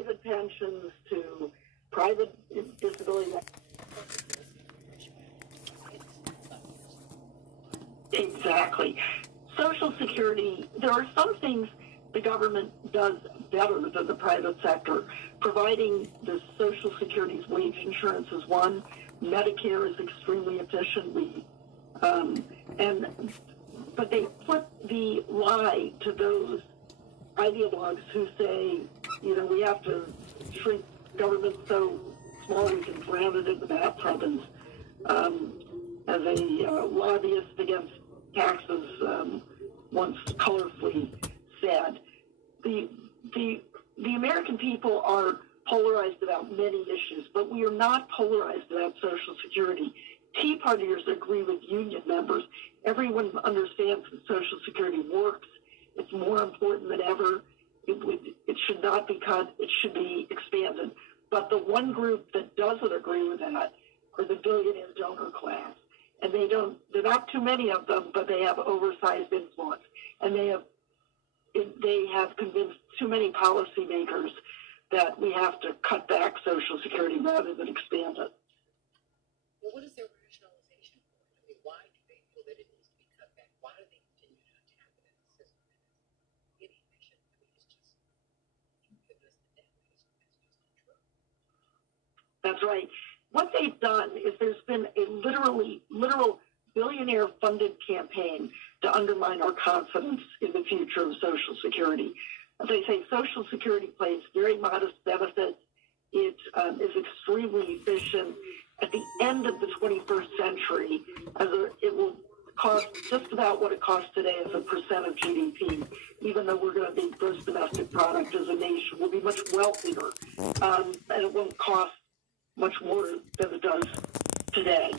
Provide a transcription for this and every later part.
private pensions to private disability. Exactly. Social Security, there are some things the government does better than the private sector. Providing the Social Security's wage insurance is one. Medicare is extremely efficient. But they put the lie to those ideologues who say, we have to shrink government so small we can drown it in the bathtub. And as a lobbyist against taxes once colorfully said, the American people are polarized about many issues, but we are not polarized about Social Security. Tea Partiers agree with union members. Everyone understands that Social Security works. It's more important than ever. It should not be cut. It should be expanded. But the one group that doesn't agree with that are the billionaire donor class. And they're not too many of them, but they have oversized influence. And they have convinced too many policymakers that we have to cut back Social Security rather than expand it. Well, what is their rationalization for it? I mean, why do they feel that it needs to be cut back? Why do they continue to attack it as a system? It's inefficient. I mean, it's just, you give us the debt. That's just not true. That's right. What they've done is there's been a literal billionaire-funded campaign to undermine our confidence in the future of Social Security. As they say, Social Security pays very modest benefits. It is extremely efficient. At the end of the 21st century, it will cost just about what it costs today as a percent of GDP, even though we're going to be gross domestic product as a nation. We'll be much wealthier, and it won't cost much more than it does today.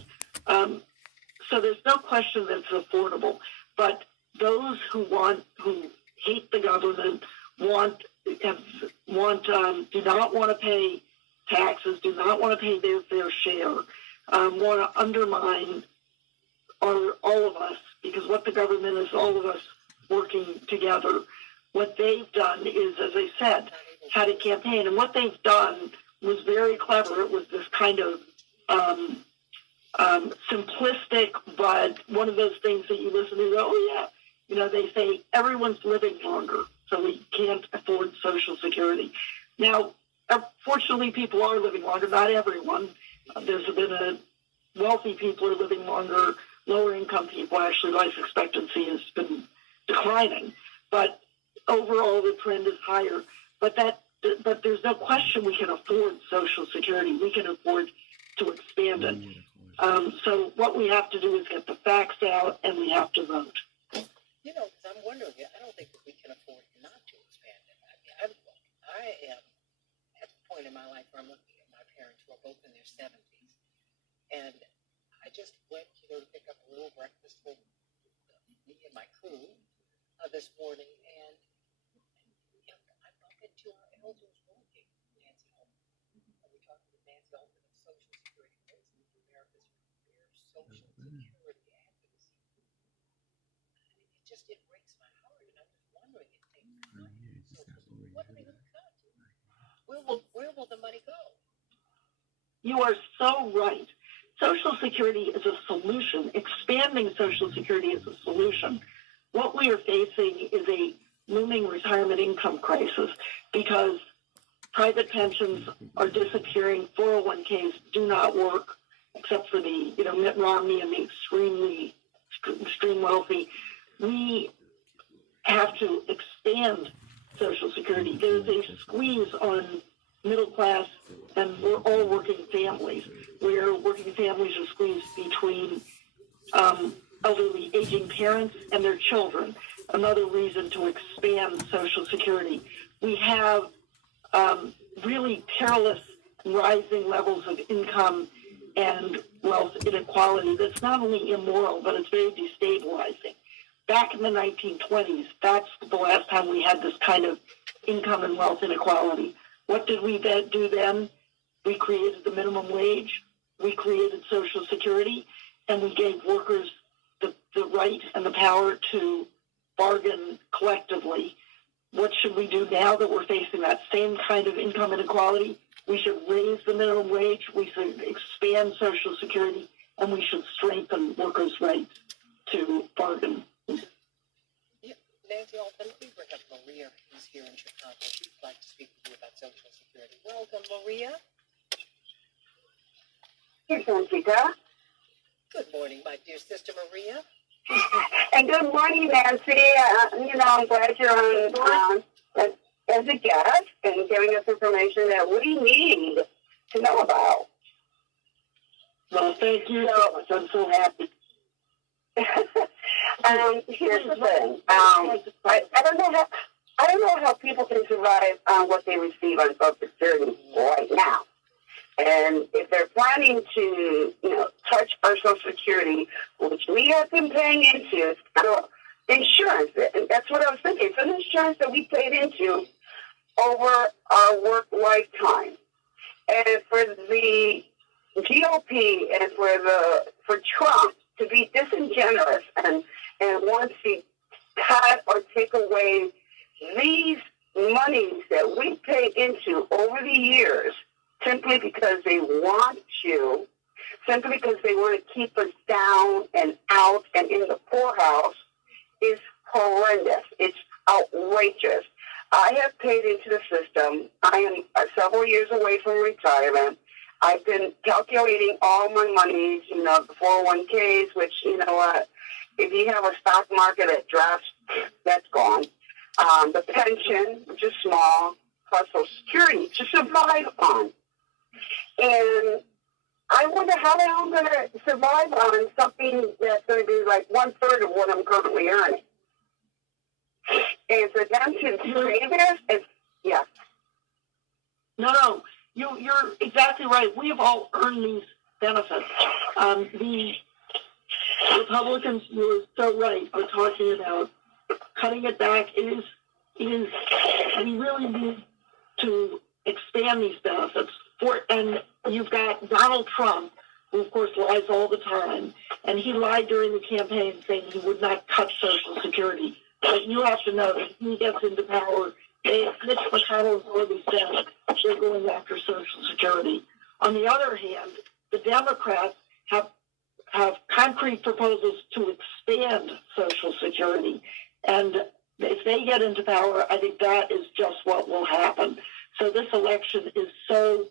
So there's no question that it's affordable. But those who hate the government, do not want to pay taxes, do not want to pay their fair share, want to undermine all of us, because what the government is all of us working together. What they've done is, as I said, had a campaign, and what they've done was very clever. It was this kind of simplistic, but one of those things that you listen to and go, oh yeah, they say everyone's living longer, so we can't afford Social Security. Now, fortunately, people are living longer, not everyone. There's been wealthy people are living longer, lower income people, actually life expectancy has been declining, but overall the trend is higher. But there's no question we can afford Social Security. We can afford to expand it. So what we have to do is get the facts out, and we have to vote. Because I'm wondering, I don't think that we can afford not to expand it. I am at the point in my life where I'm looking at my parents who are both in their 70s, and I just went, to pick up a little breakfast for me and my crew this morning, and I bumped into our elders working, Nancy Holman. We talked with Nancy Holman of Social Security, America's premier Social Security advocacy. It breaks my heart, and I'm just wondering if they cut Social Security. What are they going to cut? Where will the money go? You are so right. Social Security is a solution. Expanding Social Security is a solution. What we are facing is a looming retirement income crisis because private pensions are disappearing. 401ks do not work, except for the Mitt Romney and the extreme wealthy. We have to expand Social Security. There's a squeeze on middle class and we're all working families, where working families are squeezed between elderly aging parents and their children. Another reason to expand Social Security. We have really perilous rising levels of income and wealth inequality that's not only immoral, but it's very destabilizing. Back in the 1920s, that's the last time we had this kind of income and wealth inequality. What did we do then? We created the minimum wage, we created Social Security, and we gave workers the right and the power to bargain collectively what should we do now that we're facing that same kind of income inequality? We should raise the minimum wage, we should expand Social Security, and we should strengthen workers' rights to bargain. Yeah, Nancy, let me bring up Maria, who's here in Chicago. She'd like to speak with you about Social Security. Welcome, Maria. Hey, Santita. Good morning, my dear sister Maria. And good morning, Nancy. I'm glad you're on as a guest and giving us information that we need to know about. Well, thank you so much. I'm so happy. Here's the thing. I don't know how people can survive on what they receive on Social Security right now. And if they're planning to, touch our Social Security, which we have been paying into, insurance, and that's what I was thinking. It's an insurance that we paid into over our work lifetime. And for the GOP and for Trump to be disingenuous and want to cut or take away these monies that we paid into over the years simply because they want to, simply because they want to keep us down and out and in the poorhouse is horrendous. It's outrageous. I have paid into the system. I am several years away from retirement. I've been calculating all my monies, the 401ks, which, if you have a stock market that drops, that's gone. The pension, which is small, plus Social Security to survive on. And I wonder how the hell I'm going to survive on something that's going to be like 1/3 of what I'm currently earning. And for them to say this, yeah. No, you're exactly right. We have all earned these benefits. The Republicans, you're so right, are talking about cutting it back. It is. We really need to expand these benefits. And you've got Donald Trump, who of course lies all the time, and he lied during the campaign saying he would not cut Social Security. But you have to know that if he gets into power, Mitch McConnell has already said they're going after Social Security. On the other hand, the Democrats have concrete proposals to expand Social Security. And if they get into power, I think that is just what will happen. So this election is so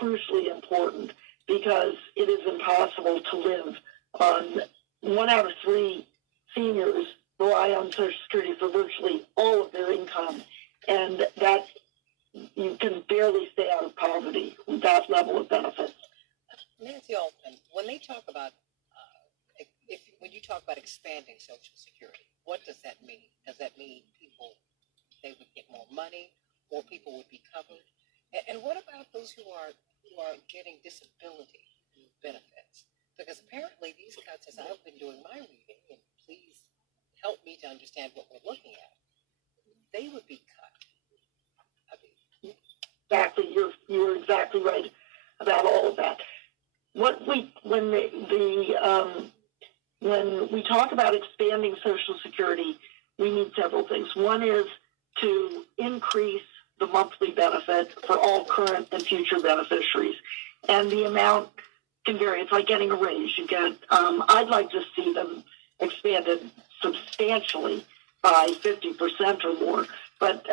crucially important because it is impossible to live on 1 out of 3 seniors rely on Social Security for virtually all of their income, and that you can barely stay out of poverty with that level of benefits. Nancy Altman, when they talk about when you talk about expanding Social Security, what does that mean? Does that mean they would get more money, more people would be covered? And what about those who are getting disability benefits? Because apparently these cuts, as I've been doing my reading, and please help me to understand what we're looking at, they would be cut. Exactly, you're exactly right about all of that. When we talk about expanding Social Security, we need several things. One is to increase the monthly benefit for all current and future beneficiaries, and the amount can vary. It's like getting a raise. You get. I'd like to see them expanded substantially by 50% or more. But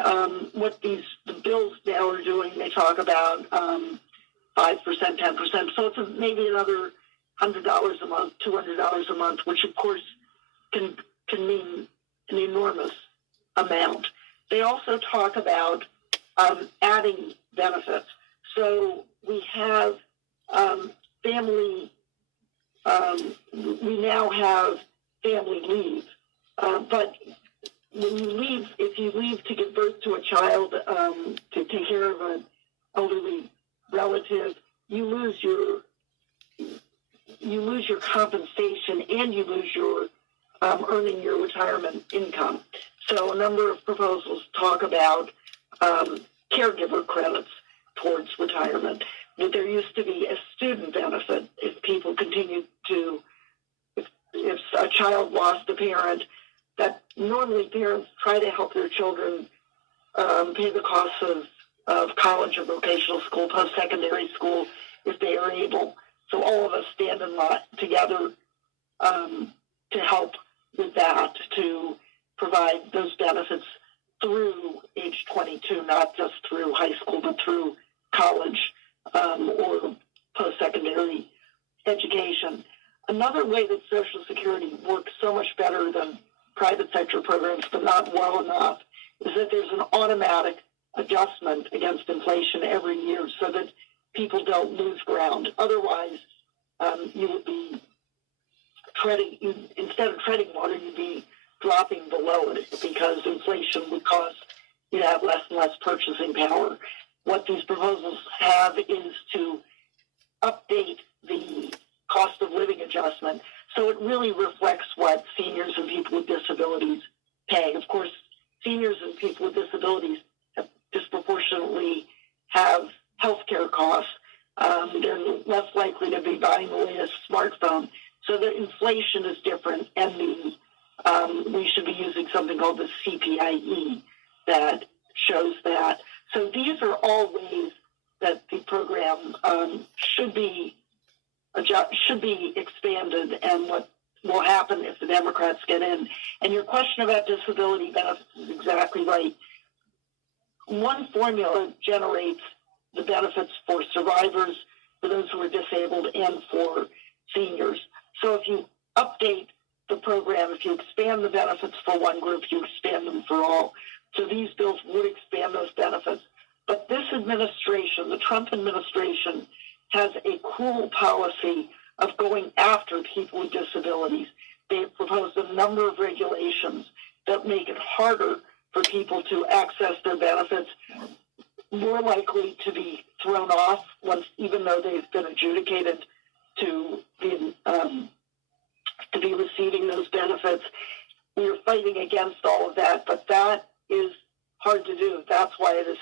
what the bills now are doing, they talk about 5%, 10%. So it's maybe another $100 a month, $200 a month, which of course can mean an enormous amount. They also talk about adding benefits. So we have family. We now have family leave, but when you leave, if you leave to give birth to a child, to take care of an elderly relative, you lose your compensation and you lose your earning your retirement income. So a number of proposals talk about caregiver credits towards retirement. There used to be a student benefit if people continued to, if a child lost a parent, that normally parents try to help their children pay the costs of college or vocational school, post-secondary school, if they are able. So all of us stand in line together to help with that, to provide those benefits through age 22, not just through high school, but through college or post-secondary education. Another way that Social Security works so much better than private sector programs, but not well enough, is that there's an automatic adjustment against inflation every year so that people don't lose ground. Otherwise, you would be instead of treading water, you'd be dropping below it because inflation would cause you to have less and less purchasing power. What these proposals have is to update the cost of living adjustment so it really reflects what seniors and people with disabilities pay. Of course, seniors and people with disabilities disproportionately have health care costs. They're less likely to be buying the latest smartphone. So the inflation is different, and we should be using something called the CPIE that shows that. So these are all ways that the program should be expanded, and what will happen if the Democrats get in. And your question about disability benefits is exactly right. One formula generates the benefits for survivors, for those who are disabled, and for seniors. So if you update the program, if you expand the benefits for one group, you expand them for all. So these bills would expand those benefits. But this administration, the Trump administration, has a cruel policy of going after people with disabilities. They've proposed a number of regulations that make it harder for people to access their benefits, more likely to be thrown off once, even though they've been adjudicated to be receiving those benefits. We're fighting against all of that, but that is hard to do. That's why it is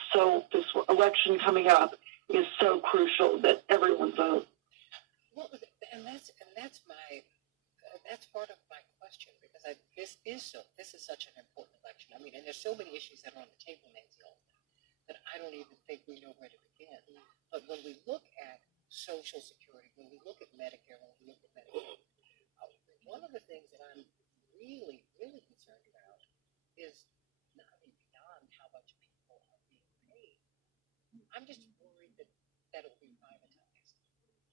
this election coming up is so crucial that everyone vote. Well, and that's part of my question, because this is such an important election. I mean, and there's so many issues that are on the table, Nancy, that I don't even think we know where to begin. But when we look at Social Security, when we look at Medicare, when we look at Medicaid, one of the things that I'm really, really concerned about is not beyond how much people are being paid. I'm just worried that it'll be privatized.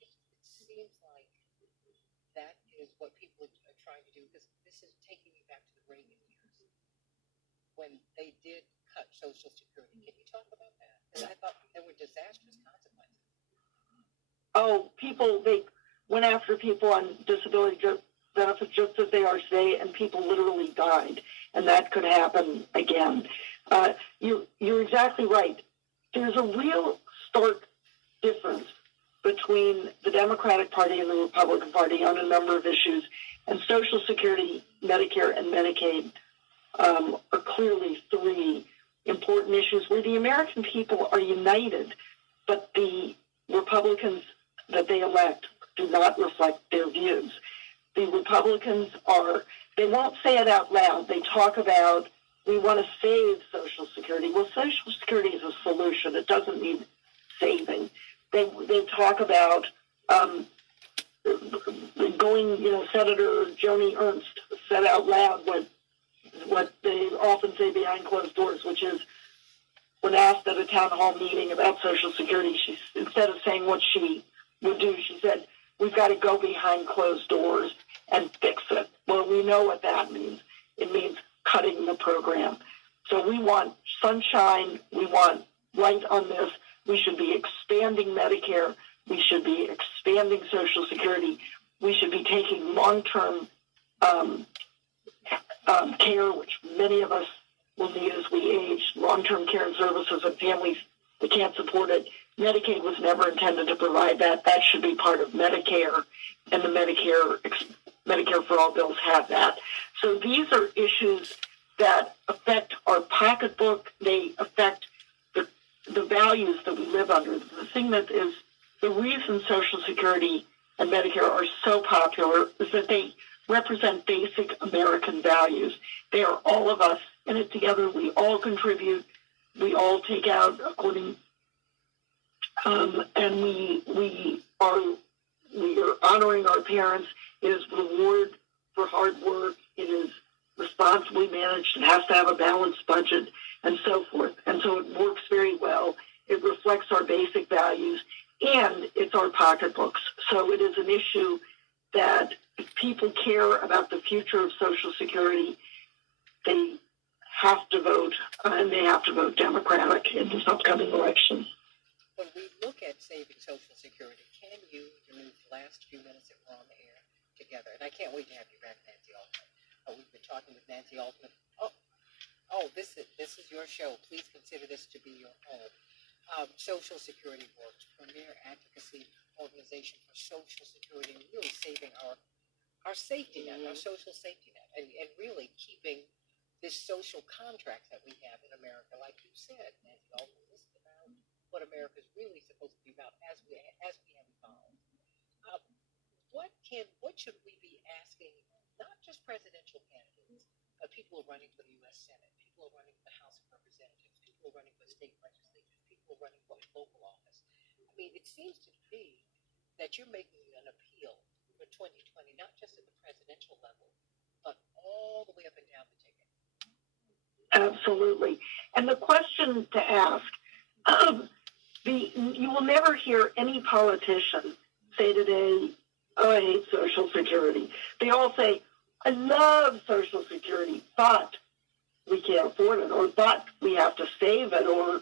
It seems like that is what people are trying to do, because this is taking me back to the Reagan years when they did cut Social Security. Can you talk about that? Because I thought there were disastrous consequences. Oh, they went after people on disability benefits just as they are today, and people literally died, and that could happen again. You're exactly right. There's a real stark difference between the Democratic Party and the Republican Party on a number of issues, and Social Security, Medicare, and Medicaid are clearly three important issues where the American people are united, but the Republicans that they elect do not reflect their views. The Republicans they won't say it out loud. They talk about, we want to save Social Security. Well, Social Security is a solution. It doesn't need saving. They talk about Senator Joni Ernst said out loud what they often say behind closed doors, which is, when asked at a town hall meeting about Social Security, she, instead of saying what she would do, she said, we've got to go behind closed doors and fix it. Well, we know what that means. It means cutting the program. So we want sunshine. We want light on this. We should be expanding Medicare. We should be expanding Social Security. We should be taking long-term care, which many of us will need as we age, long-term care and services of families that can't support it. Medicaid was never intended to provide that. That should be part of Medicare, and the Medicare for All bills have that. So these are issues that affect our pocketbook. They affect the values that we live under. The thing that is the reason Social Security and Medicare are so popular is that they represent basic American values. They are all of us in it together. We all contribute we all take out according, and we are honoring our parents. It is reward for hard work. It is responsibly managed. It has to have a balanced budget and so forth. And so it works very well. It reflects our basic values, and it's our pocketbooks. So it is an issue that if people care about the future of Social Security, they have to vote, and they have to vote Democratic in this upcoming election. When we look at saving Social Security, can you, in these last few minutes that we're on the air together, and I can't wait to have you back, Nancy Altman. We've been talking with Nancy Altman. This is your show. Please consider this to be your home. Social Security Works, premier advocacy organization for Social Security, and really saving our safety net, our social safety net, and really keeping this social contract that we have in America. Like you said, Nancy Altman, this is about what America is really supposed to be about as we have evolved. What should we be asking, not just presidential candidates, but people who are running for the U.S. Senate, people who are running for the House of Representatives, people who are running for state legislatures, people who are running for local office? I mean, it seems to me that you're making an appeal for 2020, not just at the presidential level, but all the way up and down the ticket. Absolutely. And the question to ask, you will never hear any politician say today, oh, I hate Social Security. They all say, I love Social Security, but we can't afford it, or but we have to save it, or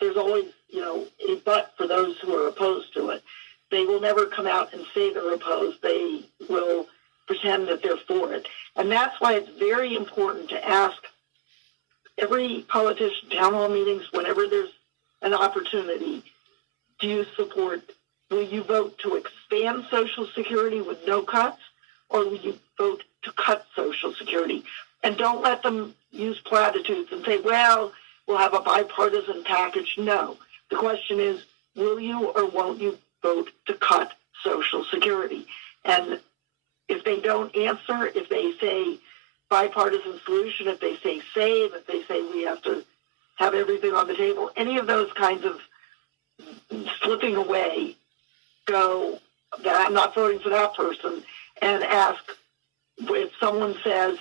there's always, a but for those who are opposed to it. They will never come out and say they're opposed. They will pretend that they're for it. And that's why it's very important to ask every politician, town hall meetings, whenever there's an opportunity, will you vote to expand Social Security with no cuts, or will you vote to cut Social Security? And don't let them use platitudes and say, well, we'll have a bipartisan package. No. The question is, will you or won't you vote to cut Social Security? And if they don't answer, if they say bipartisan solution, if they say save, if they say we have to have everything on the table, any of those kinds of slipping away, go, that I'm not voting for that person, and ask, if someone says,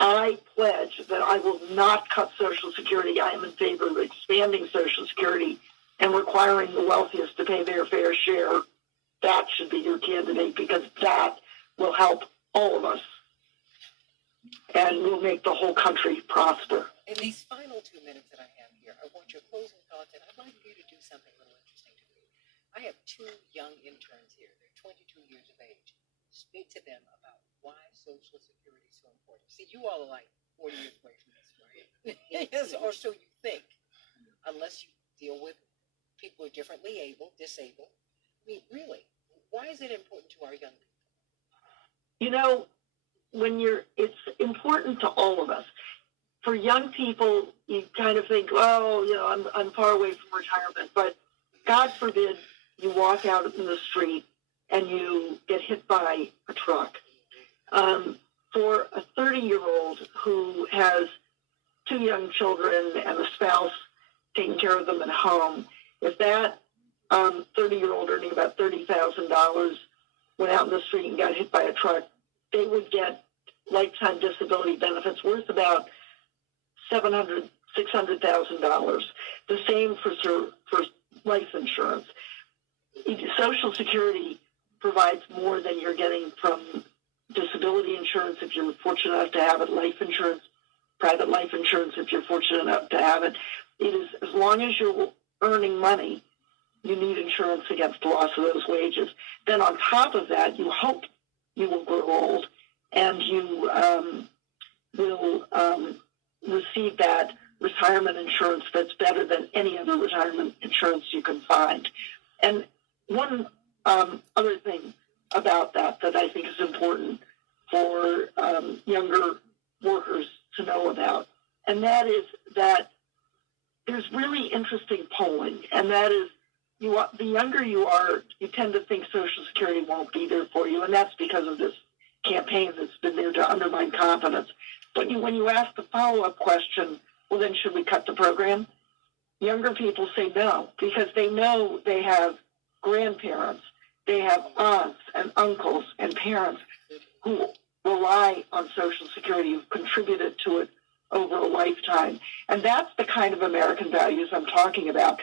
I pledge that I will not cut Social Security, I am in favor of expanding Social Security and requiring the wealthiest to pay their fair share, that should be your candidate, because that will help all of us and will make the whole country prosper. In these final 2 minutes that I have here, I want your closing thoughts, and I'd like for you to do something a little interesting to me. I have 2 young interns here. They're 22 years of age. Speak to them about why Social Security is so important. See, you all are like 40 years away from this, right? Yes, or so you think, unless you deal with people who are differently disabled. I mean, really, why is it important to our young people? It's important to all of us. For young people, you kind of think, I'm far away from retirement, but God forbid you walk out in the street and you get hit by a truck. For a 30-year-old who has 2 young children and a spouse taking care of them at home, if that 30-year-old earning about $30,000 went out in the street and got hit by a truck, they would get lifetime disability benefits worth about $600,000. The same for life insurance. Social Security provides more than you're getting from disability insurance if you're fortunate enough to have it, life insurance, private life insurance if you're fortunate enough to have it. It is, as long as you're earning money, you need insurance against the loss of those wages. Then on top of that, you hope you will grow old and you will receive that retirement insurance that's better than any other retirement insurance you can find. And one other thing about that I think is important for younger workers to know about, and that is that there's really interesting polling, and that is the younger you are, you tend to think Social Security won't be there for you, and that's because of this campaign that's been there to undermine confidence. But when you ask the follow-up question, well, then should we cut the program? Younger people say no because they know they have grandparents, they have aunts and uncles and parents who rely on Social Security, who've contributed to it over a lifetime. And that's the kind of American values I'm talking about.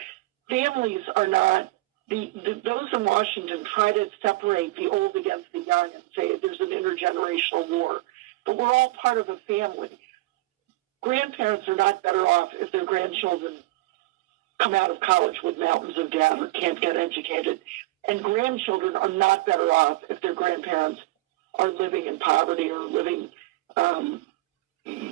Families are not, those in Washington try to separate the old against the young and say there's an intergenerational war. But we're all part of a family. Grandparents are not better off if their grandchildren come out of college with mountains of debt or can't get educated. And grandchildren are not better off if their grandparents are living in poverty or living,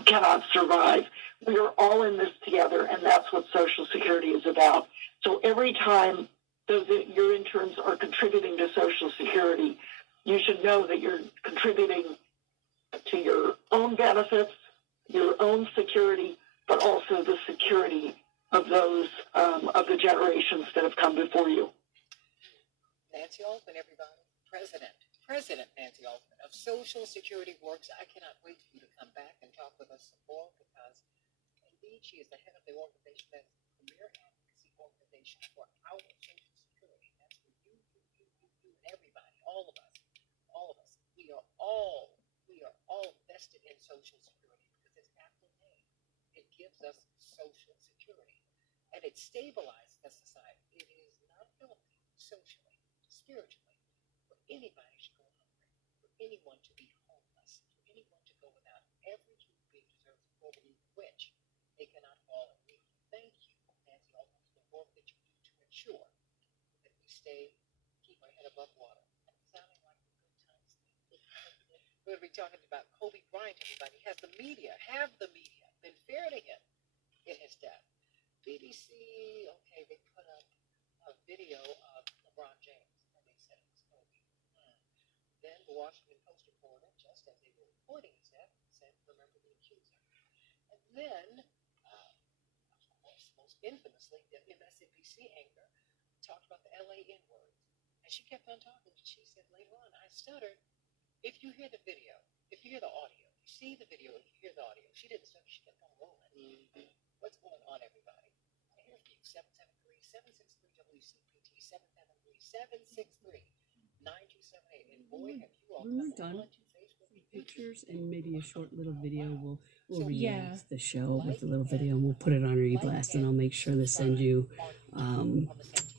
cannot survive. We are all in this together, and that's what Social Security is about. So every time your interns are contributing to Social Security, you should know that you're contributing to your own benefits, your own security, but also the security of those of the generations that have come before you. Nancy Altman, everybody. President Nancy Altman of Social Security Works. I cannot wait for you to come back and talk with us some more because indeed she is the head of the organization that is the premier advocacy organization for our Social Security. That's for you, and everybody, all of us. We are all vested in Social Security because its aptly named. It gives us Social Security. And it stabilizes the society. It is not healthy socially, spiritually, for anybody to go hungry, for anyone to be homeless, for anyone to go without. Every human being deserves a poverty which they cannot fall in need. Thank you, Nancy Altman, for the work that you do to ensure that we keep our head above water. Sounding like the good times. We're going to be talking about Kobe Bryant, everybody. Have the media been fair to him in his death? BBC, okay, they put up a video of LeBron James, and they said it was Kobe. Then the Washington Post reporter, just as they were reporting his death, said, remember the accuser. And then, of course, most infamously, the MSNBC anchor talked about the LA N-words. And she kept on talking. She said later on, I stuttered. If you hear the video, if you hear the audio, you see the video, if you hear the audio, she didn't stutter, she kept on rolling. What's going on, everybody? I hear from you, 773-763-WCPT, 773-763-9278. And boy, have you all done. Pictures and maybe a short little video. We'll reuse the show with a little video and we'll put it on our e-blast, and I'll make sure to send you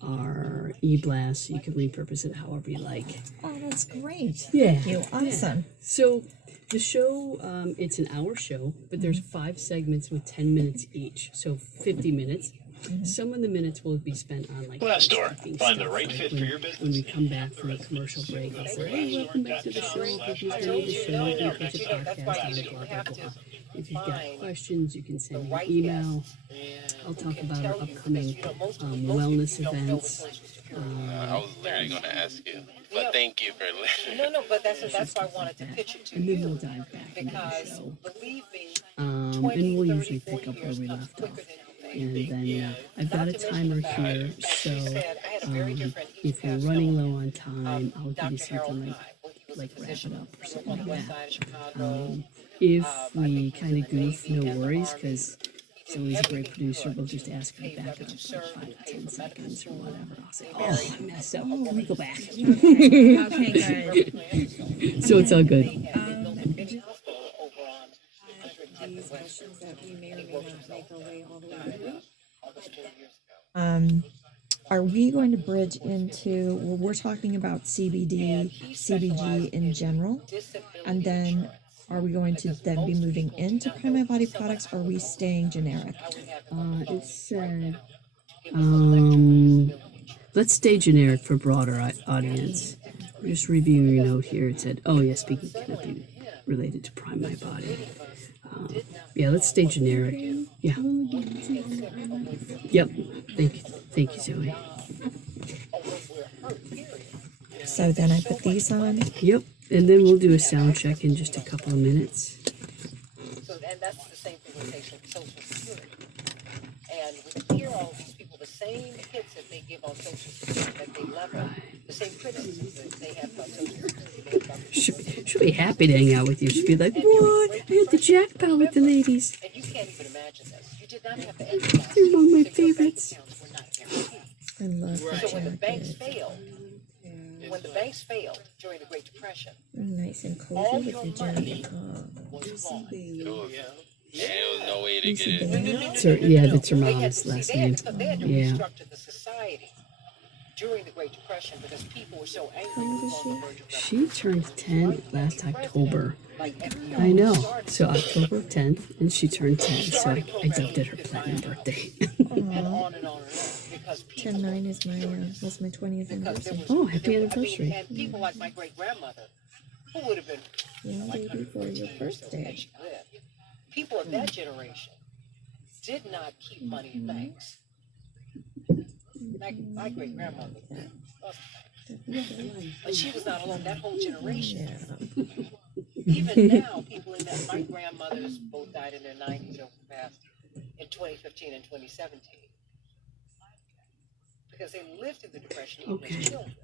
our e-blast so you can repurpose it however you like. Oh, that's great. Yeah. Thank you. Awesome. Yeah. So the show, it's an hour show, but there's 5 segments with 10 minutes each, so 50 minutes. Some of the minutes will be spent on like Glassdoor. Find the right fit for your business. When we come back from a commercial break, I'll say, hey, welcome back to the show. If you've done the show, you can catch a podcast on blah, blah, blah. If you've got questions, you can send me an email. I'll talk about our upcoming wellness events. I was literally going to ask you, but thank you for listening. No, but that's why I wanted to pitch it to and then you. we'll dive back into the show. Believe me, And we'll usually pick up where we left off. And then I've got a timer here, so if we're running low on time, I'll give you something like wrap it up or something like that. If we kind of goof, no worries, because he's always a great producer. We'll just ask him to back it up like 5 to 10 seconds or whatever. I'll say, oh, I messed up. Let me go back. Okay, good. So it's all good. These questions that we may or may not make our way all the way through. Are we going to bridge into, well, we're talking about CBD, CBG in general, and then are we going to then be moving into Prime Body products, or are we staying generic? It said, let's stay generic for broader audience. We're just reviewing your note here. It said, oh yeah, speaking cannot be related to Prime My Body. Yeah, let's stay generic. Yeah. Yep. Thank you, Zoe. So then I put these on. Yep. And then we'll do a sound check in just a couple of minutes. So, and that's the same thing with Social Security. And we hear all these people, the same hits that they give on Social Security that they level, the same criticisms that they have on Social Security. She'll be happy to hang out with you. She'll be like, what? I hit the jackpot with the ladies. And you can't even imagine this. You did not have the equity. They're among my favorites. Were not guaranteed. I love the So when the banks jacket. failed during the Great Depression, Nice and all cozy with your your money jacket. Oh. was gone. And there was no way to get it. That's her, yeah, that's her They had mom's to, last they name. had to, they had to Yeah. restructure the society during the Great Depression because people were so angry. How old is on the verge of She turned 10 last October. like FDR I know. started So October 10th, and she turned 10. So I adopted her platinum birthday. and Aw. on and on and on because people 10-9 is was my 20th because there anniversary. was Oh, happy there- I mean, anniversary. and people like my great grandmother who would have been One day before your 114 or so birthday. had she lived. People of that generation did not keep money in banks. My great grandmother but she was not alone. That whole generation. Yeah. Even now, people in that, my grandmothers both died in their 90s or passed in 2015 and 2017. Because they lived through the Depression even Okay. as children.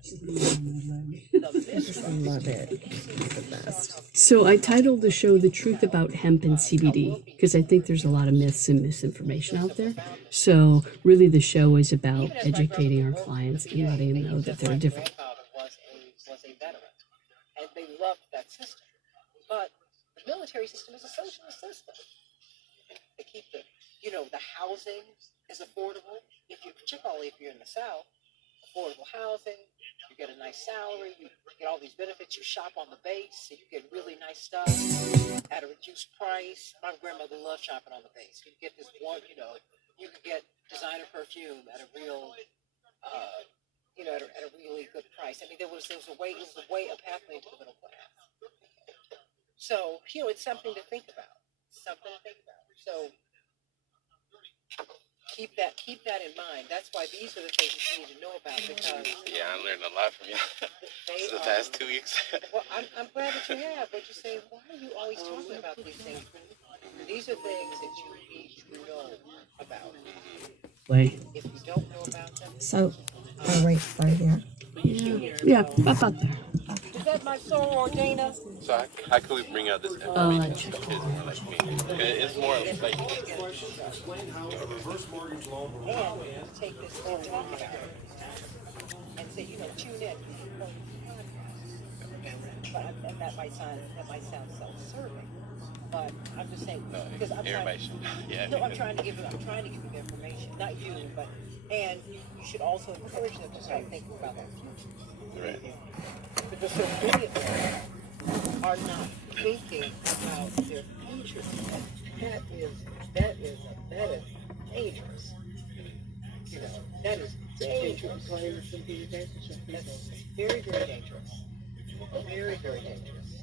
I just love it. It's the best. So I titled the show "The Truth About Hemp and CBD" because I think there's a lot of myths and misinformation out there. So really, the show is about educating our clients and letting them know that they're different. My grandfather was a veteran, and they loved that system. But the military system is a socialist system. They keep the housing is affordable. Particularly if you're in the South, affordable housing, you get a nice salary, you get all these benefits, you shop on the base, so you get really nice stuff at a reduced price. My grandmother loved shopping on the base. You get this one, you could get designer perfume at a real, at a really good price. I mean, it was a pathway to the middle class. So, it's something to think about. So keep that in mind. That's why these are the things you need to know about because Yeah, I learned a lot from you they the are. past 2 weeks. Well, I'm glad that you have, but you say, why are you always talking about these things? These are things that you need to know about. Way. If you don't know about them, So, right there. Yeah, about there. is that my soror, Dana? So how can we bring out this information to kids more like me? It's more like And take this into account and say, tune in. And that might sound self-serving, but I'm just saying because I'm trying. everybody should. Yeah. No, I'm trying to give you the information, not you, but and you should also encourage them to start thinking about their future. Right. Because so many of them are not thinking about their future. That is dangerous. That is dangerous. That's very, very dangerous. Very, very dangerous.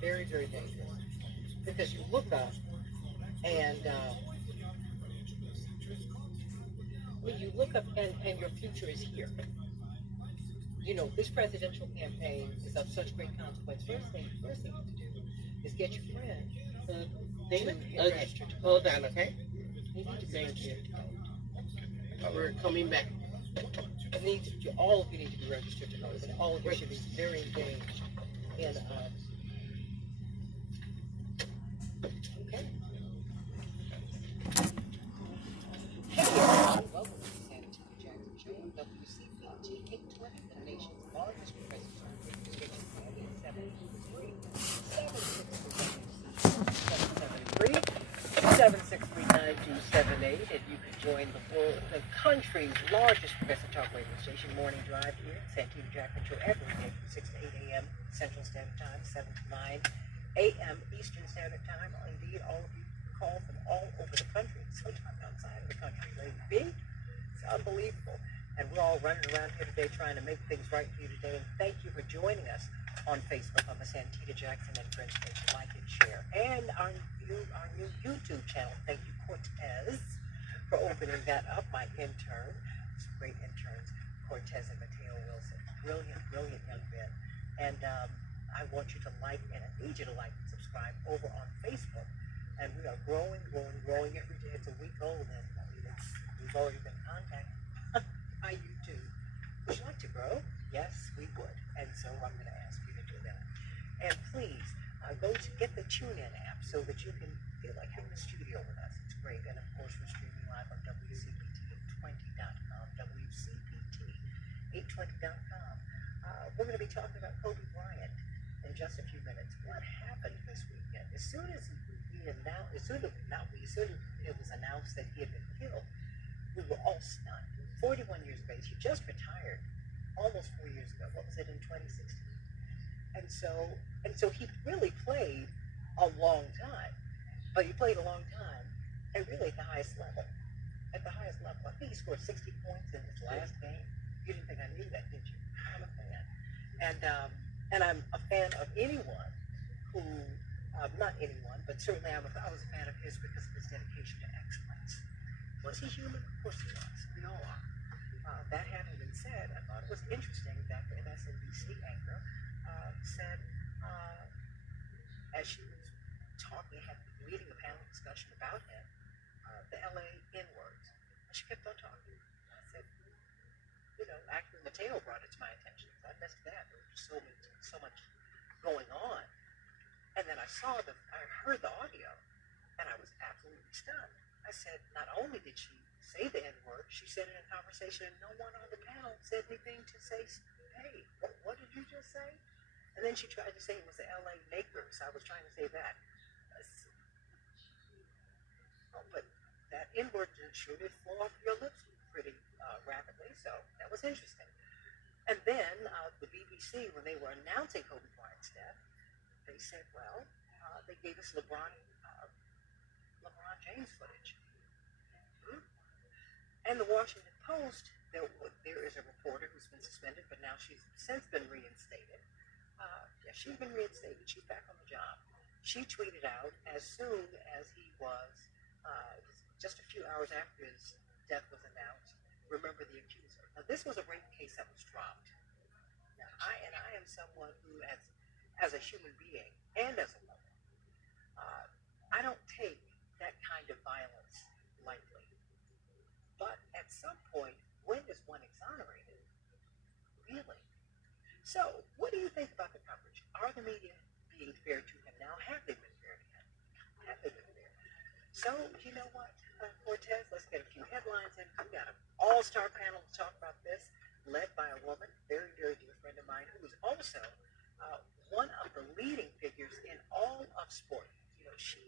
Very, very dangerous. Because you look up and when you look up and your future is here. This presidential campaign is of such great consequence. First thing to do is get your friends. Dana, registered to vote. hold on, okay? They need to be registered to vote. We're coming back. All of you need to be registered to vote, and all of you should be very engaged in. Okay. Hey, welcome to the Santita Jackson Show on WCPT 820, the nation's largest progressive radio station. 763-778, and you can join the country's largest progressive talk radio station, Morning Drive here at Santita Jackson Show every day from 6 to 8 a.m. Central Standard Time, 7 to 9 a.m. Eastern Standard Time. Indeed, all of you call from all over the country, sometimes outside of the country. Maybe it's unbelievable. And we're all running around here today trying to make things right for you today. And thank you for joining us on Facebook on the Santita Jackson and Friends page. Like and share. And our new YouTube channel. Thank you, Cortez, for opening that up. My intern, some great interns, Cortez and Mateo Wilson. Brilliant, brilliant young men. And I want you to like, and I need you to like and subscribe over on Facebook. And we are growing every day. It's a week old, and we've already been contacted by YouTube. Would you like to grow? Yes, we would. And so I'm going to ask you to do that. And please, go to get the TuneIn app so that you can feel like having a studio with us. It's great. And of course, we're streaming live on WCPT820.com, WCPT820.com. We're going to be talking about Kobe Bryant in just a few minutes. What happened this weekend? As soon as it was announced that he had been killed, we were all stunned. 41 years of age. He just retired almost 4 years ago. What was it, in 2016? And so he really played a long time. But he played a long time and really at the highest level. At the highest level. I think he scored 60 points in his last game. You didn't think I knew that, did you? I'm a fan. And I'm a fan of anyone who, not anyone, but certainly I was a fan of his because of his dedication to excellence. Was he human? Of course he was. We all are. That having been said, I thought it was interesting that the MSNBC anchor said, as she was talking, leading a panel discussion about him, the LA N-words. And she kept on talking. I said, actor Mateo brought it to my attention. I missed that. There was so much going on. And then I heard the audio, and I was absolutely stunned. I said, not only did she say the N-word, she said it in conversation, and no one on the panel said anything to say, hey, what did you just say? And then she tried to say it was the LA Makers. I was trying to say that. But that N-word sure did fall off your lips pretty rapidly, so that was interesting. And then the BBC, when they were announcing Kobe Bryant's death, they said, well, they gave us LeBron James footage. And the Washington Post, there is a reporter who's been suspended, but now she's since been reinstated. She's been reinstated. She's back on the job. She tweeted out as soon as he was, just a few hours after his death was announced, remember the accuser. Now, this was a rape case that was dropped. Now, I am someone who, as a human being and as a woman, I don't take that kind of violence lightly. But at some point, when is one exonerated? Really? So, what do you think about the coverage? Are the media being fair to him now? Have they been fair to him? Have they been fair? So, you know what, Cortez, let's get a few headlines in. We've got an all-star panel to talk about this, led by a woman, very, very dear friend of mine, who is also one of the leading figures in all of sport. She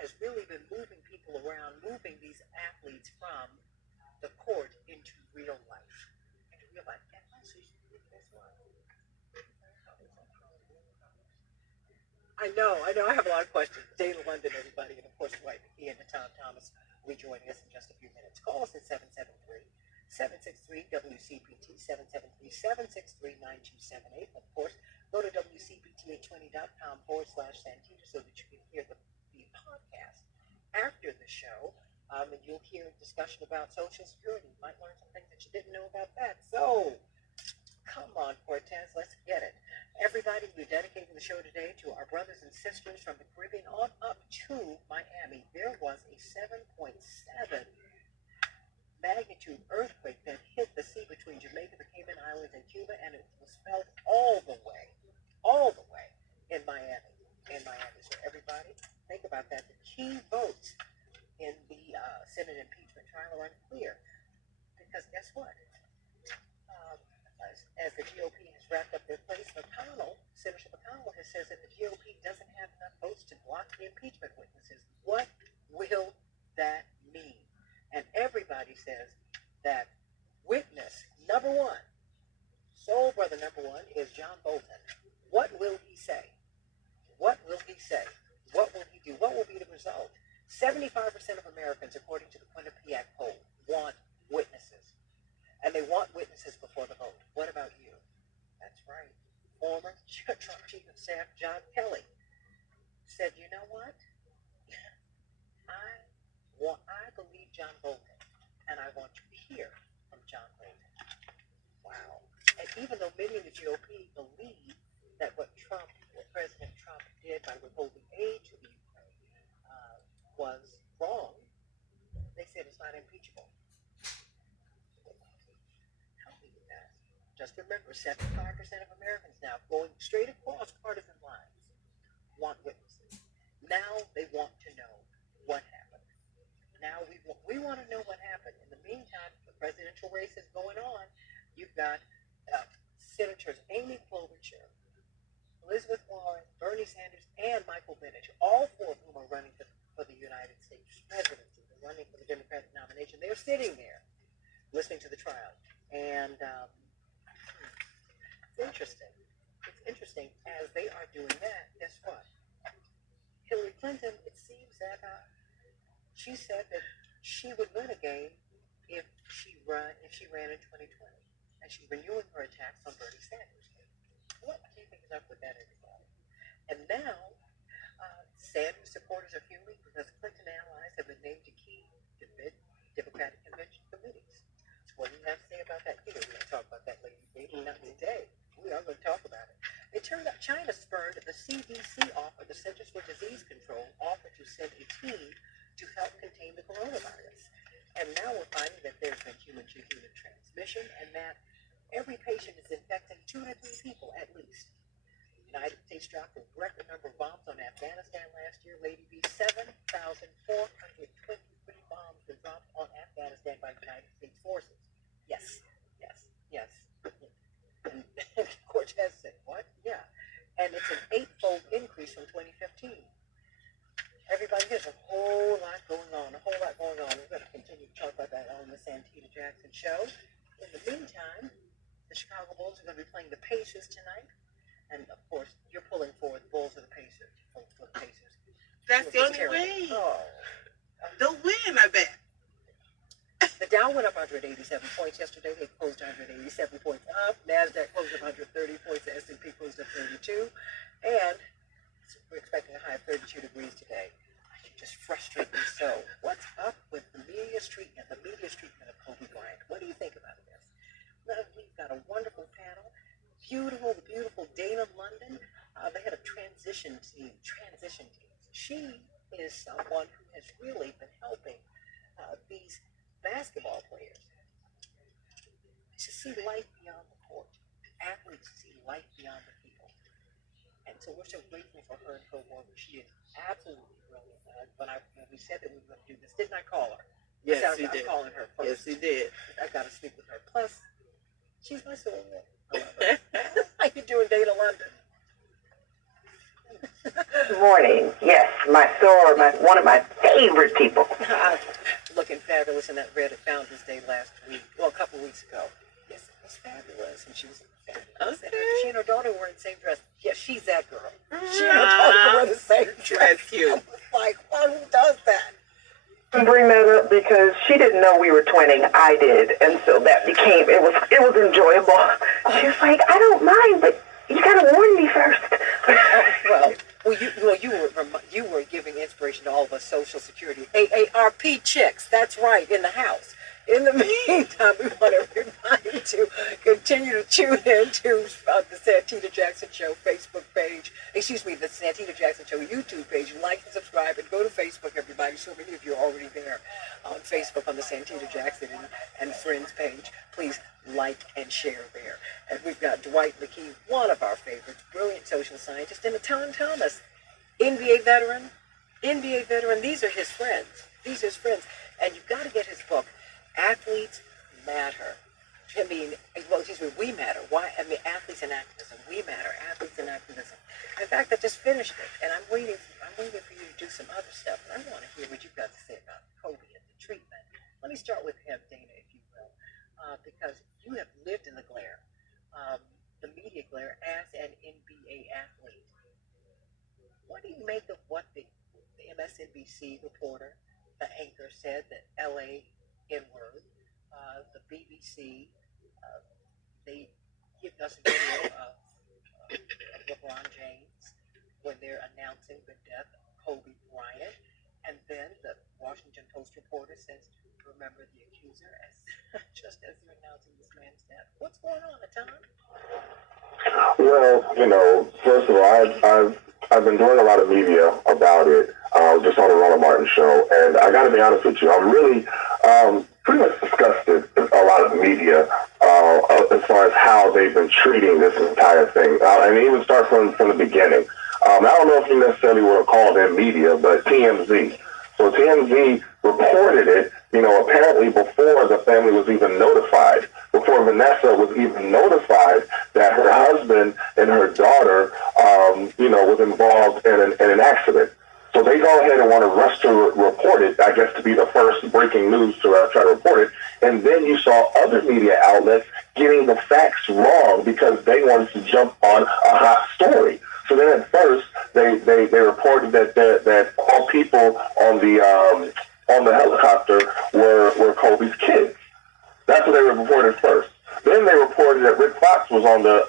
has really been moving people around, moving these athletes from the court into real life. And also, I know. I have a lot of questions. Dana London, everybody, and of course, Dwight McKee and Tom Thomas will be joining us in just a few minutes. Call us at 773-763-WCPT, 773-763-9278. Of course, go to WCPT820.com/Santita so that you can hear the podcast after the show. And you'll hear a discussion about Social Security. You might learn some things that you didn't know about that. So, come on, Cortez, let's get it. Everybody, we're dedicating the show today to our brothers and sisters from the Caribbean on up to Miami. There was a 7.7 magnitude earthquake that hit the sea between Jamaica, the Cayman Islands, and Cuba, and it was felt all the way in Miami. So everybody, think about that. The key votes in the Senate impeachment trial are unclear. Because guess what? As the GOP has wrapped up their place, Senator McConnell has said that the GOP doesn't have enough votes to block the impeachment witnesses. What will that mean? And everybody says that witness number one, soul brother number one, is John Bolton. What will he say? What will he say? What will he do? What will be the result? 75% of Americans, according to the Quinnipiac poll, want witnesses. And they want witnesses before the vote. What about you? That's right. Former Trump Chief of Staff John Kelly said, you know what? I believe John Bolton, and I want to hear from John Bolton. Wow. And even though many in the GOP believe that what President Trump did by withholding aid to the Ukraine was wrong, they said it's not impeachable. Just remember, 75% of Americans now, going straight across partisan lines, want witnesses. Now they want to know Now we want to know what happened. In the meantime, the presidential race is going on. You've got Senators Amy Klobuchar, Elizabeth Warren, Bernie Sanders, and Michael Bennet, all four of whom are running for the United States presidency. They're running for the Democratic nomination. They're sitting there listening to the trial. And it's interesting. It's interesting. As they are doing that, guess what? Hillary Clinton, it seems that she said that she would win again if she ran in 2020. And she's renewing her attacks on Bernie Sanders. What do you think is up with that, everybody? And now, Sanders supporters are fuming because Clinton allies have been named to key Democratic convention committees. So what do you have to say about that? We're going to talk about that later. Maybe not today. We are going to talk about it. It turned out China spurned the CDC offer, the Centers for Disease Control, offer to send a team to help contain the coronavirus. And now we're finding that there's been human-to-human transmission and that every patient is infecting 2 to 3 people at least. The United States dropped a record number of bombs on Afghanistan last year. Lady B, 7,423 bombs were dropped on Afghanistan by United States forces. Yes. And Cortez said, what? Yeah. And it's an 8-fold increase from 2015. Everybody, there's a whole lot going on. We're going to continue to talk about that on the Santita Jackson Show. In the meantime, the Chicago Bulls are going to be playing the Pacers tonight. And, of course, you're pulling for the Bulls or the Pacers. For the Pacers. That's the only way. Oh. They'll win, I bet. The Dow went up 187 points yesterday. They closed 187 points up. NASDAQ closed up 130 points. The S&P closed up 32. And we're expecting a high of 32 degrees today. You just frustrate me so. What's up with the media's treatment of Kobe Bryant? What do you think about this? Well, we've got a wonderful panel. The beautiful Dana London. They had a transition team. She is someone who has really been helping these basketball players to see life beyond the court. Athletes see life beyond the field. And so we're so grateful for her and her work. She is absolutely brilliant. When we said that we were going to do this, didn't I call her? Yes, you did. I'm calling her first. Yes, you did. I got to speak with her. Plus, she's my soulmate. How you doing, Dana London? Good morning. Yes, one of my favorite people. Looking fabulous in that red at Founders Day last week. Well, a couple of weeks ago. Yes, it was fabulous. And she was fabulous. Okay. She and her daughter were in the same dress. Yes, she's that girl. She and her daughter were in the same dress. That's cute. I was like, well, who does that? I bring that up because she didn't know we were twinning. I did, and so that became it was enjoyable. She was like, I don't mind, but you gotta warn me first. You were giving inspiration to all of us Social Security AARP chicks. That's right, in the house. In the meantime, we want everybody to continue to tune in to the Santita Jackson Show Facebook page. The Santita Jackson Show YouTube page. Like and subscribe and go to Facebook, everybody. So many of you are already there on Facebook on the Santita Jackson and Friends page. Please like and share there. And we've got Dwight McKee, one of our favorites, brilliant social scientist, and Tom Thomas, NBA veteran. These are his friends. And you've got to get his book, Athletes Matter. We matter. Why? Athletes and activism. We matter. Athletes and activism. In fact, I just finished it, and I'm waiting for you to do some other stuff. And I want to hear what you've got to say about Kobe and the treatment. Let me start with him, Dana, if you will, because you have lived in the glare, the media glare, as an NBA athlete. What do you make of what the MSNBC reporter, the anchor, said that LA N-word, the BBC, they give us a video of LeBron James when they're announcing the death of Kobe Bryant, and then the Washington Post reporter says, remember the accuser, just as they're announcing this man's death. What's going on, Tom? Well, first of all, I've been doing a lot of media about it, just on the Ronald Martin show, and I got to be honest with you, I'm really pretty much disgusted with a lot of media as far as how they've been treating this entire thing. And even start from the beginning. I don't know if you necessarily want to call them media, but TMZ. So TMZ reported it, apparently before the family was even notified, before Vanessa was even notified that her husband and her daughter, was involved in an accident. So they go ahead and want to rush to report it, I guess to be the first breaking news to try to report it. And then you saw other media outlets getting the facts wrong because they wanted to jump on a hot story. So then at first they reported that all people on the helicopter were Kobe's kids. That's what they reported first. Then they reported that Rick Fox was on the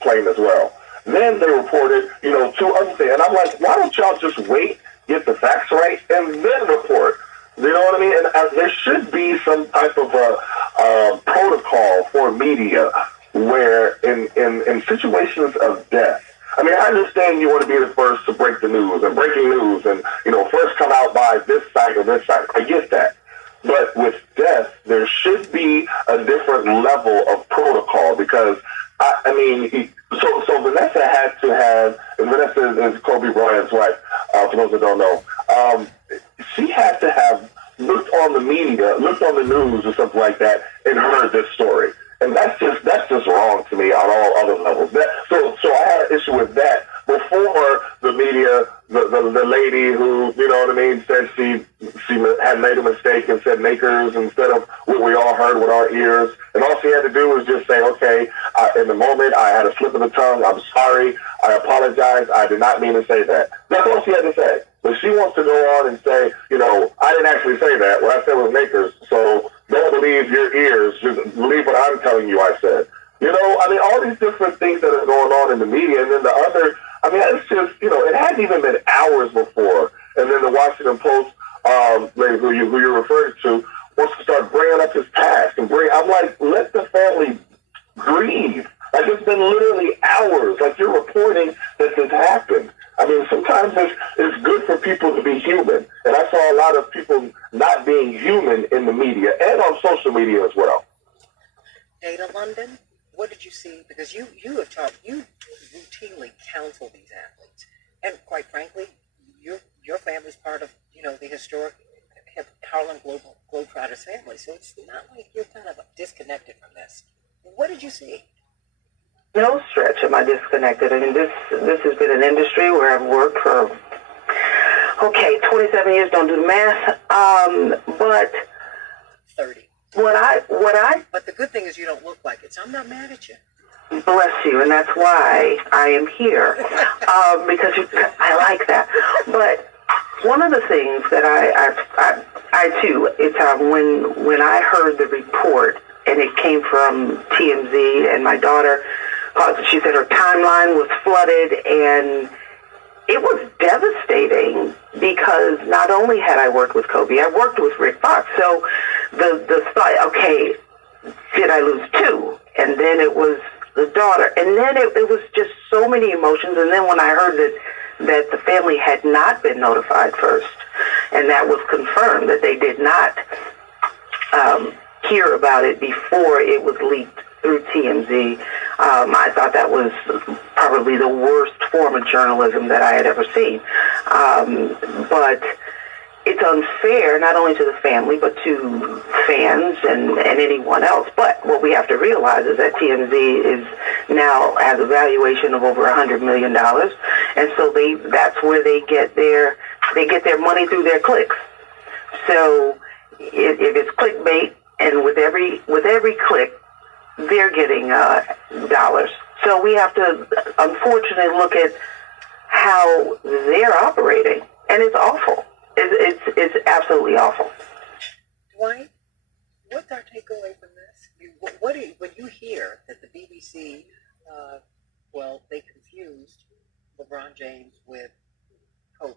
plane as well. Then they reported, two other things. And I'm like, why don't y'all just wait, get the facts right, and then report? You know what I mean? And there should be some type of a protocol for media where in situations of death, I mean, I understand you want to be the first to break the news and breaking news and, first come out by this side or this side. I get that. But with death, there should be a different level of protocol because, so Vanessa had to have, and Vanessa is Kobe Bryant's wife, for those that don't know, she had to have looked on the media, looked on the news or something like that, and heard this story. And that's just wrong to me on all other levels. So I had an issue with that before the media, the lady who, said she had made a mistake and said Makers instead of what we all heard with our ears. And all she had to do was just say, okay, in the moment I had a slip of the tongue. I'm sorry. I apologize. I did not mean to say that. That's all she had to say. But she wants to go on and say, I didn't actually say that. What I said was Makers. So don't believe your ears. Just believe what I'm telling you I said. All these different things that are going on in the media. And then the other, it's just, it hadn't even been hours before. And then the Washington Post, lady who you referred to, wants to start bringing up his past. I'm like, let the family grieve. Like, it's been literally hours. Like, you're reporting that this happened. Sometimes it's good for people to be human. And I saw a lot of people not being human in the media and on social media as well. Dana London, what did you see? Because you routinely counsel these athletes. And quite frankly, your family's part of, the historic Harlem Globetrotters family. So it's not like you're kind of disconnected from this. What did you see? No stretch am I disconnected. This has been an industry where I've worked for, 27 years, don't do the math, but 30. But the good thing is you don't look like it, so I'm not mad at you. Bless you, and that's why I am here, because I like that. But one of the things that I too, it's when I heard the report, and it came from TMZ, and my daughter, she said her timeline was flooded, and it was devastating because not only had I worked with Kobe, I worked with Rick Fox. So the thought, okay, did I lose two? And then it was the daughter, and then it was just so many emotions. And then when I heard that the family had not been notified first, and that was confirmed that they did not hear about it before it was leaked through TMZ. I thought that was probably the worst form of journalism that I had ever seen. But it's unfair not only to the family, but to fans and anyone else. But what we have to realize is that TMZ has a valuation of over $100 million. And so that's where they get their money through their clicks. So if it's clickbait, and with every click, they're getting dollars. So we have to, unfortunately, look at how they're operating, and it's awful. It's absolutely awful. Dwight, what's our takeaway from this? When you hear that the BBC, they confused LeBron James with Kobe,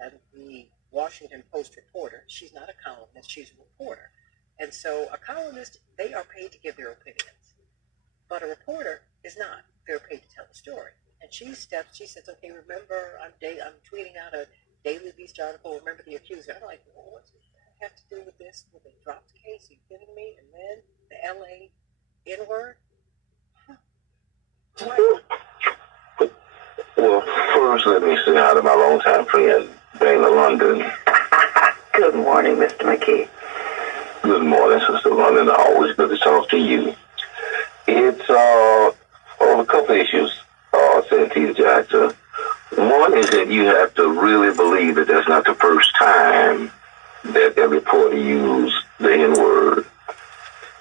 and the Washington Post reporter, she's not a columnist, she's a reporter. And so a columnist, they are paid to give their opinions. But a reporter is not. They're paid to tell the story. And she says, okay, remember, I'm tweeting out a Daily Beast article, remember the accuser. I'm like, well, what's it have to do with this? With a dropped case? Are you kidding me? And then the LA N-word? Well, first let me say hi to my longtime friend, Dana London. Good morning, Mr. McKee. Good morning, Sister London. Always good to talk to you. It's on a couple issues, Santita Jackson. One is that you have to really believe that that's not the first time that that reporter used the N-word,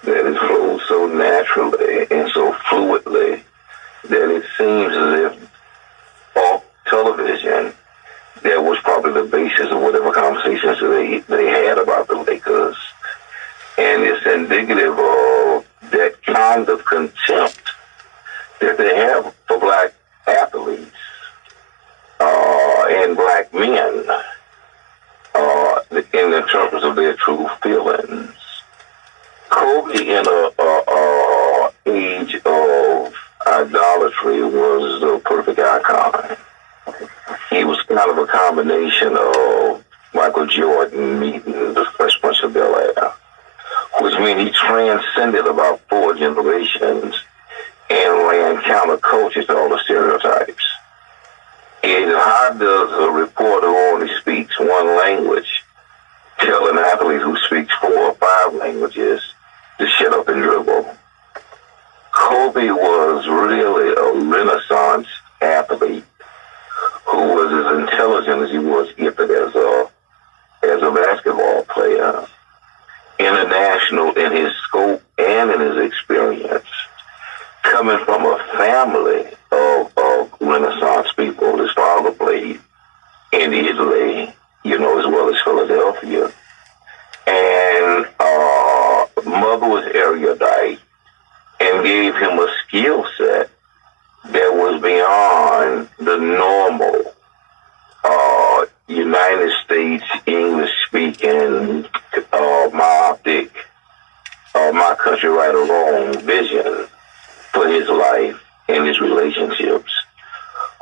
that it flows so naturally and so fluidly that it seems as if off television that was probably the basis of whatever conversations they had about the Lakers. And it's indicative of that kind of contempt that they have for black athletes and black men in the terms of their true feelings. Kobe, in a age of idolatry, was the perfect icon. He was kind of a combination of Michael Jordan meeting the Fresh Prince of Bel-Air, which means he transcended about 4 generations and ran counterculture to all the stereotypes. And how does a reporter who only speaks one language tell an athlete who speaks 4 or 5 languages to shut up and dribble? Kobe was really a Renaissance athlete who was as intelligent as he was gifted as a basketball player, international in his scope and in his experience, coming from a family of Renaissance people. His father played in Italy, as well as Philadelphia, and mother was erudite and gave him a skill set that was beyond the normal United States English-speaking, myopic, my country right or wrong vision for his life and his relationships,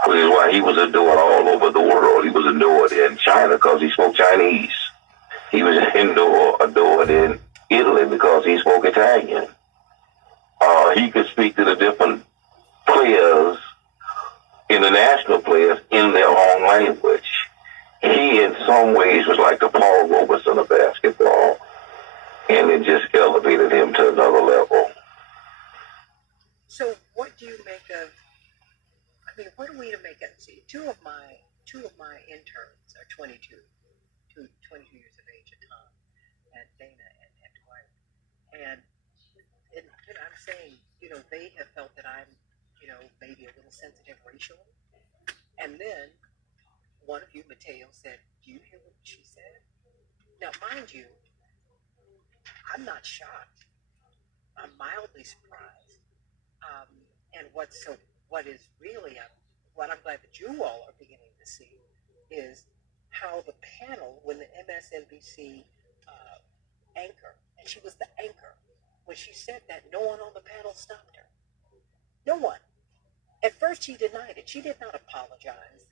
which is why he was adored all over the world. He was adored in China because he spoke Chinese. He was adored in Italy because he spoke Italian. He could speak to the different players, international players, in their own language. He, in some ways, was like the Paul Robeson of basketball, and it just elevated him to another level. So, what do you make of? What are we to make of? See, two of my interns are 22 years of age at Tom, and Dana and Dwight, and I'm saying, they have felt that I'm, maybe a little sensitive racially, and then one of you, Mateo, said, "Do you hear what she said?" Now, mind you, I'm not shocked. I'm mildly surprised. And what is really, what I'm glad that you all are beginning to see is how the panel, when the MSNBC anchor, and she was the anchor, when she said that, no one on the panel stopped her. No one. At first, she denied it. She did not apologize.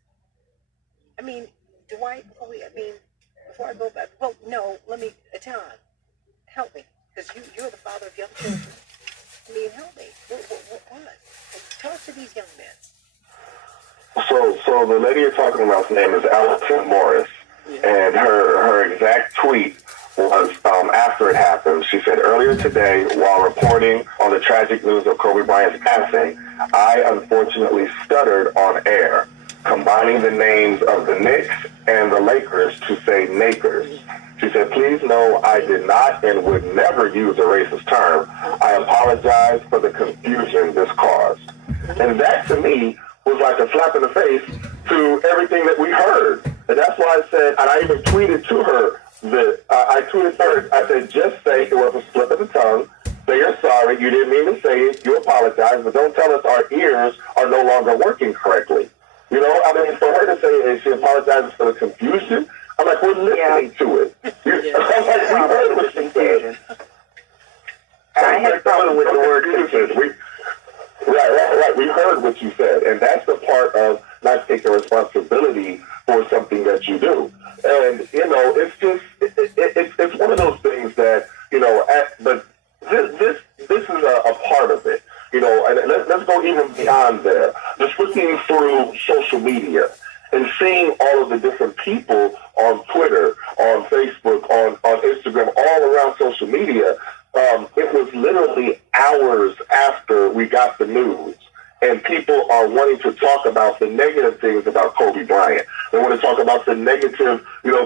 Dwight, before I go back, well, no, Atan, help me, because you're the father of young children. Help me. What? Talk to these young men. So the lady you're talking about's name is Allison Morris, and her exact tweet was after it happened. She said, "Earlier today, while reporting on the tragic news of Kobe Bryant's passing, I unfortunately stuttered on air, combining the names of the Knicks and the Lakers to say Nakers." She said, "Please know I did not and would never use a racist term. I apologize for the confusion this caused." And that, to me, was like a slap in the face to everything that we heard. And that's why I said, and I even tweeted to her, I tweeted her, I said, "Just say it was a slip of the tongue. Say you're sorry. You didn't mean to say it. You apologize, but don't tell us our ears are no longer working correctly." For her to say she apologizes for the confusion, I'm like, we're listening to it. I'm like, we heard what she said. I had a problem with the word confusion. Right. We heard what you said, and that's the part of not taking responsibility for something that you do. And it's just it's one of those things that but this is a part of it. And let's go even beyond there. Just looking through social media and seeing all of the different people on Twitter, on Facebook, on Instagram, all around social media, it was literally hours after we got the news. And people are wanting to talk about the negative things about Kobe Bryant. They want to talk about the negative,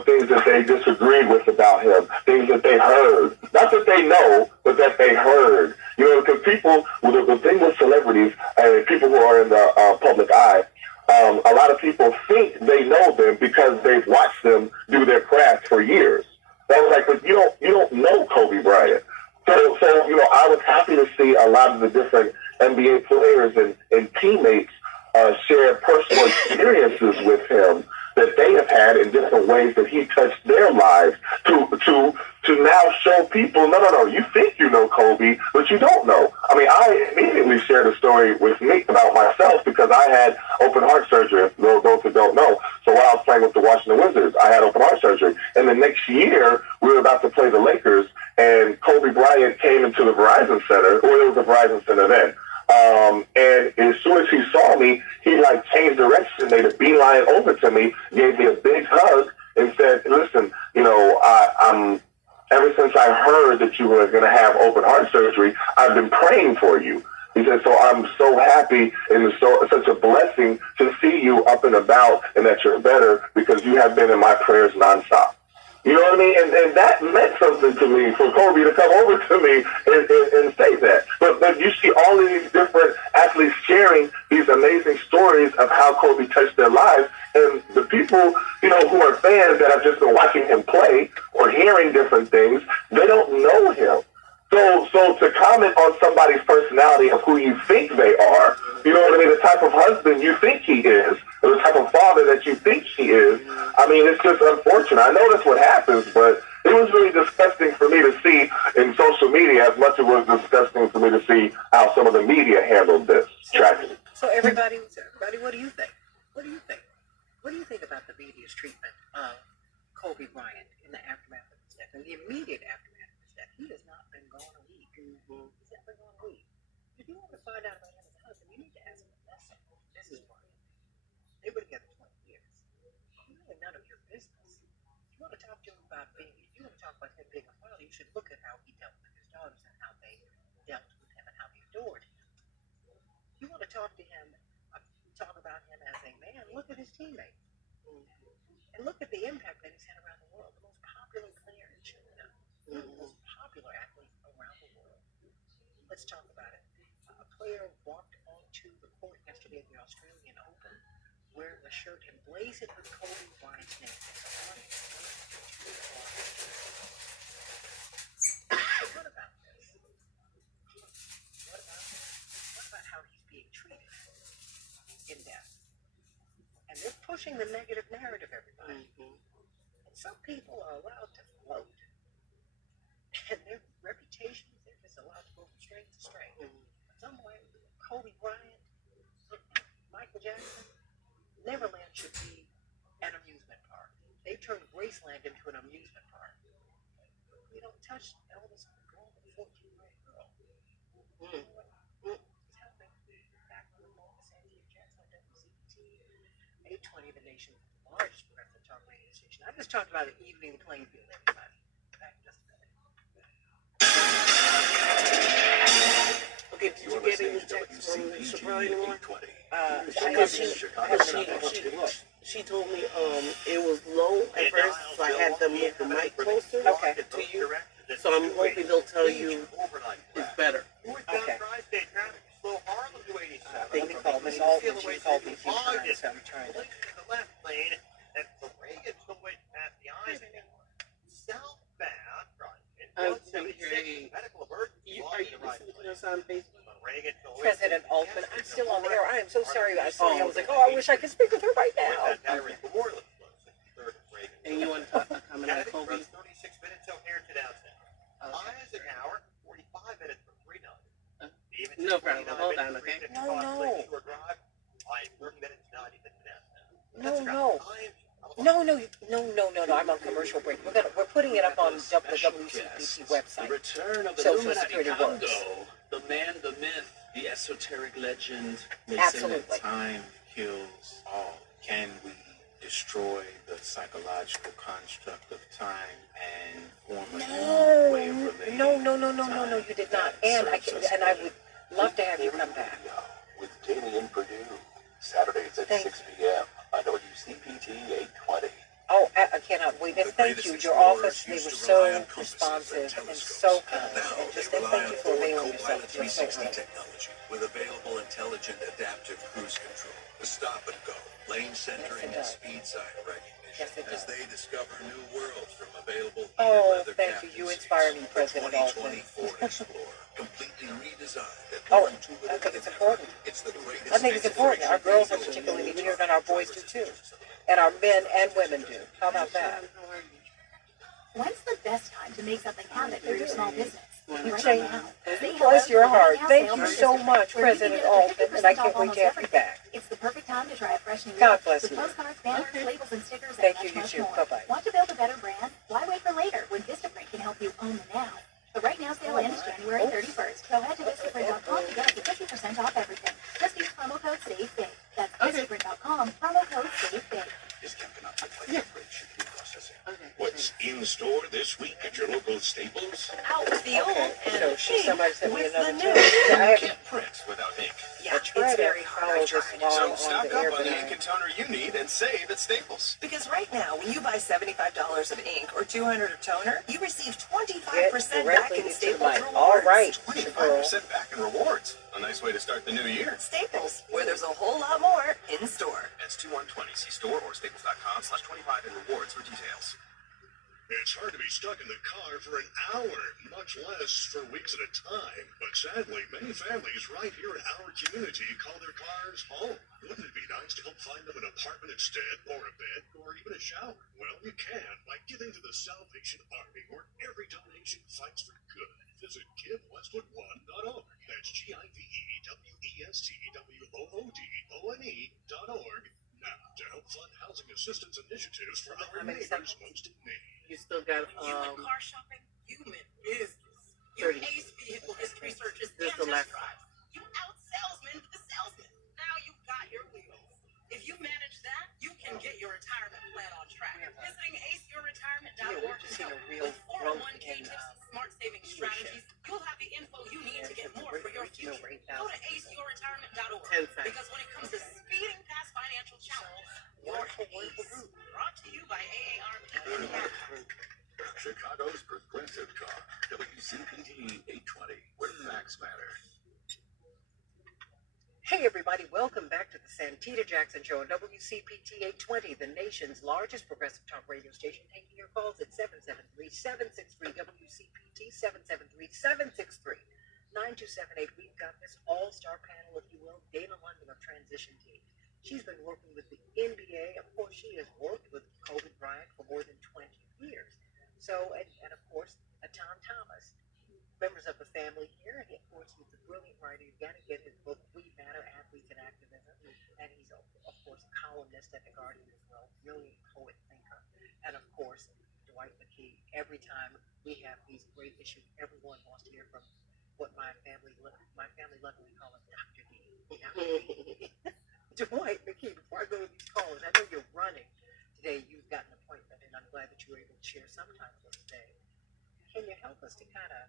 things that they disagreed with about him, things that they heard. Not that they know, but that they heard. Because people, the thing with celebrities and people who are in the public eye, a lot of people think they know them because they've watched them do their craft for years. That was like, but you don't know Kobe Bryant. So I was happy to see a lot of the different NBA players and teammates share personal experiences with him that they have had in different ways that he touched their lives to now show people, no, you think you know Kobe, but you don't know. I mean, I immediately shared a story with me about myself because I had open heart surgery, those who don't know. So while I was playing with the Washington Wizards, I had open heart surgery. And the next year, we were about to play the Lakers, and Kobe Bryant came into the Verizon Center, or it was the Verizon Center then. And as soon as he saw me, he changed direction, made a beeline over to me, gave me a big hug, and said, listen, I'm ever since I heard that you were going to have open heart surgery, I've been praying for you. He said, so I'm so happy and it's such a blessing to see you up and about and that you're better because you have been in my prayers nonstop. You know what I mean? And that meant something to me for Kobe to come over to me and say that. But you see all of these different athletes sharing these amazing stories of how Kobe touched their lives. And the people, who are fans that have just been watching him play or hearing different things, they don't know him. So to comment on somebody's personality of who you think they are, you know what I mean, the type of husband you think he is, or the type of father that you think he is, I mean, it's just unfortunate. I know that's what happens, but it was really disgusting for me to see in social media as much as it was disgusting for me to see how some of the media handled this tragedy. So everybody, what do you think? What do you think? What do you think about the media's treatment of Kobe Bryant in the aftermath of his death, in the immediate aftermath of his death? He has not been gone a week. He's not been gone a week. If you want to find out about him as a husband, you need to ask him this. This is Bryant. They were together 20 years. Really none of your business. If you want to talk to him about if you want to talk about him being a father, you should look at how he dealt with his daughters and how they dealt with him and how they adored him. If you want to talk to him, talk about him as a man, look at his teammates. And look at the impact that he's had around the world. The most popular player in China. The most popular athlete around the world. Let's talk about it. A player walked onto the court yesterday at the Australian Open wearing a shirt emblazoned with Kobe Bryant's name. So what about this? What about how he's being treated in death? And they're pushing the negative narrative, everybody. And some people are allowed to float. And their reputations, they're just allowed to go from strength to strength. Some way, Kobe Bryant, Michael Jackson, Neverland should be an amusement park. They turned Graceland into an amusement park. We don't touch Elvis' girl, the 14-year-old girl. It's happening back when the Santita Jackson WCT 820, the nation's largest progressive talk radio station. I just talked about an evening playing field, everybody. Back just a minute. Okay, did you get any text from Sabrina anymore? She told me it was low at first, so I had to move the mic closer to you. So I'm hoping they'll tell you it's better. Okay. I think they called me all, and she called me a few times, so I'm trying to. Are you listening to us on Facebook? President Altman, I'm still on the air. I am so sorry. I was like, I wish I could speak with her right now. And you want to talk about coming out of Kobe? 36 minutes out here to downtown. Highs an hour, 45 minutes from 3-9. No problem. Hold on, okay? No. I am 30 minutes, 90 minutes downtown. No. I'm on commercial break. We're putting it up on the WCPT website. The return of the Social Illuminati Security Congo, works. the man, the myth, the esoteric legend. They Absolutely. say that time kills all. Can we destroy the psychological construct of time and form a new way of relating. No, you did not. And I would love to have you come back. With Daily in Purdue, Saturdays at 6 p.m. on WCPT 820. Oh, I cannot wait. And thank you. Your office, they were so responsive and so kind. And just thank you for availing yourself to so technology with available intelligent adaptive cruise control, the stop and go, lane centering, and speed sign recognition as they discover new worlds from available leather thank you. You inspire me, President Alton. 2020 Ford Explorer, completely redesigned. I think it's important. It's the greatest. I think it's important. Our girls are particularly cheered, and our boys do too. And our men and women do. How about that? When's the best time to make something happen for your small business? Right now. Bless your heart. Thank you so much, President Alton, and I can't wait to have you back. It's the perfect time to try a fresh new God bless you. with postcards, banners, labels, and stickers, Thank and you, much you too. more. Bye-bye. Want to build a better brand? Why wait for later when Vistaprint can help you own the now? The Right Now sale ends January 31st, so head to Vistaprint.com to get up to 50% off everything. Just use promo code SAVEBIG. That's Vistaprint.com, promo code SAVEBIG. What's in store this week at your local Staples? Out with the old and somebody sent me with another the too. new. You can't print without ink. Yeah, That's right. it's very hard. Follow this while So on stock the up air on the tonight. ink and toner you need and save at Staples. Because right now, when you buy $75 of ink or $200 of toner, you receive 25% Get back directly in into the Staples mic. rewards. All right. 25% back in rewards. A nice way to start the new year. Staples, where there's a whole lot more in store. That's 2120. See store or staples.com/25 in rewards for details. It's hard to be stuck in the car for an hour, much less for weeks at a time. But sadly, many families right here in our community call their cars home. Wouldn't it be nice to help find them an apartment instead, or a bed, or even a shower? Well, you can by giving to the Salvation Army, where every donation fights for good. Visit GiveWestwood1.org. That's GiveWestwoodOne.org. Now, to help fund housing assistance initiatives for our neighbors most in need. You still got When you went car shopping, you meant business. You 30. ace vehicle history searches This and the last- test drives. You out-salesman the salesman. Now you got your wheels. If you manage that, you can get your retirement plan on track. Visiting aceyourretirement.org to help. With 401k tips and smart saving strategies, you'll have the info you need to get more for your future. Go to aceyourretirement.org. 10 seconds. Because when it comes to speeding past financial challenges, you're ace. Brought to you by AARP and NAPA. Chicago's Progressive Talk, WCPT 820, where facts matter. Hey everybody, welcome back to the Santita Jackson Show on WCPT 820, the nation's largest progressive talk radio station, taking your calls at 773-763 WCPT 773-763 9278. We've got this all-star panel, if you will, Dana London of Transition Team. She's been working with the NBA. Of course, she has worked with Kobe Bryant for more than 20 years. So, and of course, Tom Thomas, members of the family here. And of course, he's a brilliant writer. You've got to get his book, We Matter, Athletes and Activism. And he's, of course, a columnist at The Guardian as well. Brilliant poet, thinker. And of course, Dwight McKee. Every time we have these great issues, everyone wants to hear from what my family lovingly call him Dr. D. Dwight McKee, before I go to these callers, I know you're running today. You've got an appointment, and I'm glad that you were able to share some time with us today. Can you help us to kind of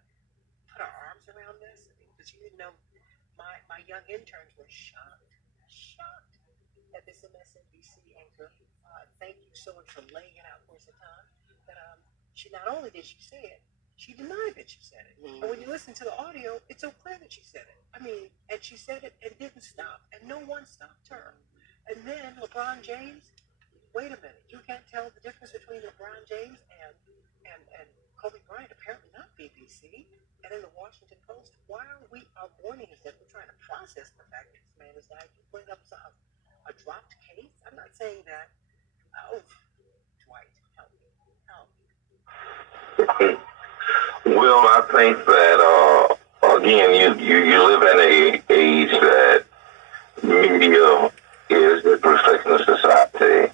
put our arms around this? Because you know, my young interns were shocked at this MSNBC anchor. Thank you so much for laying it out for us at time. But she not only did she say it, she denied that she said it. And when you listen to the audio, it's so clear that she said it. I mean, and she said it and didn't stop, and no one stopped her. And then LeBron James, wait a minute, you can't tell the difference between LeBron James and Kobe Bryant, apparently not BBC, and in the Washington Post. While we are mourning his death, we're trying to process the fact that this man has died. You bring up a dropped case? I'm not saying that. Oh, Dwight, help me. Well, I think that, again, you live in an age that media is the reflection of society.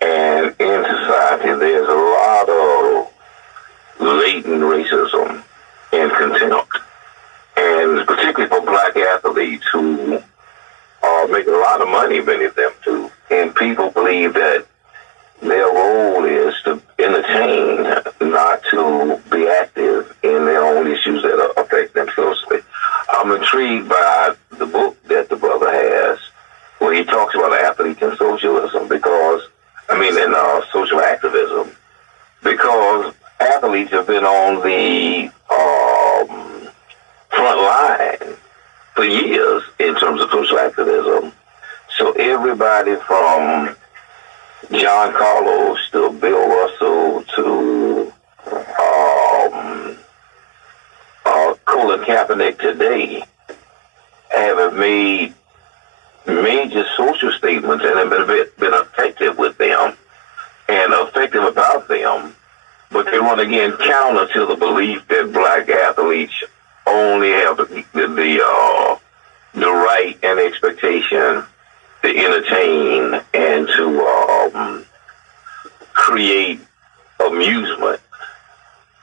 And in society, there's a lot of latent racism and contempt. And particularly for black athletes who are making a lot of money, many of them too. And people believe that their role is to entertain, not to be active in their own issues that affect them closely. I'm intrigued by the book that the brother has, where he talks about athletes and socialism, because, social activism, because athletes have been on the front line for years in terms of social activism. So everybody from John Carlos to Bill Russell to Colin Kaepernick today have made major social statements and have been effective with them and effective about them, but they run again counter to the belief that black athletes only have the right and expectation to entertain and to create amusement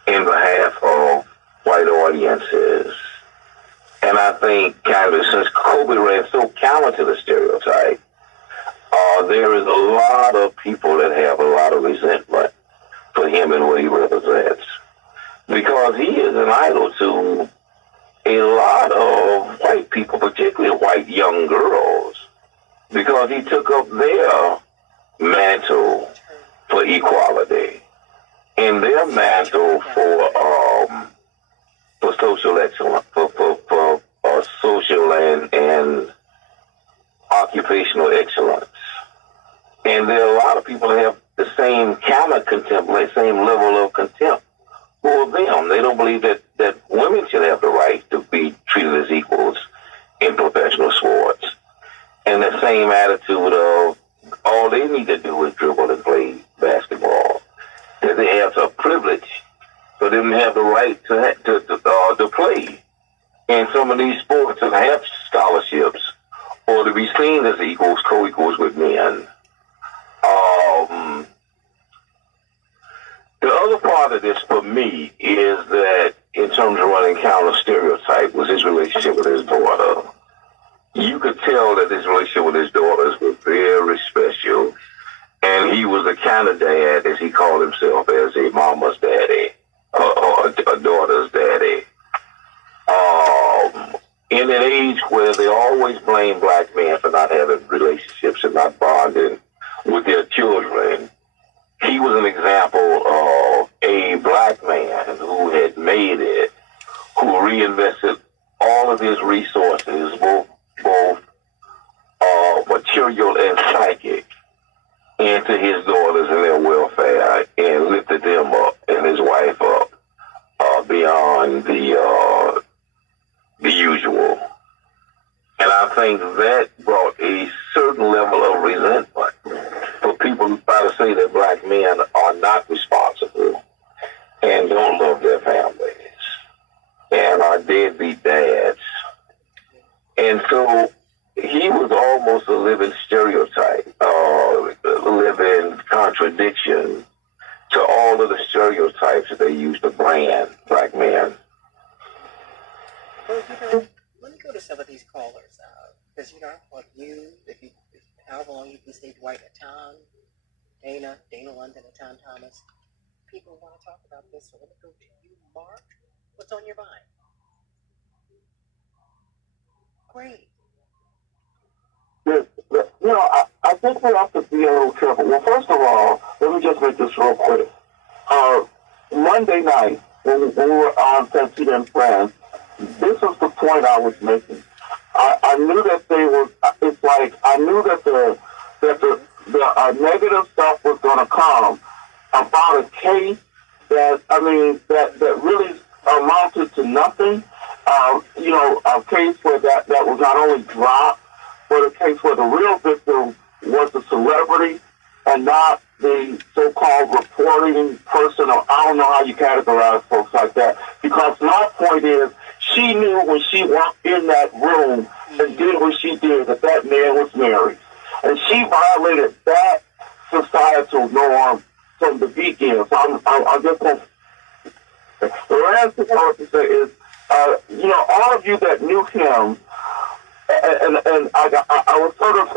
in behalf of white audiences. And I think kind of since Kobe ran so counter to the stereotype, there is a lot of people that have a lot of resentment for him and what he represents, because he is an idol to a lot of white people, particularly white young girls, because he took up their mantle for equality and their mantle for social excellence, for social and occupational excellence. And there are a lot of people that have the same kind of contempt, the same level of contempt for them. They don't believe that women should have the right to be treated as equals in professional sports. And the same attitude of all they need to do is dribble and play basketball. That they have a privilege for them to have the right to play in some of these sports and have scholarships or to be seen as equals, co-equals with men. The other part of this for me is that in terms of running counter stereotype was his relationship with his daughter. You could tell that his relationship with his daughters was very special, and he was the kind of dad, as he called himself, as a mama's daddy, or a daughter's daddy. In an age where they always blame black men for not having relationships and not bonding with their children, he was an example of a black man who had made it, who reinvested all of his resources, both material and psychic, into his daughters and their welfare, and lifted them up and his wife up beyond the usual. And I think that brought a certain level of resentment for people who try to say that black men are not responsible and don't love their families and are deadbeat dads. And so he was almost a living stereotype, a living contradiction to all of the stereotypes that they use to brand black men. Well, let me go to some of these callers, because I thought however long you've been Steve White at Tom, Dana London at Tom Thomas. People want to talk about this, so let me go to you, Mark. What's on your mind? Great. I think we have to be a little careful. Well, first of all, let me just make this real quick. Monday night, when we were on Santita and Friends, this was the point I was making. I knew that they were. It's like I knew that the negative stuff was going to come about a case that really amounted to nothing. A case where that was not only dropped, but a case where the real victim was the celebrity and not the so-called reporting person, or I don't know how you categorize folks like that. Because my point is, she knew when she walked in that room and did what she did that that man was married. And she violated that societal norm from the beginning. So I'm just going to... The last thing I want to say is, all of you that knew him I was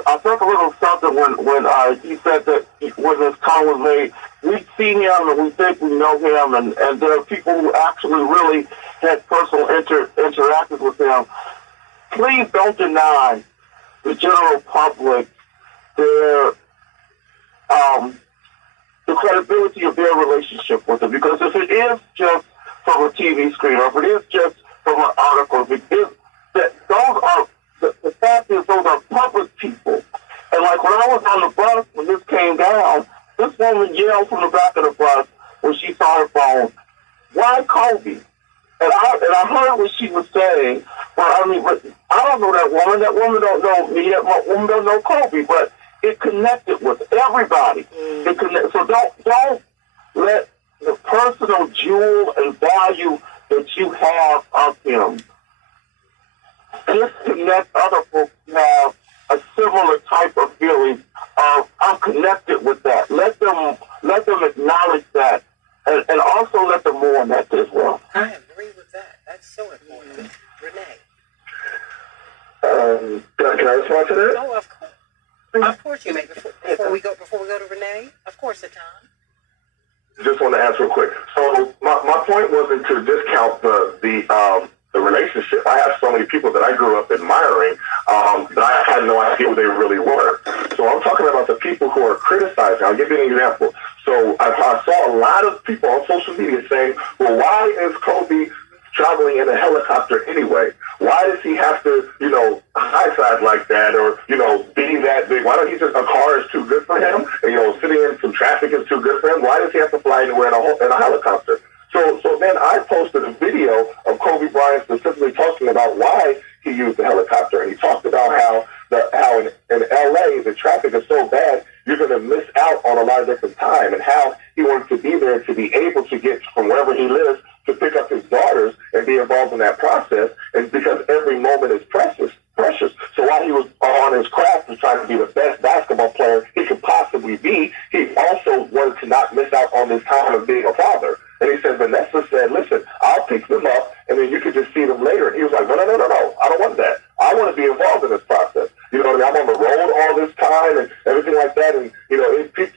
I felt a little something when he said that when this call was made, we see him and we think we know him, and there are people who actually really had personal interactions with him. Please don't deny the general public their the credibility of their relationship with him, because if it is just from a TV screen or if it is just from an article, if it is that those are the fact is those are public people. And like when I was on the bus when this came down, this woman yelled from the back of the bus when she saw her phone, "Why Kobe?" And I heard what she was saying, but I don't know that woman. That woman don't know me. That woman don't know Kobe, but it connected with everybody. So don't let the personal jewel and value that you have of him disconnect other folks who have a similar type of feeling of I'm connected with that. Let them acknowledge that, and also let them mourn that as well. I agree with that. That's so important. Renee. Can I respond to that? Oh, of course. Of course you may. Before we go to Renee, of course, Tom. Just want to ask real quick. So my point wasn't to discount the relationship. I have so many people that I grew up admiring that I had no idea who they really were. So I'm talking about the people who are criticizing. I'll give you an example. So I saw a lot of people on social media saying, well, why is Kobe traveling in a helicopter anyway? Why does he have to, high side like that, or, be that big? Why don't he just, a car is too good for him? And, sitting in some traffic is too good for him. Why does he have to fly anywhere in a helicopter? So then I posted a video of Kobe Bryant specifically talking about why he used the helicopter. And he talked about how in LA, the traffic is so bad, you're going to miss out on a lot of different time, and how he wanted to be there to be able to get from wherever he lives to pick up his daughters and be involved in that process, and because every moment is precious. So while he was on his craft and trying to be the best basketball player he could possibly be, he also wanted to not miss out on this time of being a father. And he said, Vanessa said, listen, I'll pick them up, and then you can just see them later. And he was like, no, I don't want that. I want to be involved in this process. You know what I mean? I'm on the road all this time and everything like that. And,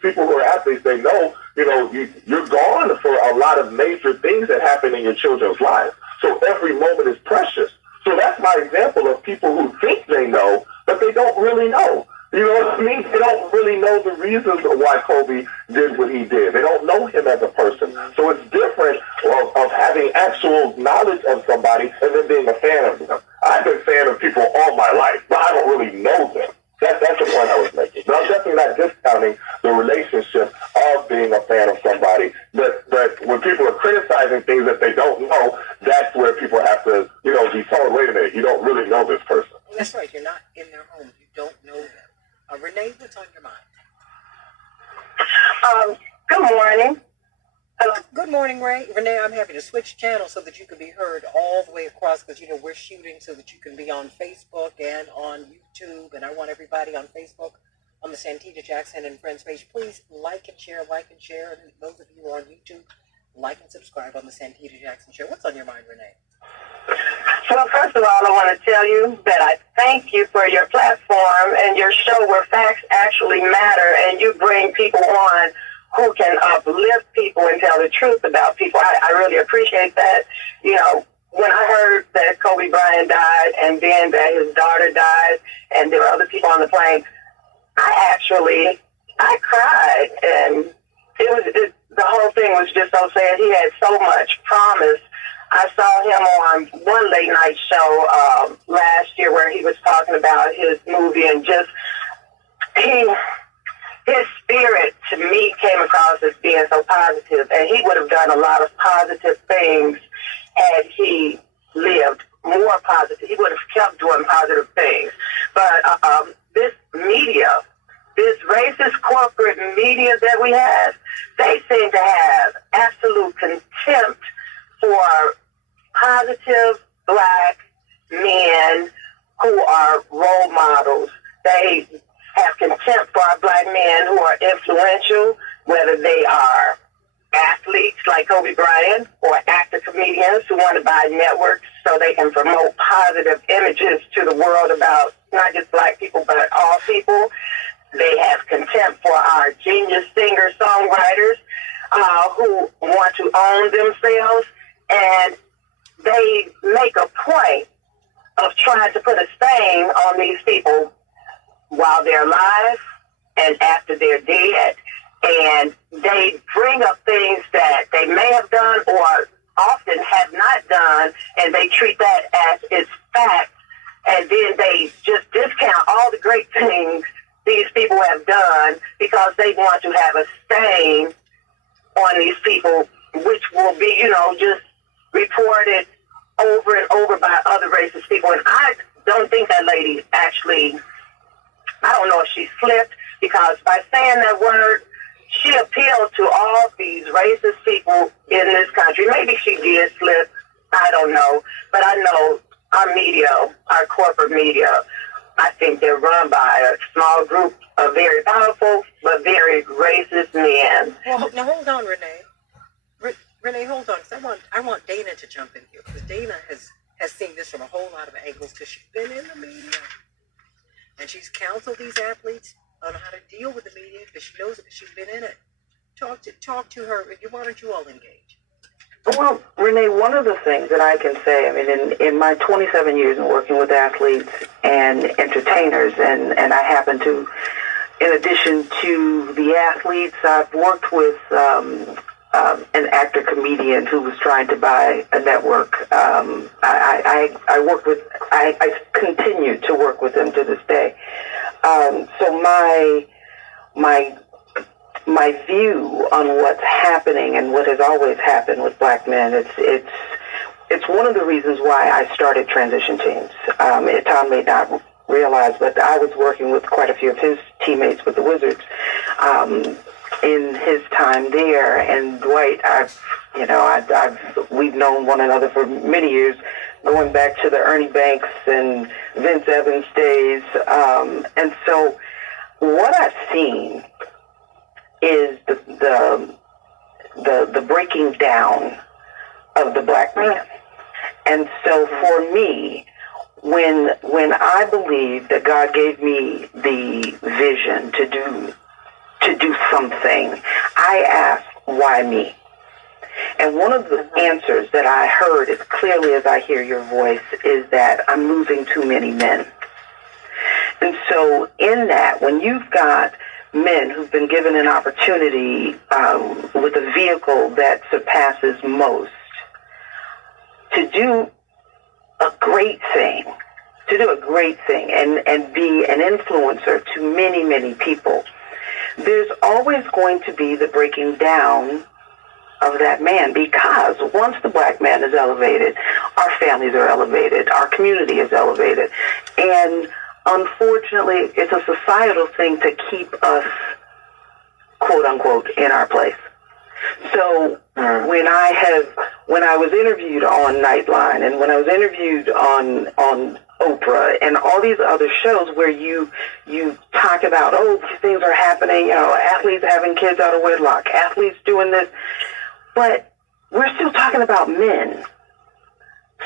people who are athletes, they know, you're gone for a lot of major things that happen in your children's lives. So every moment is precious. So that's my example of people who think they know, but they don't really know. You know what I mean? They don't really know the reasons why Kobe did what he did. They don't know him as a person. So it's different of having actual knowledge of somebody and then being a fan of them. I've been a fan of people all my life, but I don't really know them. That's the point I was making. But I'm definitely not discounting the relationship of being a fan of somebody. But when people are criticizing things that they don't know, that's where people have to, be told, wait a minute, you don't really know this person. That's right. You're not in their home. You don't know them. Renee, what's on your mind? Good morning. Good morning, Renee. I'm happy to switch channels so that you can be heard all the way across, because, we're shooting so that you can be on Facebook and on YouTube. And I want everybody on Facebook, on the Santita Jackson and Friends page, please like and share. And those of you who are on YouTube, like and subscribe on the Santita Jackson Show. What's on your mind, Renee? Well, first of all, I want to tell you that I thank you for your platform and your show where facts actually matter, and you bring people on who can uplift people and tell the truth about people. I really appreciate that. When I heard that Kobe Bryant died and then that his daughter died and there were other people on the plane, I cried, and the whole thing was just so sad. He had so much promise. I saw him on one late night show last year where he was talking about his movie, and just his spirit to me came across as being so positive, and he would have done a lot of positive things had he lived more positive. He would have kept doing positive things. But this media, this racist corporate media that we have, they seem to have absolute contempt for positive black men who are role models. They have contempt for our black men who are influential, whether they are athletes like Kobe Bryant or actor comedians who want to buy networks so they can promote positive images to the world about not just black people, but all people. They have contempt for our genius singer-songwriters who want to own themselves, and they make a point of trying to put a stain on these people while they're alive and after they're dead. And they bring up things that they may have done or often have not done, and they treat that as its fact, and then they just discount all the great things these people have done because they want to have a stain on these people, which will be, just reported over and over by other racist people. And I don't think that lady actually, I don't know if she slipped, because by saying that word, she appealed to all these racist people in this country. Maybe she did slip, I don't know. But I know our media, our corporate media, I think they're run by a small group of very powerful but very racist men. Well, now hold on, Renee. Renee, hold on. 'Cause I want Dana to jump in here, because Dana has seen this from a whole lot of angles, because she's been in the media and she's counseled these athletes on how to deal with the media, because she knows it, because she's been in it. Talk to her. Why don't you all engage? Well, Renee, one of the things that I can say, I mean, in my 27 years in working with athletes and entertainers, and I happen to, in addition to the athletes, I've worked with an actor-comedian who was trying to buy a network. I worked with, I continue to work with him to this day. So my view on what's happening and what has always happened with black men, it's one of the reasons why I started transition teams. Tom may not realize, but I was working with quite a few of his teammates with the Wizards in his time there. And Dwight, we've known one another for many years, going back to the Ernie Banks and Vince Evans days. And so what I've seen is the breaking down of the black man. And so for me, when I believe that God gave me the vision to do something, I ask, why me? And one of the answers that I heard as clearly as I hear your voice is that I'm losing too many men. And so in that, when you've got men who've been given an opportunity with a vehicle that surpasses most to do a great thing, and be an influencer to many, many people, there's always going to be the breaking down of that man, because once the black man is elevated, our families are elevated, our community is elevated, and unfortunately, it's a societal thing to keep us, quote unquote, in our place. So when I was interviewed on Nightline, and when I was interviewed on Oprah and all these other shows where you talk about, these things are happening, athletes having kids out of wedlock, athletes doing this, but we're still talking about men.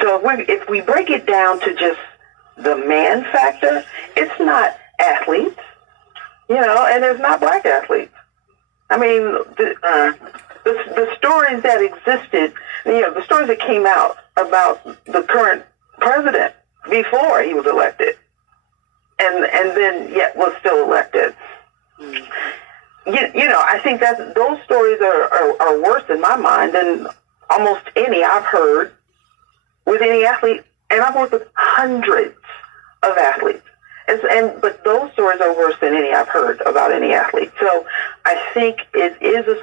So if we break it down to just the man factor, it's not athletes, and it's not black athletes. I mean, the stories that existed, the stories that came out about the current president before he was elected, and then yet was still elected. I think that those stories are worse in my mind than almost any I've heard with any athlete, and I've worked with hundreds of athletes. But those stories are worse than any I've heard about any athlete. So I think it is a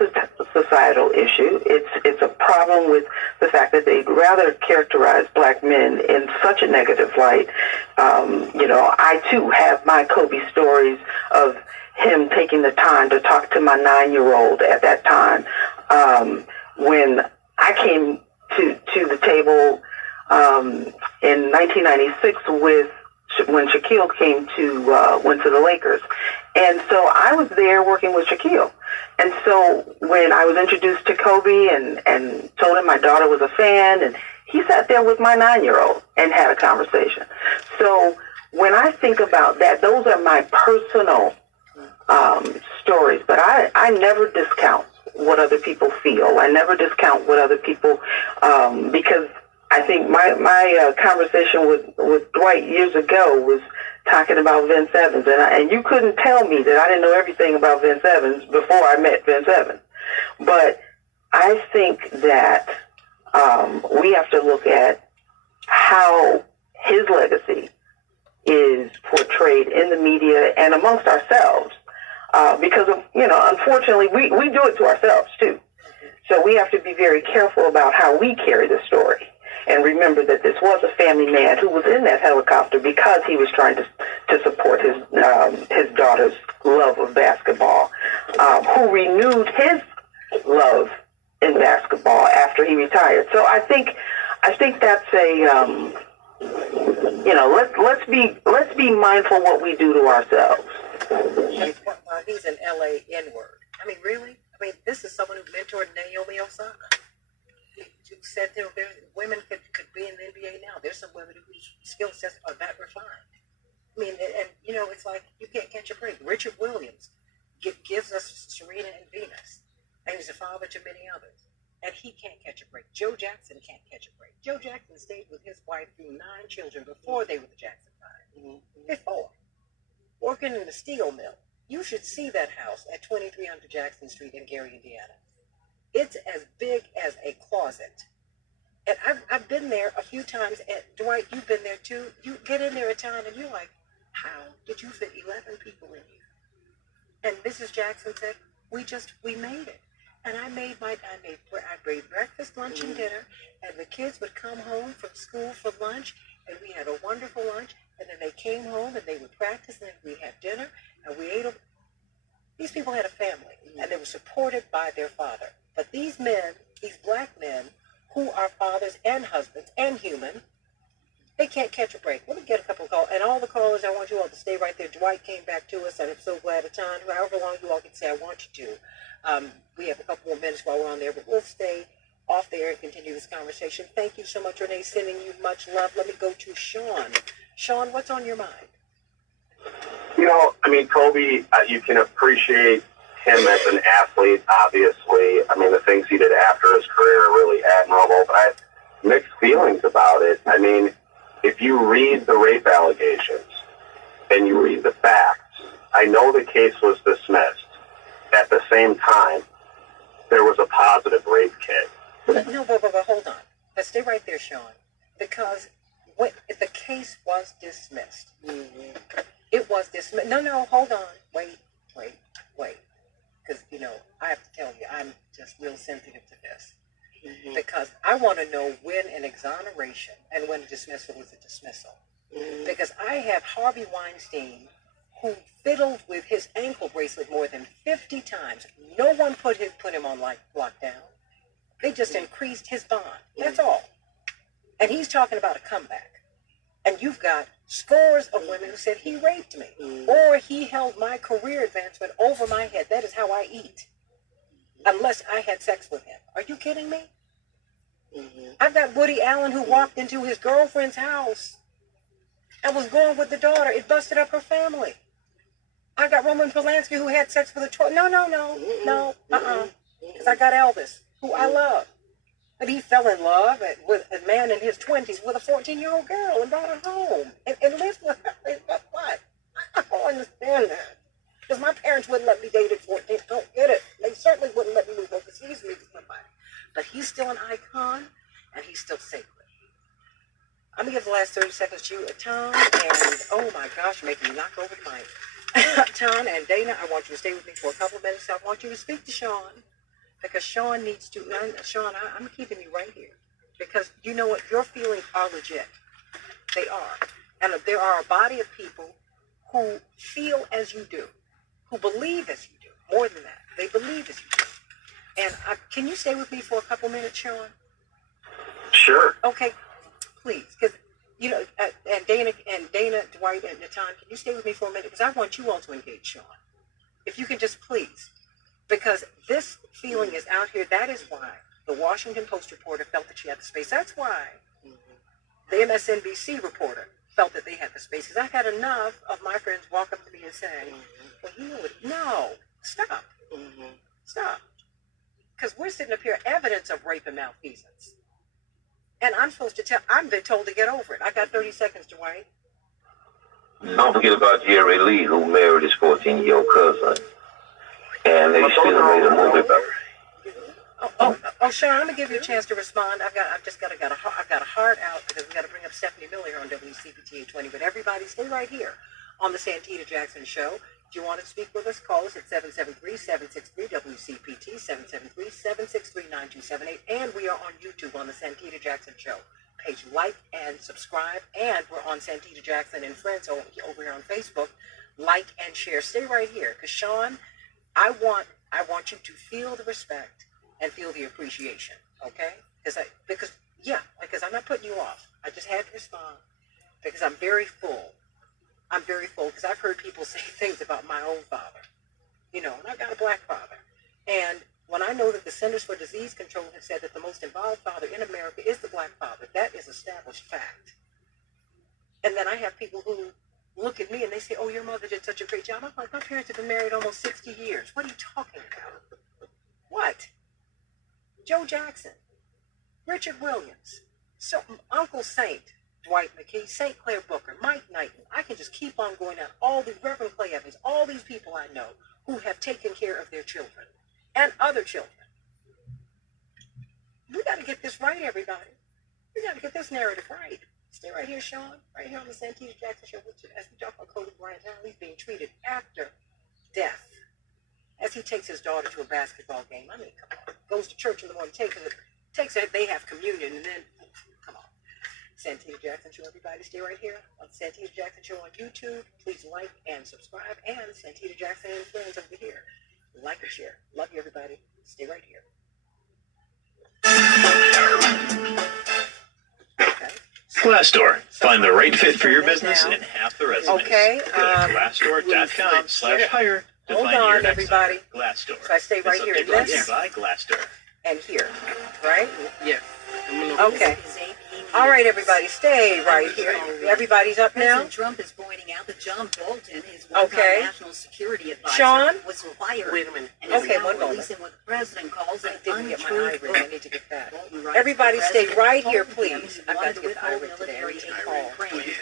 societal issue. It's a problem with the fact that they'd rather characterize black men in such a negative light. I too have my Kobe stories of him taking the time to talk to my 9-year-old at that time. When I came to the table in 1996 when Shaquille went to the Lakers. And so I was there working with Shaquille. And so when I was introduced to Kobe and told him my daughter was a fan, and he sat there with my 9-year-old and had a conversation. So when I think about that, those are my personal stories, but I never discount what other people feel. I never discount what other people, because I think my conversation with Dwight years ago was talking about Vince Evans, and you couldn't tell me that I didn't know everything about Vince Evans before I met Vince Evans. But I think that we have to look at how his legacy is portrayed in the media and amongst ourselves, because of, unfortunately, we do it to ourselves too. So we have to be very careful about how we carry the story. And remember that this was a family man who was in that helicopter because he was trying to support his daughter's love of basketball, who renewed his love in basketball after he retired. So I think that's a let's be mindful what we do to ourselves. He's an LA N-word. I mean, really? I mean, this is someone who mentored Naomi Osaka. Who said there women could be in the NBA now. There's some women whose skill sets are that refined. I mean, and it's like you can't catch a break. Richard Williams gives us Serena and Venus, and he's a father to many others. And he can't catch a break. Joe Jackson can't catch a break. Joe Jackson stayed with his wife through 9 children before they were the Jackson 5. Before. Working in the steel mill. You should see that house at 2300 Jackson Street in Gary, Indiana. It's as big as a closet. And I've been there a few times. And Dwight, you've been there too. You get in there a time and you're like, how did you fit 11 people in here? And Mrs. Jackson said, we made it. And I made breakfast, lunch, and dinner. And the kids would come home from school for lunch. And we had a wonderful lunch. And then they came home and they would practice. And then we had dinner. And we ate. These people had a family. And they were supported by their father. But these men, these black men, who are fathers and husbands and human, they can't catch a break. Let me get a couple of calls. And all the callers, I want you all to stay right there. Dwight came back to us, and I'm so glad at times. However long you all can say, I want you to. We have a couple more minutes while we're on there, but we'll stay off there and continue this conversation. Thank you so much, Renee. Sending you much love. Let me go to Sean. Sean, what's on your mind? Kobe, you can appreciate him as an athlete, obviously. I mean, the things he did after his career are really admirable, but I have mixed feelings about it. I mean, if you read the rape allegations and you read the facts, I know the case was dismissed. At the same time, there was a positive rape kit. No, but hold on. Let's stay right there, Sean, because the case was dismissed. It was dismissed. No, hold on. Wait. Because, I have to tell you, I'm just real sensitive to this. Because I want to know when an exoneration and when a dismissal is a dismissal. Because I have Harvey Weinstein, who fiddled with his ankle bracelet more than 50 times. No one put him on lockdown. They just increased his bond. That's all. And he's talking about a comeback. And you've got scores of women who said he raped me, or he held my career advancement over my head. That is how I eat, unless I had sex with him. Are you kidding me? I've got Woody Allen who walked into his girlfriend's house and was going with the daughter. It busted up her family. I got Roman Polanski who had sex with a toy. No. Because I got Elvis, who I love. But he fell in love with a man in his 20s with a 14-year-old girl and brought her home and lived with her. What? I don't understand that. Because my parents wouldn't let me date at 14. Don't get it. They certainly wouldn't let me move over because he's with somebody. But he's still an icon, and he's still sacred. I'm going to give the last 30 seconds to you, Tom, and oh my gosh, you're making me knock over the mic. Tom and Dana, I want you to stay with me for a couple of minutes. I want you to speak to Sean. Because Sean needs to, Sean, I'm keeping you right here. Because you know what? Your feelings are legit. They are. And there are a body of people who feel as you do, who believe as you do. More than that, they believe as you do. And can you stay with me for a couple minutes, Sean? Sure. Okay, please. Because, and Dana, Dwight, and Natan, can you stay with me for a minute? Because I want you all to engage Sean. If you can just please. Because this feeling is out here. That is why the Washington Post reporter felt that she had the space. That's why the MSNBC reporter felt that they had the space. Because I've had enough of my friends walk up to me and say, well, you know what? No, stop. Stop. Because we're sitting up here, evidence of rape and malfeasance. And I'm supposed to I've been told to get over it. I got 30 seconds, Dwight. Don't forget about Jerry Lee, who married his 14-year-old cousin. And they still made a movie about it. Oh, Sean, I'm gonna give you a chance to respond. I've got a heart out because we got to bring up Stephanie Miller here on WCPT 820. But everybody, stay right here on the Santita Jackson Show. If you want to speak with us, call us at 773-763-WCPT, 773-763-9278, and we are on YouTube on the Santita Jackson Show page. Like and subscribe, and we're on Santita Jackson and Friends over here on Facebook. Like and share. Stay right here, because Sean, I want you to feel the respect and feel the appreciation, okay? Because I'm not putting you off. I just had to respond because I'm very full. I'm very full because I've heard people say things about my own father, and I've got a black father. And when I know that the Centers for Disease Control have said that the most involved father in America is the black father, that is established fact. And then I have people who look at me and they say, oh, your mother did such a great job. I'm like, my parents have been married almost 60 years. What are you talking about? What? Joe Jackson, Richard Williams, Uncle Saint, Dwight McKee, St. Clair Booker, Mike Knighton. I can just keep on going down. All the Reverend Clay Evans, all these people I know who have taken care of their children and other children. We got to get this right, everybody. We got to get this narrative right. Stay right here, Sean, right here on the Santita Jackson Show. As we talk about Kobe Bryant, how he's being treated after death, as he takes his daughter to a basketball game. I mean, come on. Goes to church in the morning, takes it, they have communion, and then, come on. Santita Jackson Show, everybody, stay right here on Santita Jackson Show on YouTube. Please like and subscribe, and Santita Jackson and Friends over here. Like and share. Love you, everybody. Stay right here. Okay. Glassdoor. Find the right fit for your business in half the resumes. Okay. Go to glassdoor.com/hire to Hold find on, your next everybody. hire. Glassdoor. So I stay right here in this. By Glassdoor. And here, right? Yes. Okay. All right, everybody, stay right here. Everybody's up now. President Trump is pointing out that John Bolton, his one-time national security advisor, Sean? was fired. Wait a minute. And is Okay, now one moment. releasing what the president calls an Didn't get my untrue eye ring. I need to get that. Bolton writes, Everybody the stay president right told here, him please. he I've wanted got to get the eye withhold ring today. I military need to aid call from Ukraine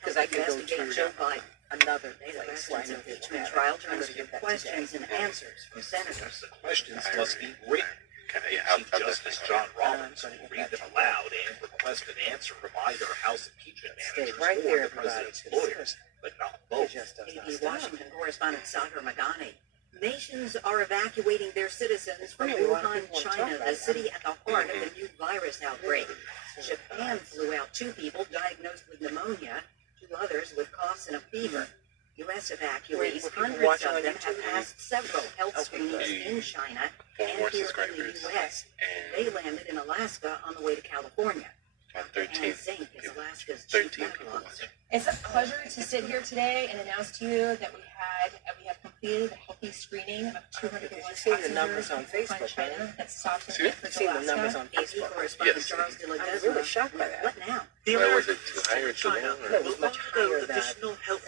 because I can go investigate to Joe Biden. another The place where I president's know it's impeachment bad. trial I'm turns gonna to get that questions today. and answers from senators. The questions must be written. Chief Justice John Roberts will read them aloud and request an answer from either House impeachment managers right or there, the president's everybody. lawyers, but not both. AP Washington correspondent Sagar Magani. Nations are evacuating their citizens from Really, a lot of Wuhan, people want to China, talk the right city at the heart of the new virus outbreak. Japan flew out 2 people diagnosed with pneumonia, 2 others with coughs and a fever. U.S. evacuees, hundreds of them have passed several health screenings in China and here in the U.S. They landed in Alaska on the way to California. On 13. Zink is Alaska's chief medical officer. It's a pleasure to sit here today and announce to you that we have completed a healthy screening of 201 passengers on Facebook, China that stopped in See Anchorage, the numbers Alaska. on Facebook. Correspondent Charles de la I was really shocked by that. What now? Why was it too high or too low? No, it was much higher than I've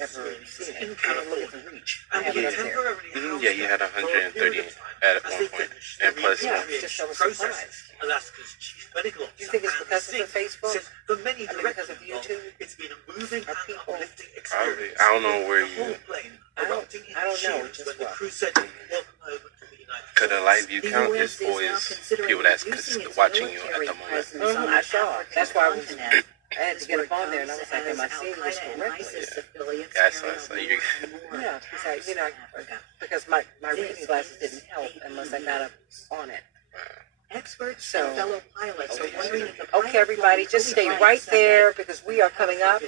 ever seen it. Kind of look at the reach. I have it up there. Yeah, you had 130 at one point, and plus Yeah, more. just I was surprised. Alaska's chief medical officer. You think it's because of the Facebook? Says for many Because of YouTube? it's been a moving and uplifting Probably. experience. I don't know where The whole you plane I don't erupting in know, cheers just when the what? crew said, "Welcome home to the United could a live view The count U.S. is is now always considering people that's reducing its watching you at military the moment. presence on I the saw it. African That's why I was. continent. I had to get up on there, and I was like, am I As seeing this Al-Qaeda and correctly? ISIS affiliates Yeah, carry so out you. more Yeah, because my reading glasses didn't help unless I got up on it. Experts So- and fellow pilots are wondering if the Okay, everybody, just stay right there because we are coming up,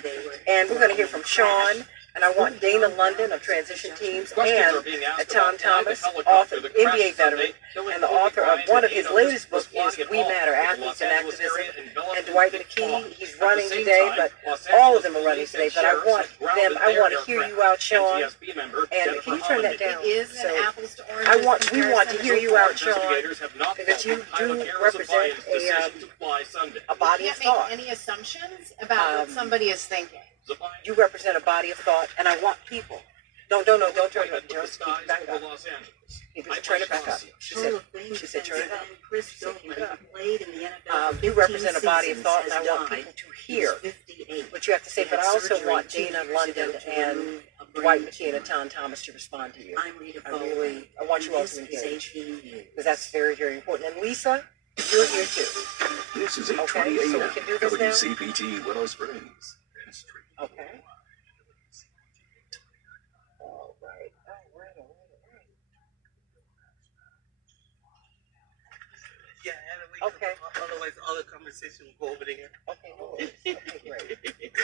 and we're going to hear from Sean. And I want Dana London of Transition Teams and Tom Thomas, author, NBA veteran, and the author of one of his latest books is We Matter, Athletes and Activism, and Dwight McKee. He's running today, but all of them are running today. But I want to hear you out, Sean. And can you turn that down? We want to hear you out, Sean, because you do represent a body of thought. Any assumptions about what somebody is thinking? You represent a body of thought, and I want people. Don't turn it up. Just back up. Turn it back up. She said turn it up. You represent a body of thought, and I want people to hear what you have to say. But I also want Dana London and Dwight McKee and Tom Thomas to respond to you. I want you all to engage, because that's very, very important. And Lisa, you're here too. This is 8:20 a.m. WCPT Willow Springs. Okay. Yeah, okay. Otherwise, other conversation will go over there. Okay, no worries. Okay, great.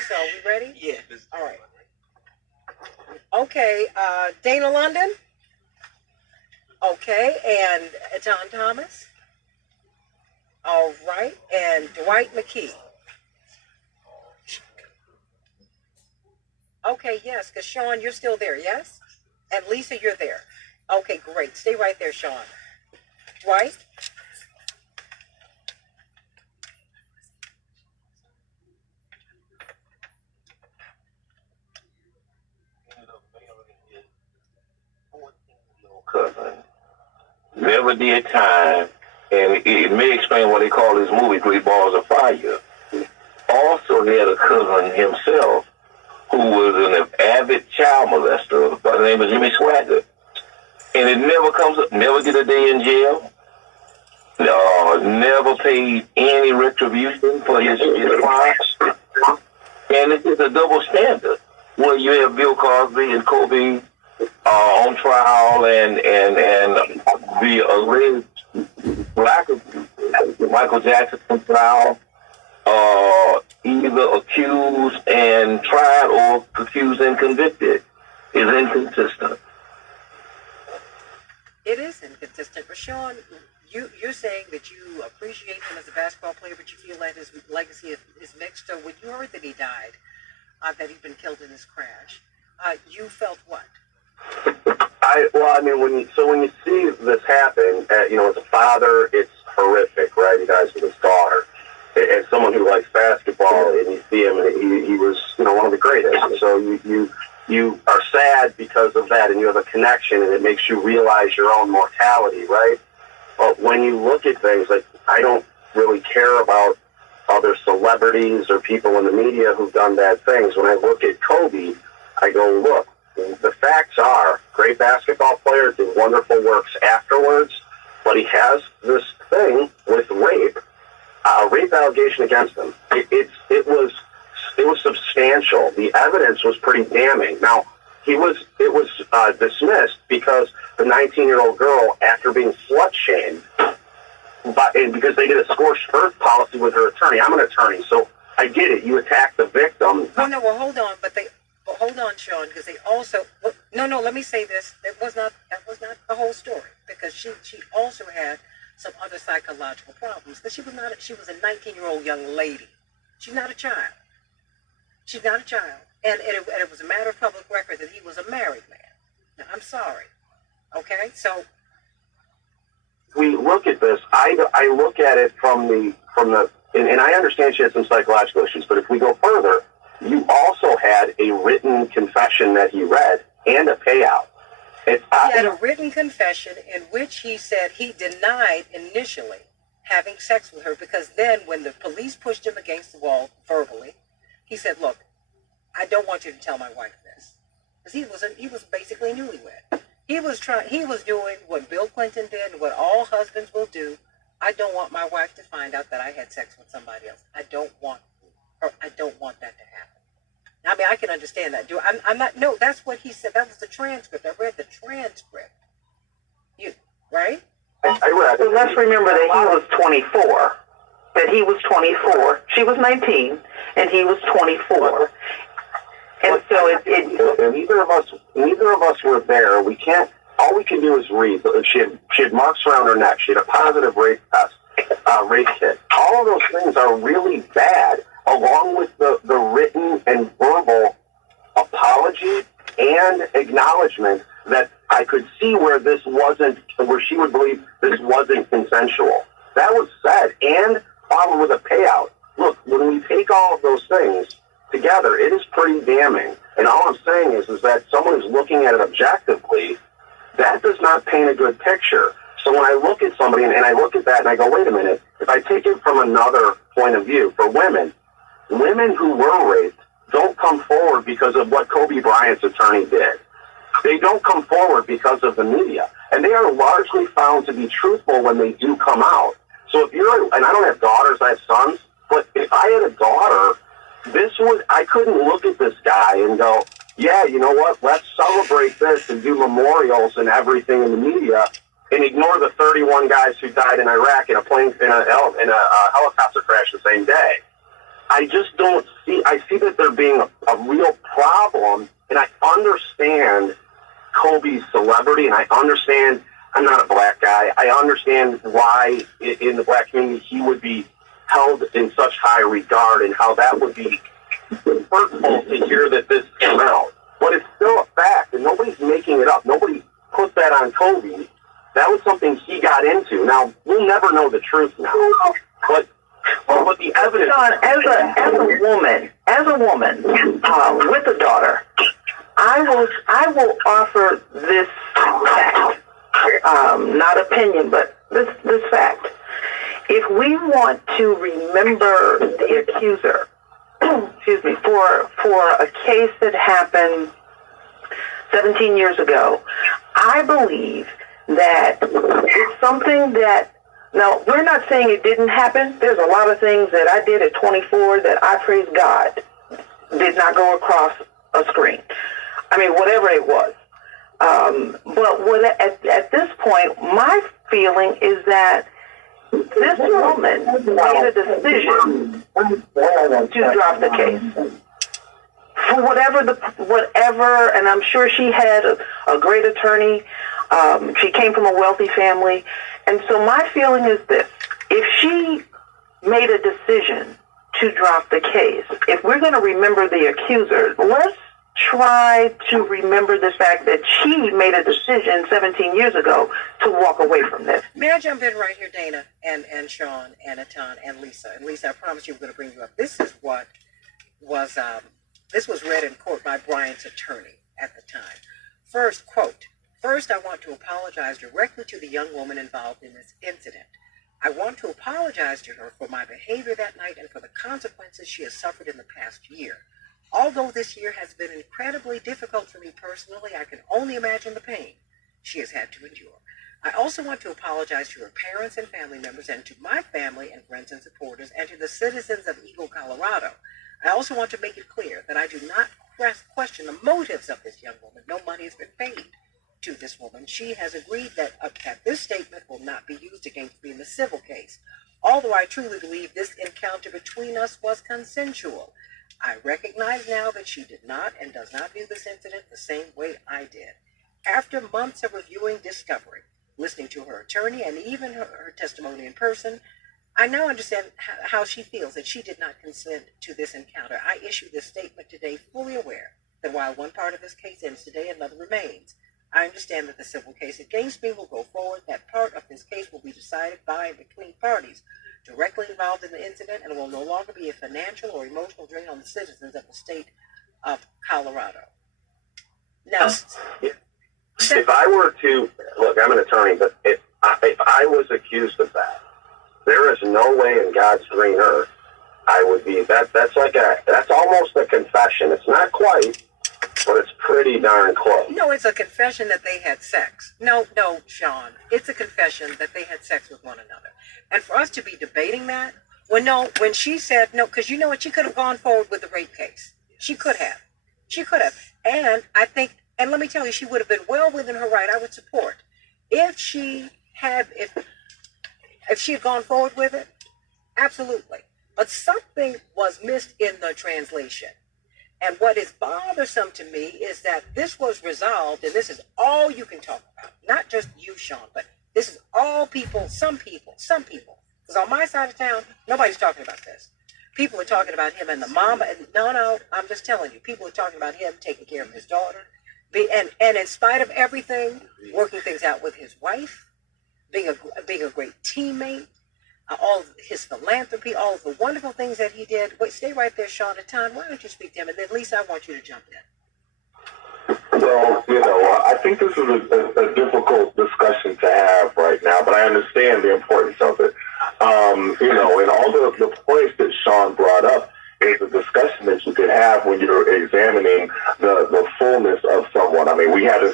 So, we ready? Yeah. All right. Okay, Dana London. Okay, and Tom Thomas. All right, and Dwight McKee. Okay, yes, because Sean, you're still there, yes? And Lisa, you're there. Okay, great. Stay right there, Sean. Dwight? Cousin never did time, and it may explain why they call this movie Three Balls of Fire. Also, he had a cousin himself who was an avid child molester by the name of Jimmy Swagger. And it never comes up, never did a day in jail, never paid any retribution for his crimes. And it's just a double standard where you have Bill Cosby and Kobe on trial and the alleged black Michael Jackson on trial, either accused and tried or accused and convicted, is inconsistent. It is inconsistent. But Sean, you're saying that you appreciate him as a basketball player, but you feel that his legacy is mixed. So when you heard that he died, that he'd been killed in this crash, you felt what? When you see this happen, as a father, it's horrific, right? He dies with his daughter. As someone who likes basketball, and you see him, and he was, one of the greatest. So you are sad because of that, and you have a connection, and it makes you realize your own mortality, right? But when you look at things, like, I don't really care about other celebrities or people in the media who've done bad things. When I look at Kobe, I go, look, the facts are, great basketball player, did wonderful works afterwards, but he has this thing with rape, a rape allegation against him. It was substantial. The evidence was pretty damning. Now, it was dismissed because the 19-year-old girl, after being slut-shamed, and because they did a scorched earth policy with her attorney. I'm an attorney, so I get it. You attack the victim. Oh, no, well, hold on. Hold on, Sean, because they also... No, let me say this. That was not the whole story, because she also had some other psychological problems. Because she was a 19-year-old young lady. She's not a child. She's not a child. And it was a matter of public record that he was a married man. Now, I'm sorry. Okay? So... we look at this, I look at it from the, and I understand she had some psychological issues, but if we go further, you also had a written confession that he read and a payout. He had a written confession in which he said he denied initially having sex with her, because then when the police pushed him against the wall verbally, he said, look, I don't want you to tell my wife this. Because he was basically newlywed. He was doing what Bill Clinton did, what all husbands will do. I don't want my wife to find out that I had sex with somebody else. I don't want that to happen. I mean, I can understand that. I'm not, no, that's what he said. That was the transcript. I read the transcript. Right? I read it. So let's remember that he was 24. That he was 24. She was 19, and he was 24. And so neither of us were there. We can't. All we can do is read. She had marks around her neck. She had a positive rape test, rape kit. All of those things are really bad, along with the written and verbal apology and acknowledgement that I could see where she would believe this wasn't consensual. That was said and followed with a payout. Look, when we take all of those things together, it is pretty damning. And all I'm saying is that someone who's looking at it objectively, that does not paint a good picture. So when I look at somebody and I look at that and I go, wait a minute, if I take it from another point of view, for women who were raped don't come forward because of what Kobe Bryant's attorney did. They don't come forward because of the media. And they are largely found to be truthful when they do come out. So and I don't have daughters, I have sons, but if I had a daughter, I couldn't look at this guy and go, yeah, you know what, let's celebrate this and do memorials and everything in the media and ignore the 31 guys who died in Iraq in a helicopter crash the same day. I just don't I see that there being a real problem, and I understand Kobe's celebrity, and I understand I'm not a black guy. I understand why in the black community he would be held in such high regard and how that would be hurtful to hear that this came out. But it's still a fact, and nobody's making it up. Nobody put that on Kobe. That was something he got into. Now, we'll never know the truth now. But the evidence... Sean, as a woman with a daughter, I will offer this fact, not opinion, but this fact. If we want to remember the accuser, excuse me, for a case that happened 17 years ago, I believe that it's something that, now, we're not saying it didn't happen. There's a lot of things that I did at 24 that I praise God did not go across a screen. I mean, whatever it was. But at this point, my feeling is that this woman made a decision to drop the case. For whatever, and I'm sure she had a great attorney. She came from a wealthy family. And so my feeling is this: if she made a decision to drop the case, if we're going to remember the accuser, let's try to remember the fact that she made a decision 17 years ago to walk away from this. May I jump in right here, Dana, and Sean, and Atan, and Lisa? And Lisa, I promise you we're going to bring you up. This is what was, this was read in court by Bryant's attorney at the time. First, quote, "First, I want to apologize directly to the young woman involved in this incident. I want to apologize to her for my behavior that night and for the consequences she has suffered in the past year. Although this year has been incredibly difficult for me personally, I can only imagine the pain she has had to endure. I also want to apologize to her parents and family members and to my family and friends and supporters and to the citizens of Eagle, Colorado. I also want to make it clear that I do not question the motives of this young woman. No money has been paid to this woman. She has agreed that this statement will not be used against me in the civil case. Although I truly believe this encounter between us was consensual, I recognize now that she did not and does not view this incident the same way I did. After months of reviewing discovery, listening to her attorney, and even her testimony in person, I now understand how she feels that she did not consent to this encounter. I issue this statement today fully aware that while one part of this case ends today, another remains. I understand that the civil case against me will go forward. That part of this case will be decided by and between parties directly involved in the incident and will no longer be a financial or emotional drain on the citizens of the state of Colorado." Now, if I were to, look, I'm an attorney, but if I was accused of that, there is no way in God's green earth I would be, that's almost a confession. It's not quite, but it's pretty darn close. No, it's a confession that they had sex. No, Sean. It's a confession that they had sex with one another. And for us to be debating that, when she said no, because you know what, she could have gone forward with the rape case. She could have. And I think, and let me tell you, she would have been well within her right. I would support if she had gone forward with it. Absolutely. But something was missed in the translation. And what is bothersome to me is that this was resolved, and this is all you can talk about. Not just you, Sean, but this is all people, some people. Because on my side of town, nobody's talking about this. People are talking about him and the mama. And no, I'm just telling you. People are talking about him taking care of his daughter. And in spite of everything, working things out with his wife, being a great teammate, all of his philanthropy, all of the wonderful things that he did. Wait, stay right there, Sean.Atan, why don't you speak to him? And then, Lisa, I want you to jump in. Well, I think this is a difficult discussion to have right now, but I understand the importance of it. And all the points that Sean brought up is a discussion that you could have when you're examining the fullness of someone. I mean, we had a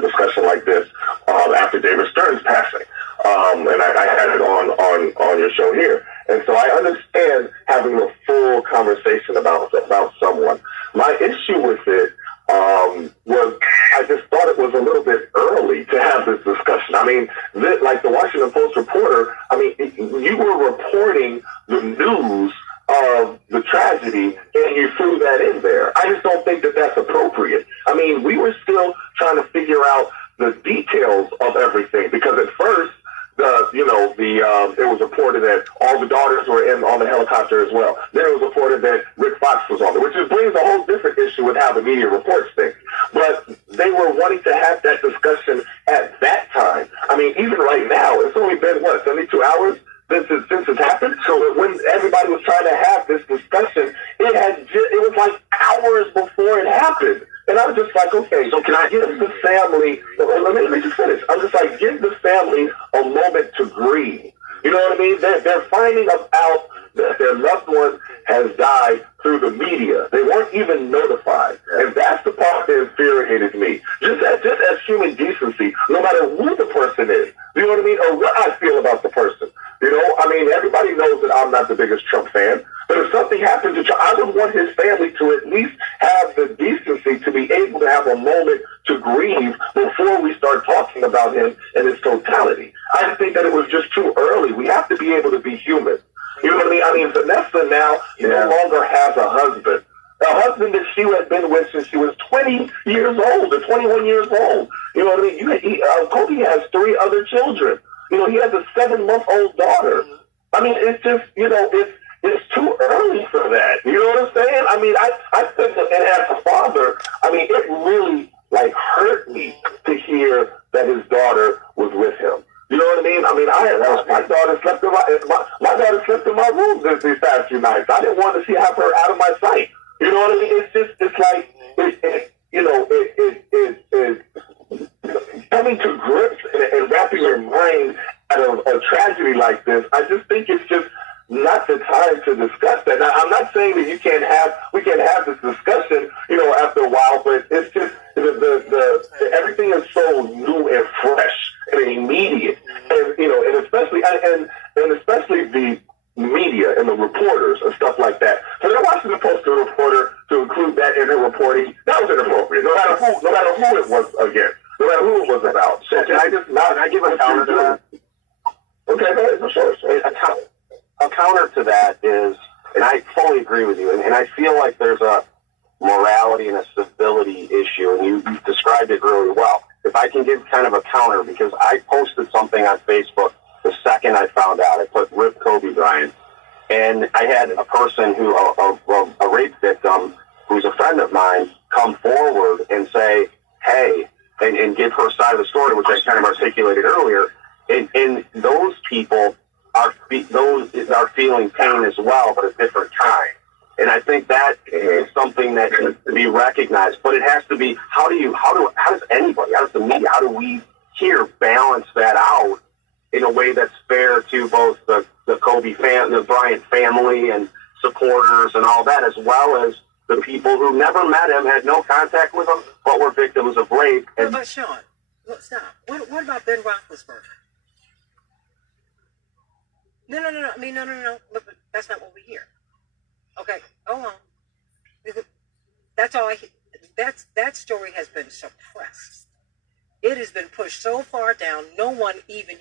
discussion like this after David Stern's passing, and I had it on your show here. And so I understand having a full conversation about someone. My issue with it was I just thought it was a little bit early to have this discussion. I mean, like the Washington Post reporter, I mean, you were reporting the news of the tragedy and you threw that in there. I just don't think that that's appropriate. I mean, we were still trying to figure out the details of everything because at first, it was reported that all the daughters were on the helicopter as well. Then it was reported that Rick Fox was on there, which brings a whole different issue with how the media reports things. But they were wanting to have that discussion at that time. I mean, even right now, it's only been, 72 hours since it's happened? So when everybody was trying to have this discussion, it was like hours before it happened. And I was just like, okay, so can I give the family, let me just finish. I'm just like, give the family a moment to grieve. You know what I mean? They're finding out that their loved one has died through the media. They weren't even notified. And that's the part that infuriated me. Just as human decency, no matter who the person is, you know what I mean? Or what I feel about the person. I mean, everybody knows that I'm not the biggest Trump fan. But if something happened to Trump, I would want his family to at least have the decency to be able to have a moment to grieve before we start talking about him in his totality. I just think that it was just too early. We have to be able to be human. You know what I mean? I mean, Vanessa now no longer has a husband. A husband that she had been with since she was 20 years old or 21 years old. You know what I mean? Kobe has 3 other children. He has a 7-month-old daughter. I mean, it's just, it's too early for that. You know what I'm saying? I mean, I think that, and as a father, I mean, it really, hurt me to hear that his daughter was with him. You know what I mean? I mean, my daughter slept in my daughter slept in my room these past few nights. I didn't want to have her out of my sight. You know what I mean? It's like, coming to grips and wrapping your mind out of a tragedy like this. I just think it's just not the time to discuss that. Now, I'm not saying that we can't have this discussion, after a while, but it's just the everything is so new and fresh and immediate, and especially the media and the reporters and stuff like that. So they're Washington Post reporter to include that in their reporting. That was inappropriate. No matter who it was against, no matter who it was about. So can I give a counter to that? Okay, go ahead. Sure. A counter to that is, and I fully agree with you, and I feel like there's a morality and a civility issue, and you've described it really well. If I can give kind of a counter, because I posted something on Facebook the second I found out. I put Rip Kobe Bryant, and I had a person a rape victim, who's a friend of mine, come forward and say, hey, and give her side of the story, which I kind of articulated earlier, and those people are feeling pain as well, but at different times. And I think that is something that needs to be recognized. But it has to be, how does anybody, how does the media, how do we here balance that out in a way that's fair to both the Kobe the Bryant family and supporters and all that, as well as the people who never met him, had no contact with him, but were victims of rape. What about Sean? Stop. What about Ben Roethlisberger? No. I mean, no. But that's not what we hear. Okay, hold on. That's all that story has been suppressed. It has been pushed so far down, no one even,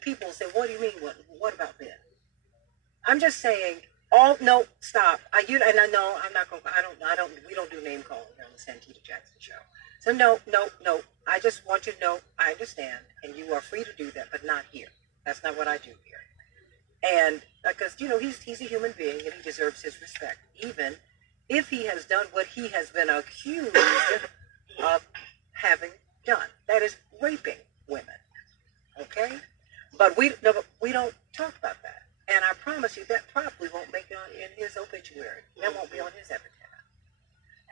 people say, what do you mean, what about Ben? I'm just saying, Oh no, stop! And I know I'm not going. We don't do name calling on the Santita Jackson show. So no. I just want you to know I understand, and you are free to do that, but not here. That's not what I do here. And because he's a human being and he deserves his respect, even if he has done what he has been accused of having done. That is raping women. Okay, but we don't talk about that. And I promise you that probably won't make it in his obituary. That won't be on his epitaph.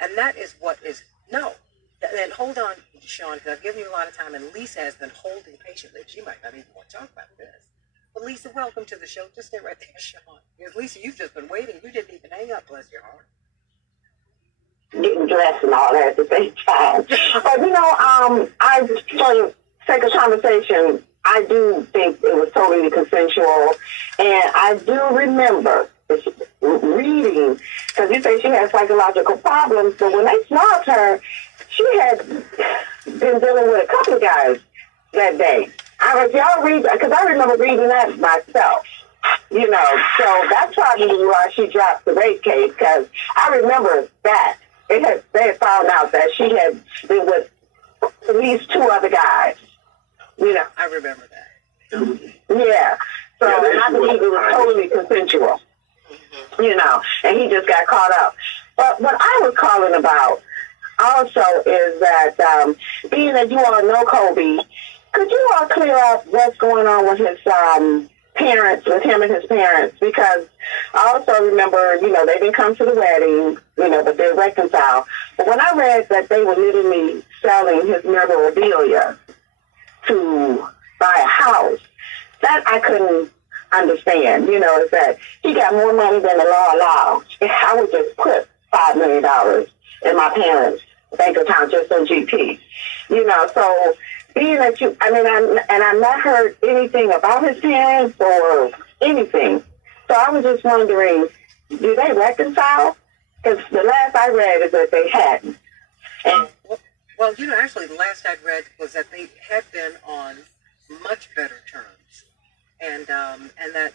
And that is what is no. And hold on, Sean, because I've given you a lot of time, and Lisa has been holding patiently. She might not even want to talk about this. But Lisa, welcome to the show. Just stay right there, Sean. Because Lisa, you've just been waiting. You didn't even hang up, bless your heart. Getting dressed and all that at the same time. But I for the sake of conversation, I do think it was totally consensual, and I do remember reading, because you say she had psychological problems, but when they swabbed her, she had been dealing with a couple of guys that day. Y'all read, because I remember reading that myself, so that's probably why she dropped the rape case, because I remember that. They had found out that she had been with at least two other guys. I remember that. Yeah. So, and I believe it was totally consensual. And he just got caught up. But what I was calling about also is that, being that you all know Kobe, could you all clear up what's going on with his parents, with him and his parents? Because I also remember, they didn't come to the wedding, but they reconciled. But when I read that they were literally selling his memorabilia to buy a house, that I couldn't understand. Is that he got more money than the law allows. I would just put $5 million in my parents' bank account just on GP. So being that I've not heard anything about his parents or anything. So I was just wondering, do they reconcile? Because the last I read is that they hadn't. And well, actually, the last I read was that they had been on much better terms, and that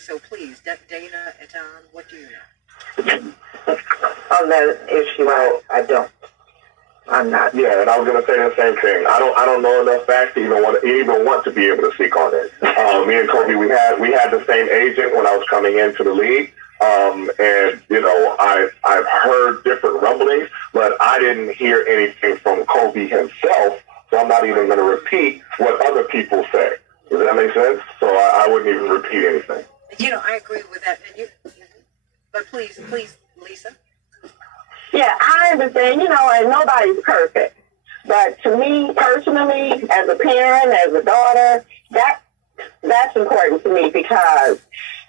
so please, Dana and Tom, what do you know? On that issue, I don't. I'm not. Yeah, and I was going to say the same thing. I don't know enough facts to even want to be able to speak on it. Me and Kobe, we had the same agent when I was coming into the league. I've heard different rumblings, but I didn't hear anything from Kobe himself, so I'm not even going to repeat what other people say. Does that make sense? So I wouldn't even repeat anything. I agree with that. But please, Lisa. Yeah, I understand, and nobody's perfect. But to me, personally, as a parent, as a daughter, that's important to me, because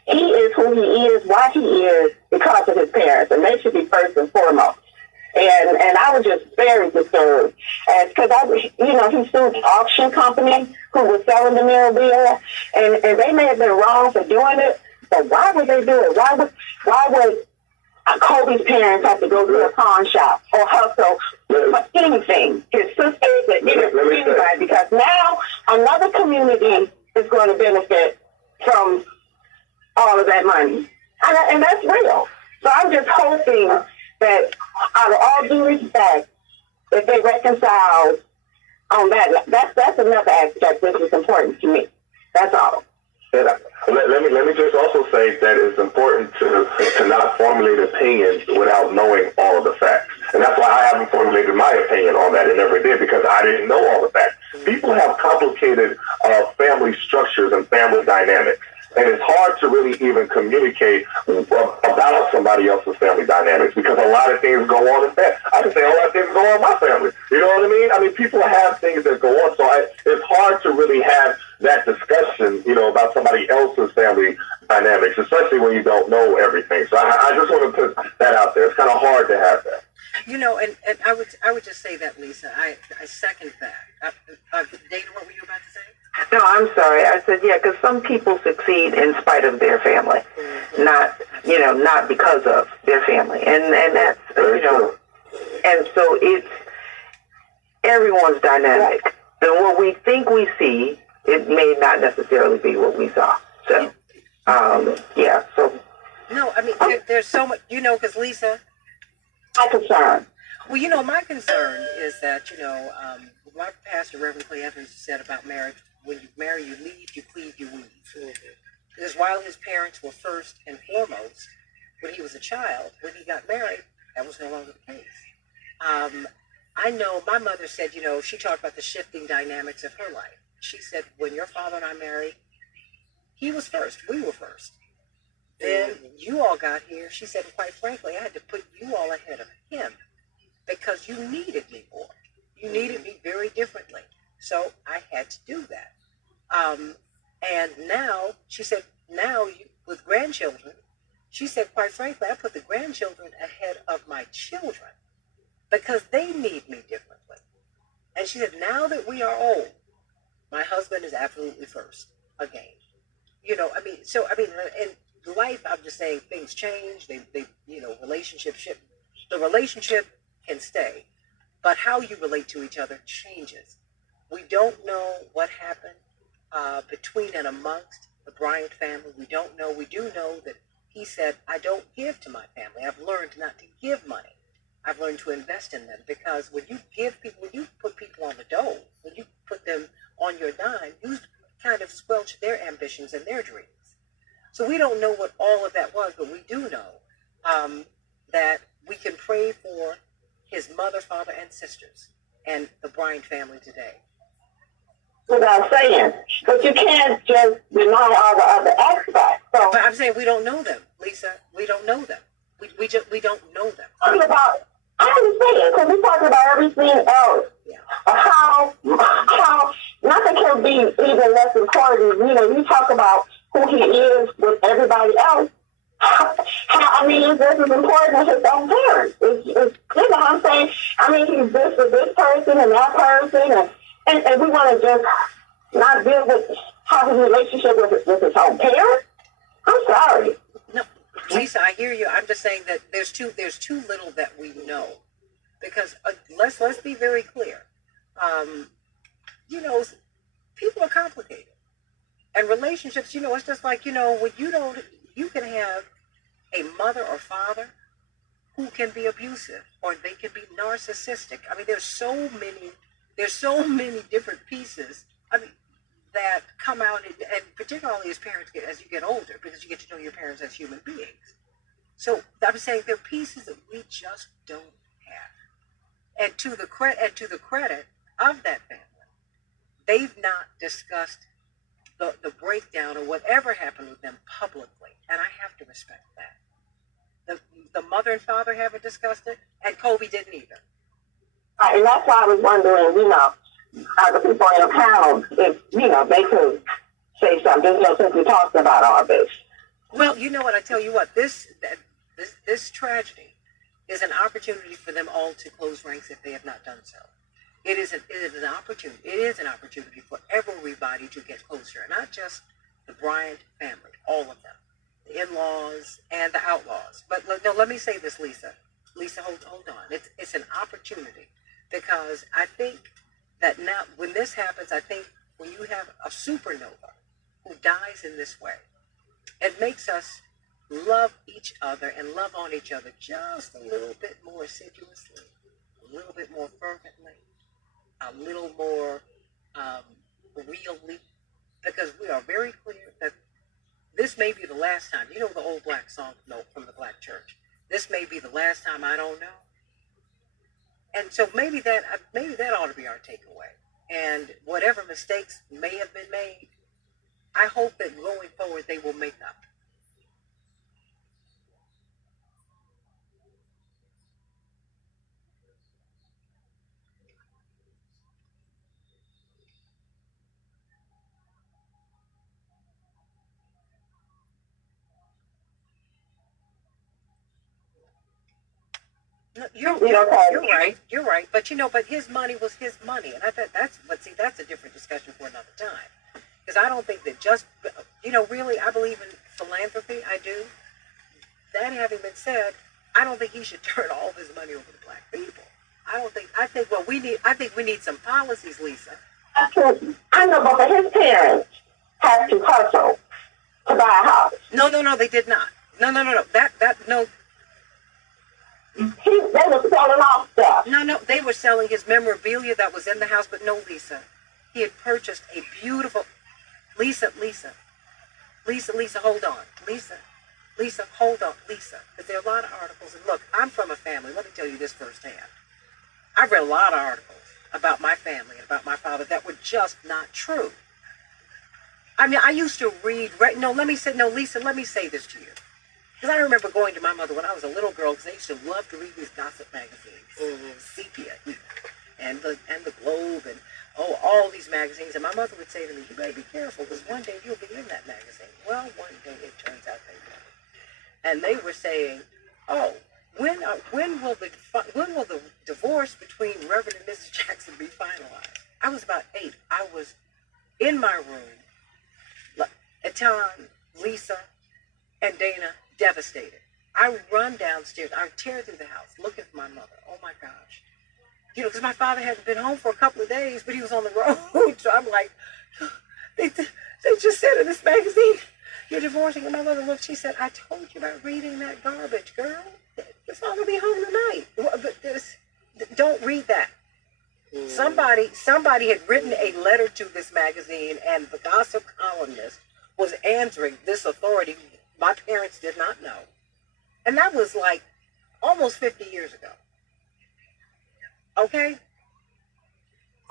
he is who he is, why he is, because of his parents, and they should be first and foremost. And I was just very disturbed, because he sued the auction company who was selling the memorabilia, and they may have been wrong for doing it, but why would they do it? Why would Kobe's parents have to go to a pawn shop or hustle for anything? His sisters, anybody, because now another community is going to benefit from all of that money. And that's real. So I'm just hoping that, out of all due respect, if they reconcile on that, that's another aspect which is important to me. That's all. Let me just also say that it's important to not formulate opinions without knowing all of the facts. And that's why I haven't formulated my opinion on that and never did, because I didn't know all the facts. People have complicated family structures and family dynamics. And it's hard to really even communicate about somebody else's family dynamics, because a lot of things go on in that. I can say a lot of things go on in my family. You know what I mean? I mean, people have things that go on. So it's hard to really have that discussion, about somebody else's family dynamics, especially when you don't know everything. So I just want to put that out there. It's kind of hard to have that. And I would just say that, Lisa. I second that. Dana, what were you about to say? No, I'm sorry. I said, yeah, because some people succeed in spite of their family, not because of their family. And that's, and so it's everyone's dynamic. And what we think we see, it may not necessarily be what we saw. So, so No, I mean, there's so much, because Lisa. My concern. Well, my concern is that, my pastor, Reverend Clay Evans, said about marriage, when you marry, you leave, you cleave, you weave. Because while his parents were first and foremost, when he was a child, when he got married, that was no longer the case. I know my mother said, she talked about the shifting dynamics of her life. She said, when your father and I married, he was first, we were first. Then you all got here. She said, quite frankly, I had to put you all ahead of him because you needed me more. You needed me very differently. So I had to do that. And now, she said, with grandchildren, she said, quite frankly, I put the grandchildren ahead of my children because they need me differently. And she said, now that we are old, my husband is absolutely first again. In life, I'm just saying things change. The relationship can stay, but how you relate to each other changes. We don't know what happened between and amongst the Bryant family. We don't know. We do know that he said, I don't give to my family. I've learned not to give money. I've learned to invest in them because when you put people on the dole, when you put them on your dime, you kind of squelch their ambitions and their dreams. So we don't know what all of that was, but we do know that we can pray for his mother, father, and sisters and the Bryant family today. Without saying, but you can't just deny all the other aspects. So, but I'm saying we don't know them, Lisa. We don't know them. We don't know them. I understand, because we're talking about everything else. Yeah. How not that can be even less important. You talk about who he is with everybody else. It's just as important as his own parents. I'm saying? He's this with this person and that person, and we want to just not deal with how his relationship with his own parents. I'm sorry. No, Lisa, I hear you. I'm just saying that there's too little that we know, because let's be very clear. People are complicated, and relationships. It's just like when you can have a mother or father who can be abusive, or they can be narcissistic. There's so many different pieces. That come out, and particularly as parents as you get older, because you get to know your parents as human beings. So I'm saying there are pieces that we just don't have. And to the credit of that family, they've not discussed the breakdown or whatever happened with them publicly, and I have to respect that. The mother and father haven't discussed it, and Kobe didn't either. And that's why I was wondering, the people in the panel, if, they could say something, since we're talking about all this. Well, I tell you what, this tragedy is an opportunity for them all to close ranks if they have not done so. It is an opportunity for everybody to get closer, not just the Bryant family, all of them, the in-laws and the outlaws. But no, let me say this, Lisa. Lisa, hold on. It's an opportunity, because I think that now, when this happens, I think when you have a supernova who dies in this way, it makes us love each other and love on each other just a little bit more assiduously, a little bit more fervently, a little more really, because we are very clear that this may be the last time. The old black song from the black church. This may be the last time, I don't know. And so maybe that ought to be our takeaway. And whatever mistakes may have been made, I hope that going forward they will make up. No, you're right. But his money was his money, and I thought that's a different discussion for another time. Because I don't think that really, I believe in philanthropy. I do. That having been said, I don't think he should turn all of his money over to black people. I think we need some policies, Lisa. I know, but his parents had to hustle to buy a house. No, they did not. No. No. They were selling off stuff. No. They were selling his memorabilia that was in the house, but no, Lisa. He had purchased a beautiful... Lisa, hold on. Lisa, hold on. Lisa, because there are a lot of articles. And look, I'm from a family. Let me tell you this firsthand. I've read a lot of articles about my family and about my father that were just not true. I mean, I used to read... Lisa, let me say this to you. Because I remember going to my mother when I was a little girl, because I used to love to read these gossip magazines, Sepia, and the Globe, and all these magazines. And my mother would say to me, "You better be careful, because one day you'll be in that magazine." Well, one day it turns out they were. And they were saying, "Oh, when will the divorce between Reverend and Mrs. Jackson be finalized?" I was about 8. I was in my room. Etan, Lisa, and Dana, devastated. I run downstairs. I tear through the house, looking for my mother. Oh my gosh. You know, because my father hadn't been home for a couple of days, but he was on the road. So I'm like, they just said in this magazine, "You're divorcing." And my mother looked, she said, "I told you about reading that garbage, girl. It's not going to be home tonight." But don't read that. Somebody had written a letter to this magazine, and the gossip columnist was answering this authority my parents did not know. And that was like almost 50 years ago. Okay?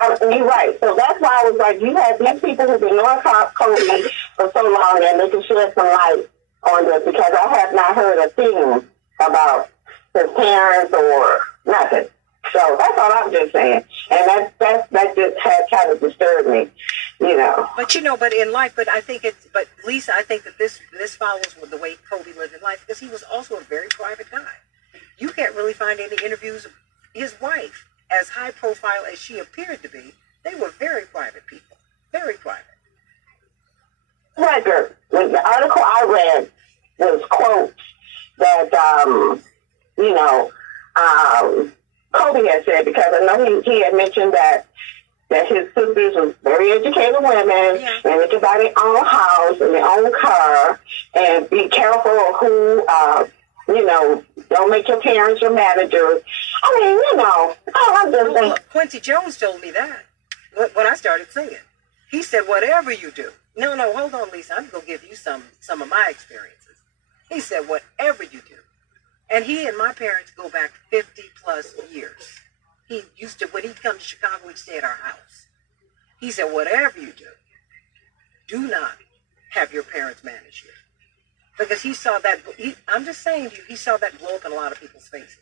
You're right. So that's why I was like, you have these people who've been knowing Kobe for so long, and they can shed some light on this, because I have not heard a thing about his parents or nothing. So that's all I'm just saying. And that just had kind of disturbed me, you know. But in life, but Lisa, I think that this follows with the way Kobe lived in life, because he was also a very private guy. You can't really find any interviews of his wife, as high profile as she appeared to be. They were very private people, very private. Record, when the article I read was quotes that, Kobe had said, because I know he had mentioned that his sisters were very educated women, and they could buy their own house and their own car, and be careful of who, don't make your parents your managers. I mean, I'm just saying. Quincy Jones told me that when I started singing. He said, "Whatever you do." No, hold on, Lisa. I'm going to give you some of my experiences. He said, "Whatever you do." And he and my parents go back 50 plus years. He used to, when he'd come to Chicago, he'd stay at our house. He said, "Whatever you do not have your parents manage you." Because he saw that, I'm just saying to you, he saw that blow up in a lot of people's faces.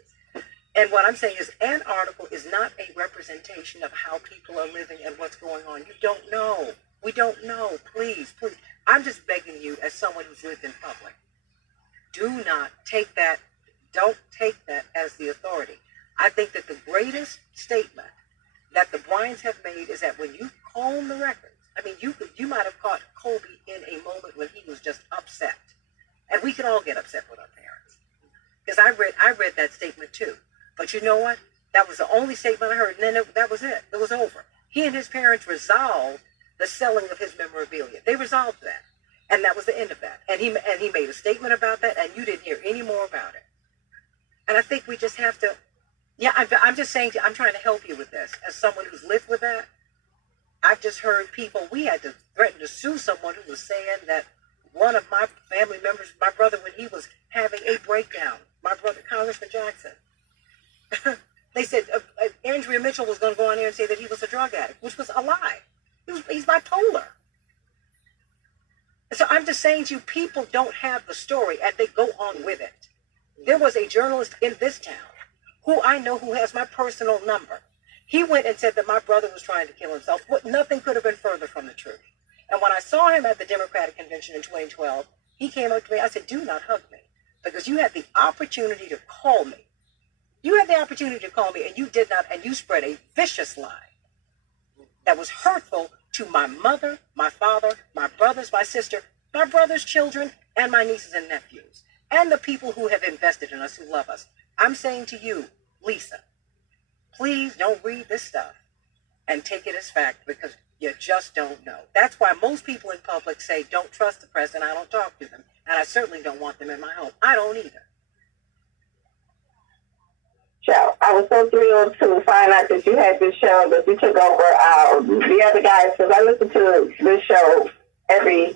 And what I'm saying is, an article is not a representation of how people are living and what's going on. You don't know. We don't know. Please. I'm just begging you, as someone who's lived in public, do not take that. Don't take that as the authority. I think that the greatest statement that the Bryants have made is that when you comb the records, I mean, you might have caught Kobe in a moment when he was just upset. And we can all get upset with our parents. Because I read that statement too. But you know what? That was the only statement I heard, and then that was it. It was over. He and his parents resolved the selling of his memorabilia. They resolved that. And that was the end of that. And he made a statement about that, and you didn't hear any more about it. And I think we just have to, I'm just saying, I'm trying to help you with this. As someone who's lived with that, I've just heard people, we had to threaten to sue someone who was saying that one of my family members, my brother, when he was having a breakdown, my brother, Congressman Jackson, they said Andrea Mitchell was going to go on there and say that he was a drug addict, which was a lie. He's bipolar. So I'm just saying to you, people don't have the story, and they go on with it. There was a journalist in this town who I know who has my personal number. He went and said that my brother was trying to kill himself. Nothing could have been further from the truth. And when I saw him at the Democratic Convention in 2012, he came up to me. I said, "Do not hug me, because you had the opportunity to call me. You had the opportunity to call me, and you did not, and you spread a vicious lie that was hurtful to my mother, my father, my brothers, my sister, my brother's children, and my nieces and nephews, and the people who have invested in us, who love us." I'm saying to you, Lisa, please don't read this stuff and take it as fact, because You just don't know. That's why most people in public say, don't trust the president. I don't talk to them. And I certainly don't want them in my home. I don't either. Show. I was so thrilled to find out that you had this show, that you took over the other guys, because I listen to this show every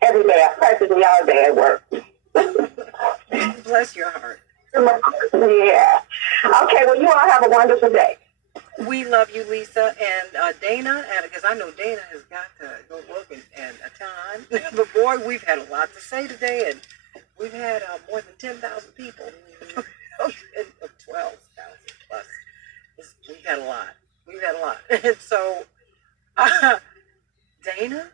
day, practically all day at work. Bless your heart. Yeah. Okay, well, you all have a wonderful day. We love you, Lisa, and Dana, because I know Dana has got to go work and a time. But boy, we've had a lot to say today, and we've had more than 10,000 people. 12,000 plus. We've had a lot. And so, Dana,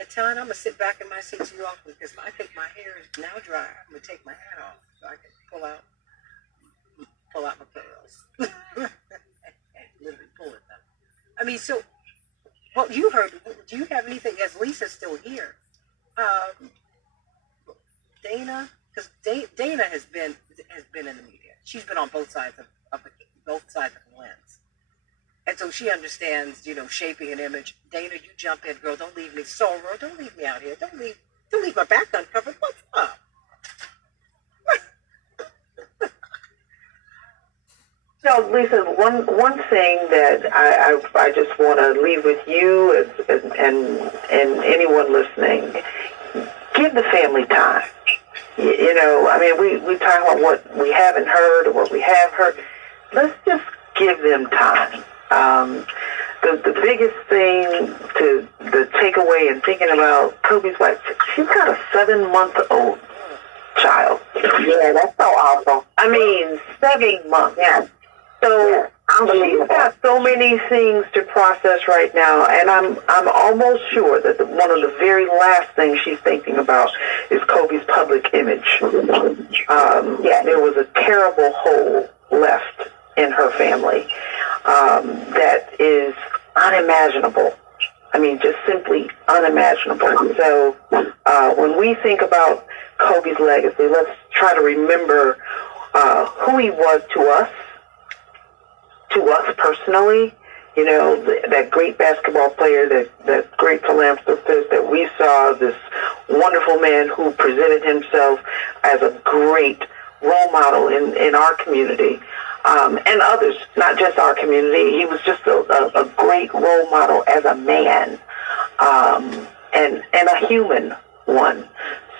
Atan, I'm going to sit back in my seat too often because I think my hair is now dry. I'm going to take my hat off so I can pull out my curls. Literally pull it up. I mean, so, well, you heard, do you have anything, as Lisa's still here, Dana, because Dana has been in the media. She's been on both sides of the lens. And so she understands, shaping an image. Dana, you jump in, girl. Don't leave me. Sorrow, don't leave me out here. Don't leave my back uncovered. What's up? So, Lisa, one thing that I just want to leave with you and anyone listening, give the family time. I mean, we talk about what we haven't heard or what we have heard. Let's just give them time. The biggest thing to the takeaway in thinking about Kobe's wife, she's got a 7-month-old child. Yeah, that's so awful. I mean, 7 months. Yeah. So she's got so many things to process right now, and I'm almost sure that one of the very last things she's thinking about is Kobe's public image. There was a terrible hole left in her family that is unimaginable. I mean, just simply unimaginable. So when we think about Kobe's legacy, let's try to remember who he was to us personally, that great basketball player, that great philanthropist that we saw, this wonderful man who presented himself as a great role model in our community, and others, not just our community. He was just a great role model as a man, and a human one.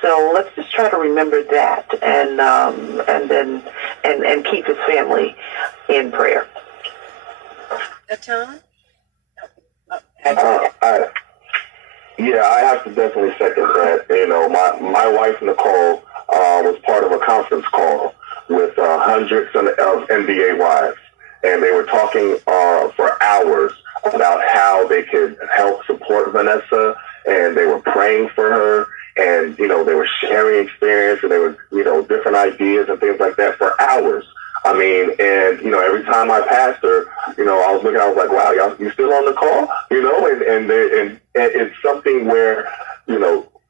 So let's just try to remember that, and keep his family in prayer. Atan? I have to definitely second that. My wife Nicole was part of a conference call with hundreds of NBA wives, and they were talking for hours about how they could help support Vanessa, and they were praying for her, and they were sharing experience, and they were different ideas and things like that for hours. I mean, and every time I passed her, I was looking, I was like, wow, you still on the call? And it's something where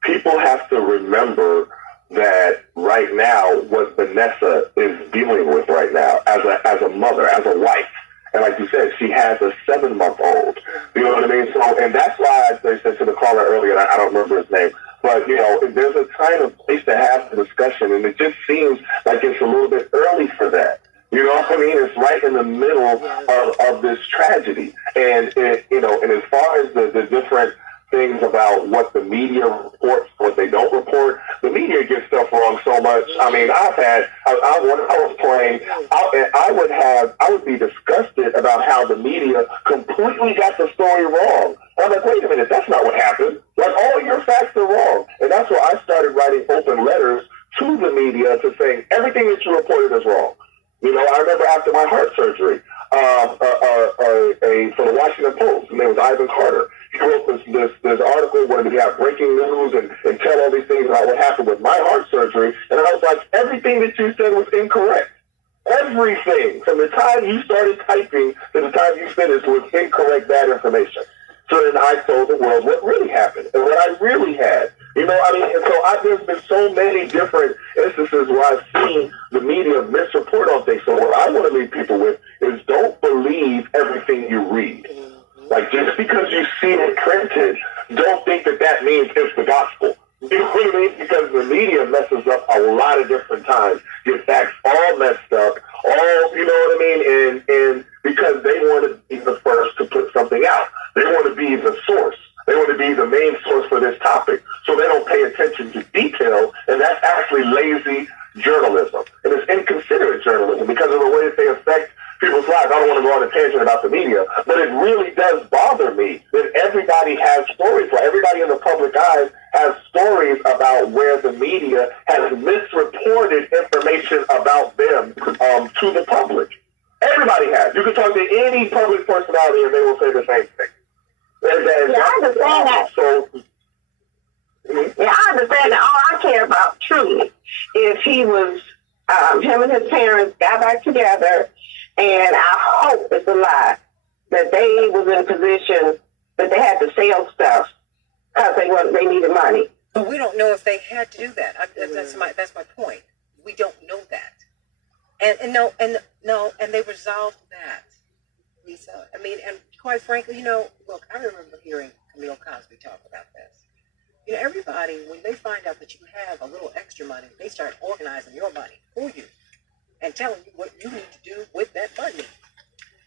people have to remember that right now, what Vanessa is dealing with right now as a mother, as a wife. And like you said, she has a 7-month-old. You know what I mean? So, and that's why I said to the caller earlier, and I don't remember his name, but, there's a kind of place to have the discussion, and it just seems like it's a little bit early for that. You know what I mean? It's right in the middle of this tragedy. And, and as far as the different things about what the media reports, what they don't report, the media gets stuff wrong so much. I mean, when I was playing, I would be disgusted about how the media completely got the story wrong. I'm like, wait a minute, that's not what happened. Like, all your facts are wrong. And that's why I started writing open letters to the media to say everything that you reported is wrong. I remember after my heart surgery, for the Washington Post, his name was Ivan Carter. He wrote this article where we have breaking news and tell all these things about what happened with my heart surgery. And I was like, everything that you said was incorrect. Everything. From the time you started typing to the time you finished was incorrect, bad information. So then I told the world what really happened and what I really had. And so there's been so many different instances where I've seen the media misreport on things. So what I want to leave people with is don't believe everything you read. Like, just because you see it printed, don't think that that means it's the gospel. You know what I mean? Because the media messes up a lot of different times. Your facts all messed up, all, you know what I mean? And because they want to be the first to put something out. They want to be the source. They want to be the main source for this topic. So they don't pay attention to detail, and that's actually lazy journalism. And it's inconsiderate journalism because of the way that they affect people's lives. I don't want to go on a tangent about the media, but it really does bother me that everybody has stories. Like, everybody in the public eye has stories about where the media has misreported information about them to the public. Everybody has. You can talk to any public personality and they will say the same thing. Yeah, I understand that. So, yeah, I understand that. All I care about, truly, if he was, him and his parents got back together, and I hope it's a lie, that they was in a position that they had to sell stuff because they needed money. But we don't know if they had to do that. That's my point. We don't know that. And they resolved that, Lisa. I mean, and quite frankly, look, I remember hearing Camille Cosby talk about this. Everybody, when they find out that you have a little extra money, they start organizing your money for you and telling you what you need to do with that money.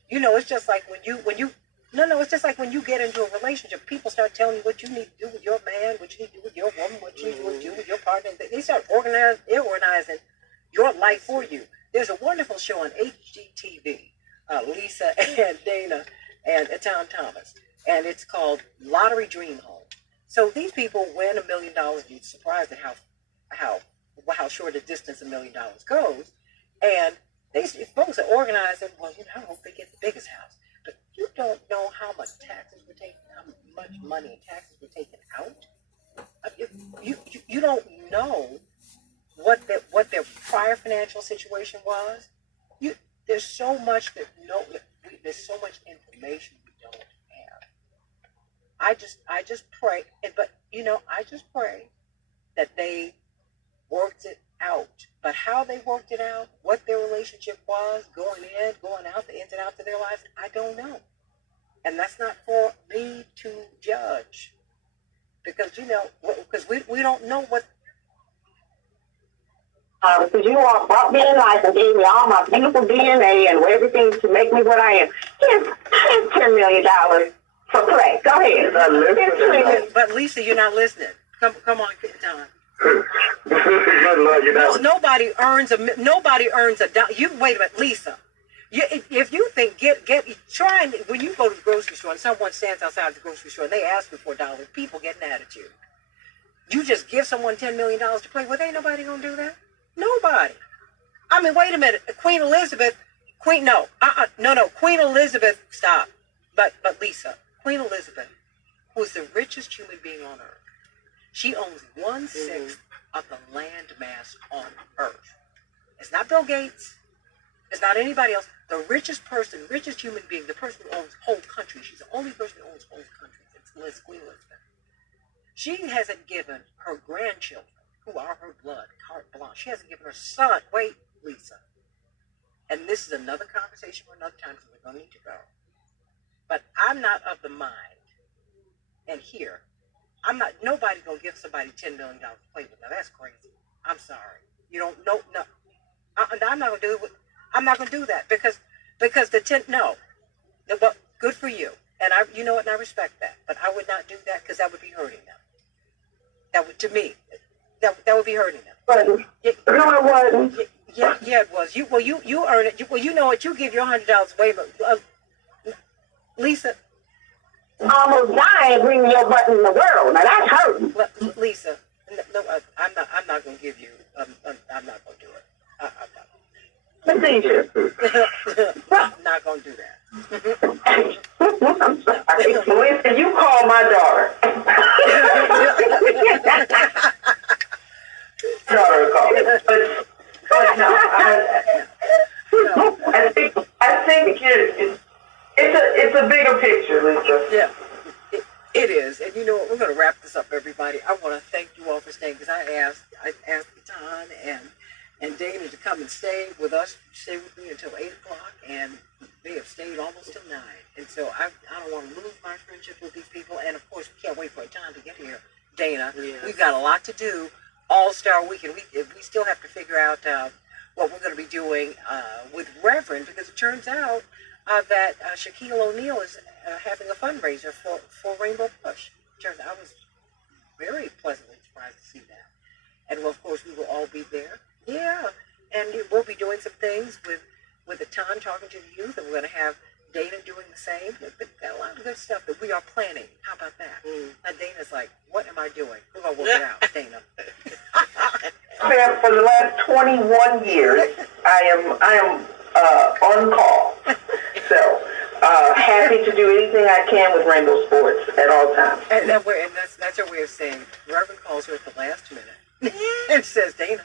It's just like it's just like when you get into a relationship, people start telling you what you need to do with your man, what you need to do with your woman, what you need to do with your partner. They start organizing your life for you. There's a wonderful show on HGTV, Lisa and Dana and Tom Thomas, and it's called Lottery Dream Home. So these people win $1 million. You're surprised at how short a distance $1 million goes, and these folks are organizing. Well, I hope they get the biggest house, but you don't know how much taxes were taken, how much money and taxes were taken out. You don't know what their prior financial situation was. There's so much there's so much information we don't have. I just pray, but I just pray that they worked it out. But how they worked it out, what their relationship was, going in, going out, the ins and outs of their lives, I don't know. And that's not for me to judge. Because, we don't know what... Because you all brought me in life and gave me all my beautiful DNA and everything to make me what I am. Here's $10 million for play. Go ahead. But Lisa, you're not listening. Come on, Don. Good luck, Nobody earns a dollar. You wait a minute, Lisa. If you think try and when you go to the grocery store and someone stands outside the grocery store and they ask you for $1, people get an attitude. You just give someone $10 million to play with. Ain't nobody gonna do that. Nobody. I mean, wait a minute. Queen Elizabeth. Queen Elizabeth. Stop. But Lisa, Queen Elizabeth, who is the richest human being on earth. She owns 1/6 of the land mass on Earth. It's not Bill Gates. It's not anybody else. The richest person, richest human being, the person who owns whole countries. She's the only person who owns whole countries. It's Queen Elizabeth. She hasn't given her grandchildren, who are her blood, carte blanche. She hasn't given her son. Wait, Lisa. And this is another conversation for another time because we're going to need to go. But I'm not of the mind. And here, nobody's going to give somebody $10 million to play with. Now, that's crazy. I'm sorry. You don't know. No. I'm not going to do it. I'm not going to do that because the 10, no. But good for you. And you know what, and I respect that. But I would not do that because that would be hurting them. That would, to me, that would be hurting them. No, it wasn't. Yeah, it was. You earn it. You know what? You give your $100 away, but Lisa. Almost dying, bringing your butt in the world. Now that's hurting. Lisa, no, I'm not going to give you. I'm not going to do it. I'm not going to do that. I'm sorry. Listen, you call my daughter. Daughter call. But no, I think it's a bigger picture, Lisa. Yeah, it is. And you know what? We're going to wrap this up, everybody. I want to thank you all for staying because I asked Ton and Dana to come and stay with me until 8 o'clock, and they have stayed almost till 9. And so I don't want to lose my friendship with these people. And, of course, we can't wait for a time to get here, Dana. Yes. We've got a lot to do. All-Star Weekend. We still have to figure out what we're going to be doing with Reverend, because it turns out that Shaquille O'Neal is having a fundraiser for Rainbow Push. Turns out I was very pleasantly surprised to see that. And, well, of course, we will all be there. Yeah. And we'll be doing some things with the time talking to the youth, and we're going to have Dana doing the same. We've got a lot of good stuff that we are planning. How about that? And Dana's like, what am I doing? We're going to work it out, Dana. For the last 21 years, I am on call. So, happy to do anything I can with Rainbow Sports at all times. And that's her way of saying, Reverend calls her at the last minute and says, Dana,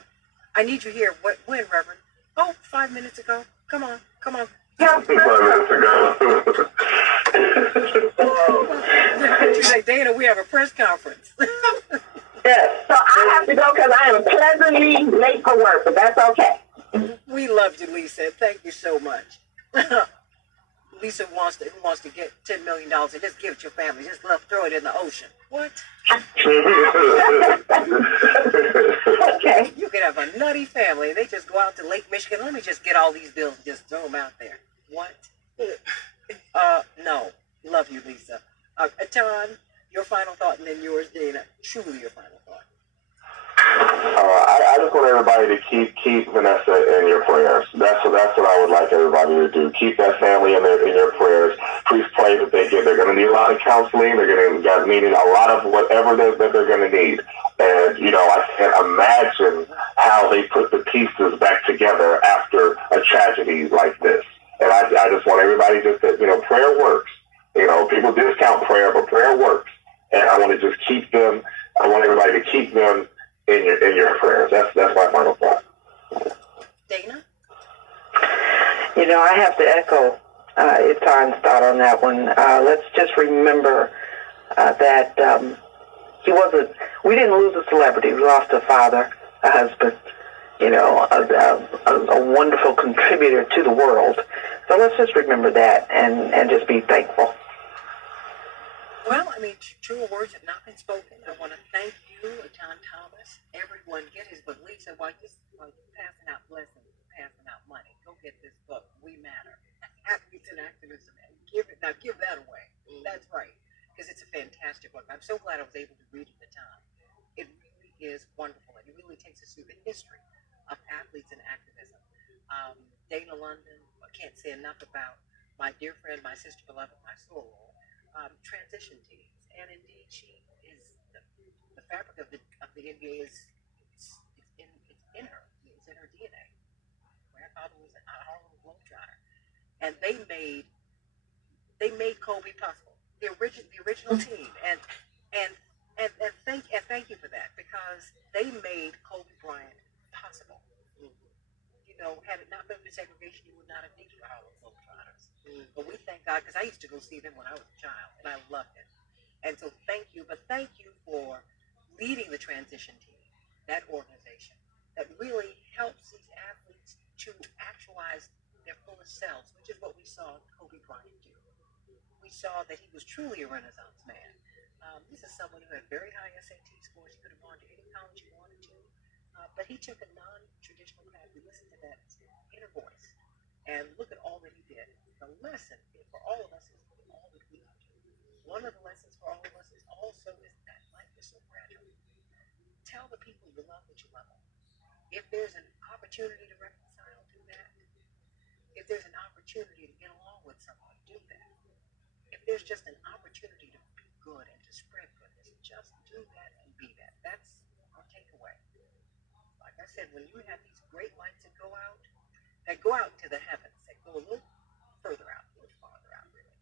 I need you here. When, Reverend? Oh, 5 minutes ago. Come on. 5 minutes ago. You say, Dana, we have a press conference. Yes, so I have to go because I am pleasantly late for work, but that's okay. We love you, Lisa. Thank you so much. Lisa wants to get $10 million and just give it to your family. Just throw it in the ocean. What? Okay. You could have a nutty family. They just go out to Lake Michigan. Let me just get all these bills and just throw them out there. What? No. Love you, Lisa. Atan, your final thought, and then yours, Dana. Truly your final thought. I just want everybody to keep Vanessa in your prayers. That's what I would like everybody to do. Keep that family in your prayers. Please pray that they're going to need a lot of counseling. They're going to need a lot of whatever that they're going to need. And I can't imagine how they put the pieces back together after a tragedy like this. And I just want everybody just to prayer works. People discount prayer, but prayer works. And I want to just keep them. I want everybody to keep them in your prayers. That's my final thought. Dana? I have to echo Itan's thought on that one. Let's just remember that we didn't lose a celebrity. We lost a father, a husband, a wonderful contributor to the world. So let's just remember that and just be thankful. Well, truer words have not been spoken. I want to thank you, John Thomas. Everyone get his book. Lisa, while you're passing out blessings, passing out money, go get this book. We Matter. Athletes and Activism. And give that away. That's right. Because it's a fantastic book. I'm so glad I was able to read it at the time. It really is wonderful. And it really takes us through the history of athletes and activism. Dana London, I can't say enough about my dear friend, my sister beloved, my soul. Transition teams, and indeed she is the fabric of the NBA is in her. It's in her DNA. Grandfather was an Harlem Globetrotter, and they made Kobe possible. The original team, and thank you for that, because they made Kobe Bryant possible. Had it not been for segregation, you would not have needed the Harlem Globetrotters. But we thank God, because I used to go see them when I was a child, and I loved it. And so thank you for leading the transition team, that organization that really helps these athletes to actualize their fullest selves, which is what we saw Kobe Bryant do. We saw that he was truly a Renaissance man. This is someone who had very high SAT scores. He could have gone to any college he wanted to. But he took a non-traditional path. We listened to that inner voice. And look at all that he did. The lesson for all of us is all that we do. One of the lessons for all of us is also is that life is so fragile. Tell the people you love that you love them. If there's an opportunity to reconcile, do that. If there's an opportunity to get along with someone, do that. If there's just an opportunity to be good and to spread goodness, just do that and be that. That's our takeaway. Like I said, when you have these great lights that go out into the heavens, that go a little further out, a little farther out, really.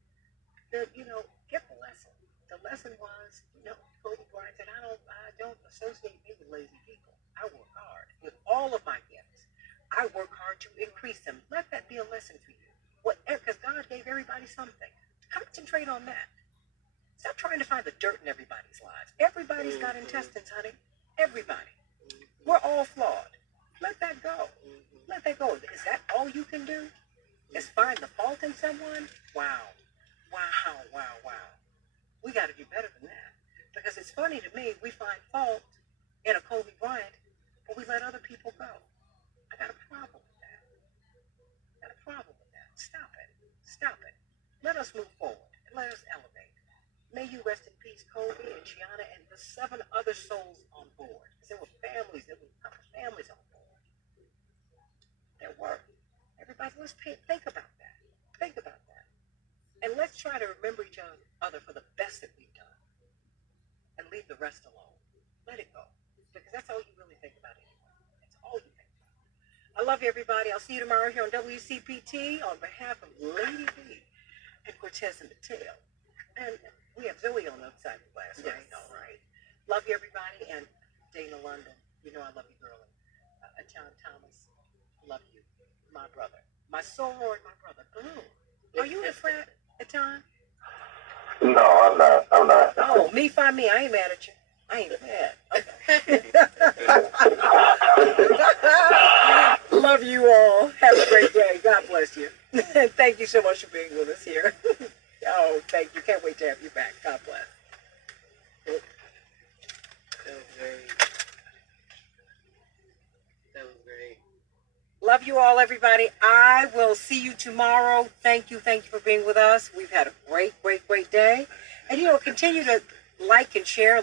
Get the lesson. The lesson was, Kobe Bryant said, I don't associate me with lazy people. I work hard with all of my gifts. I work hard to increase them. Let that be a lesson for you. Because God gave everybody something. Concentrate on that. Stop trying to find the dirt in everybody's lives. Everybody's got intestines, honey. Everybody. We're all flawed. Let that go. Let that go. Is that all you can do? is find the fault in someone. Wow. We got to do better than that. Because it's funny to me, we find fault in a Kobe Bryant, but we let other people go. I got a problem with that. Stop it. Let us move forward. Let us elevate. May you rest in peace, Kobe and Gianna and the 7 other souls on board. There were families on board. There were. Everybody, let's think about that. And let's try to remember each other for the best that we've done. And leave the rest alone. Let it go. Because that's all you really think about anyway. That's all you think about. I love you, everybody. I'll see you tomorrow here on WCPT on behalf of Lady B and Cortez and Mateo. And we have Zoe on the other side of the glass, right? All right. Love you, everybody. And Dana London, you know I love you, girlie. John Thomas, love you. My brother. My soror, my brother. Boom. Are you in frat, John? No, I'm not. Oh, me find me. I ain't mad at you. I ain't mad. Okay. Love you all. Have a great day. God bless you. And thank you so much for being with us here. Oh, thank you. Can't wait to have you back. God bless. That was great. Love you all, everybody. I will see you tomorrow. Thank you for being with us. We've had a great day. And, continue to like and share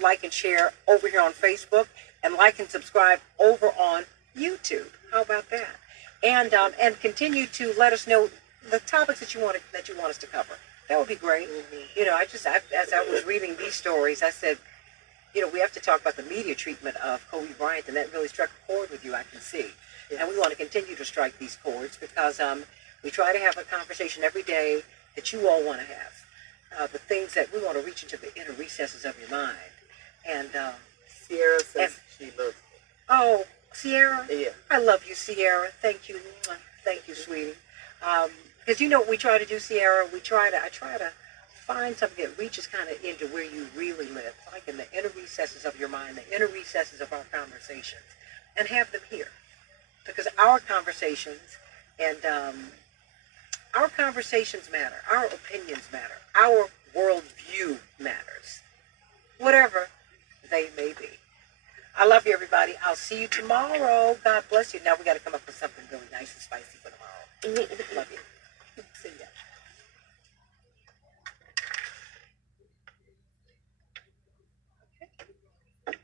over here on Facebook and like and subscribe over on YouTube. How about that? And continue to let us know the topics that you want us to cover. That would be great. Mm-hmm. As I was reading these stories, I said, we have to talk about the media treatment of Kobe Bryant, and that really struck a chord with you, I can see. Yes. And we want to continue to strike these chords because we try to have a conversation every day that you all want to have. The things that we want to reach into the inner recesses of your mind. And Sierra says she loves me. Oh, Sierra? Yeah. I love you, Sierra. Thank you. Thank you, sweetie. Because what we try to do, Sierra, I try to find something that reaches kind of into where you really live, like in the inner recesses of your mind, the inner recesses of our conversations, and have them here. Because our conversations matter. Our opinions matter. Our worldview matters. Whatever they may be. I love you, everybody. I'll see you tomorrow. God bless you. Now we got to come up with something really nice and spicy for tomorrow. Love you. See ya. Okay.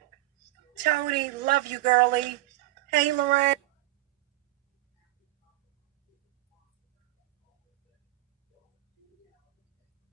Tony, love you, girlie. Hey, Lorraine.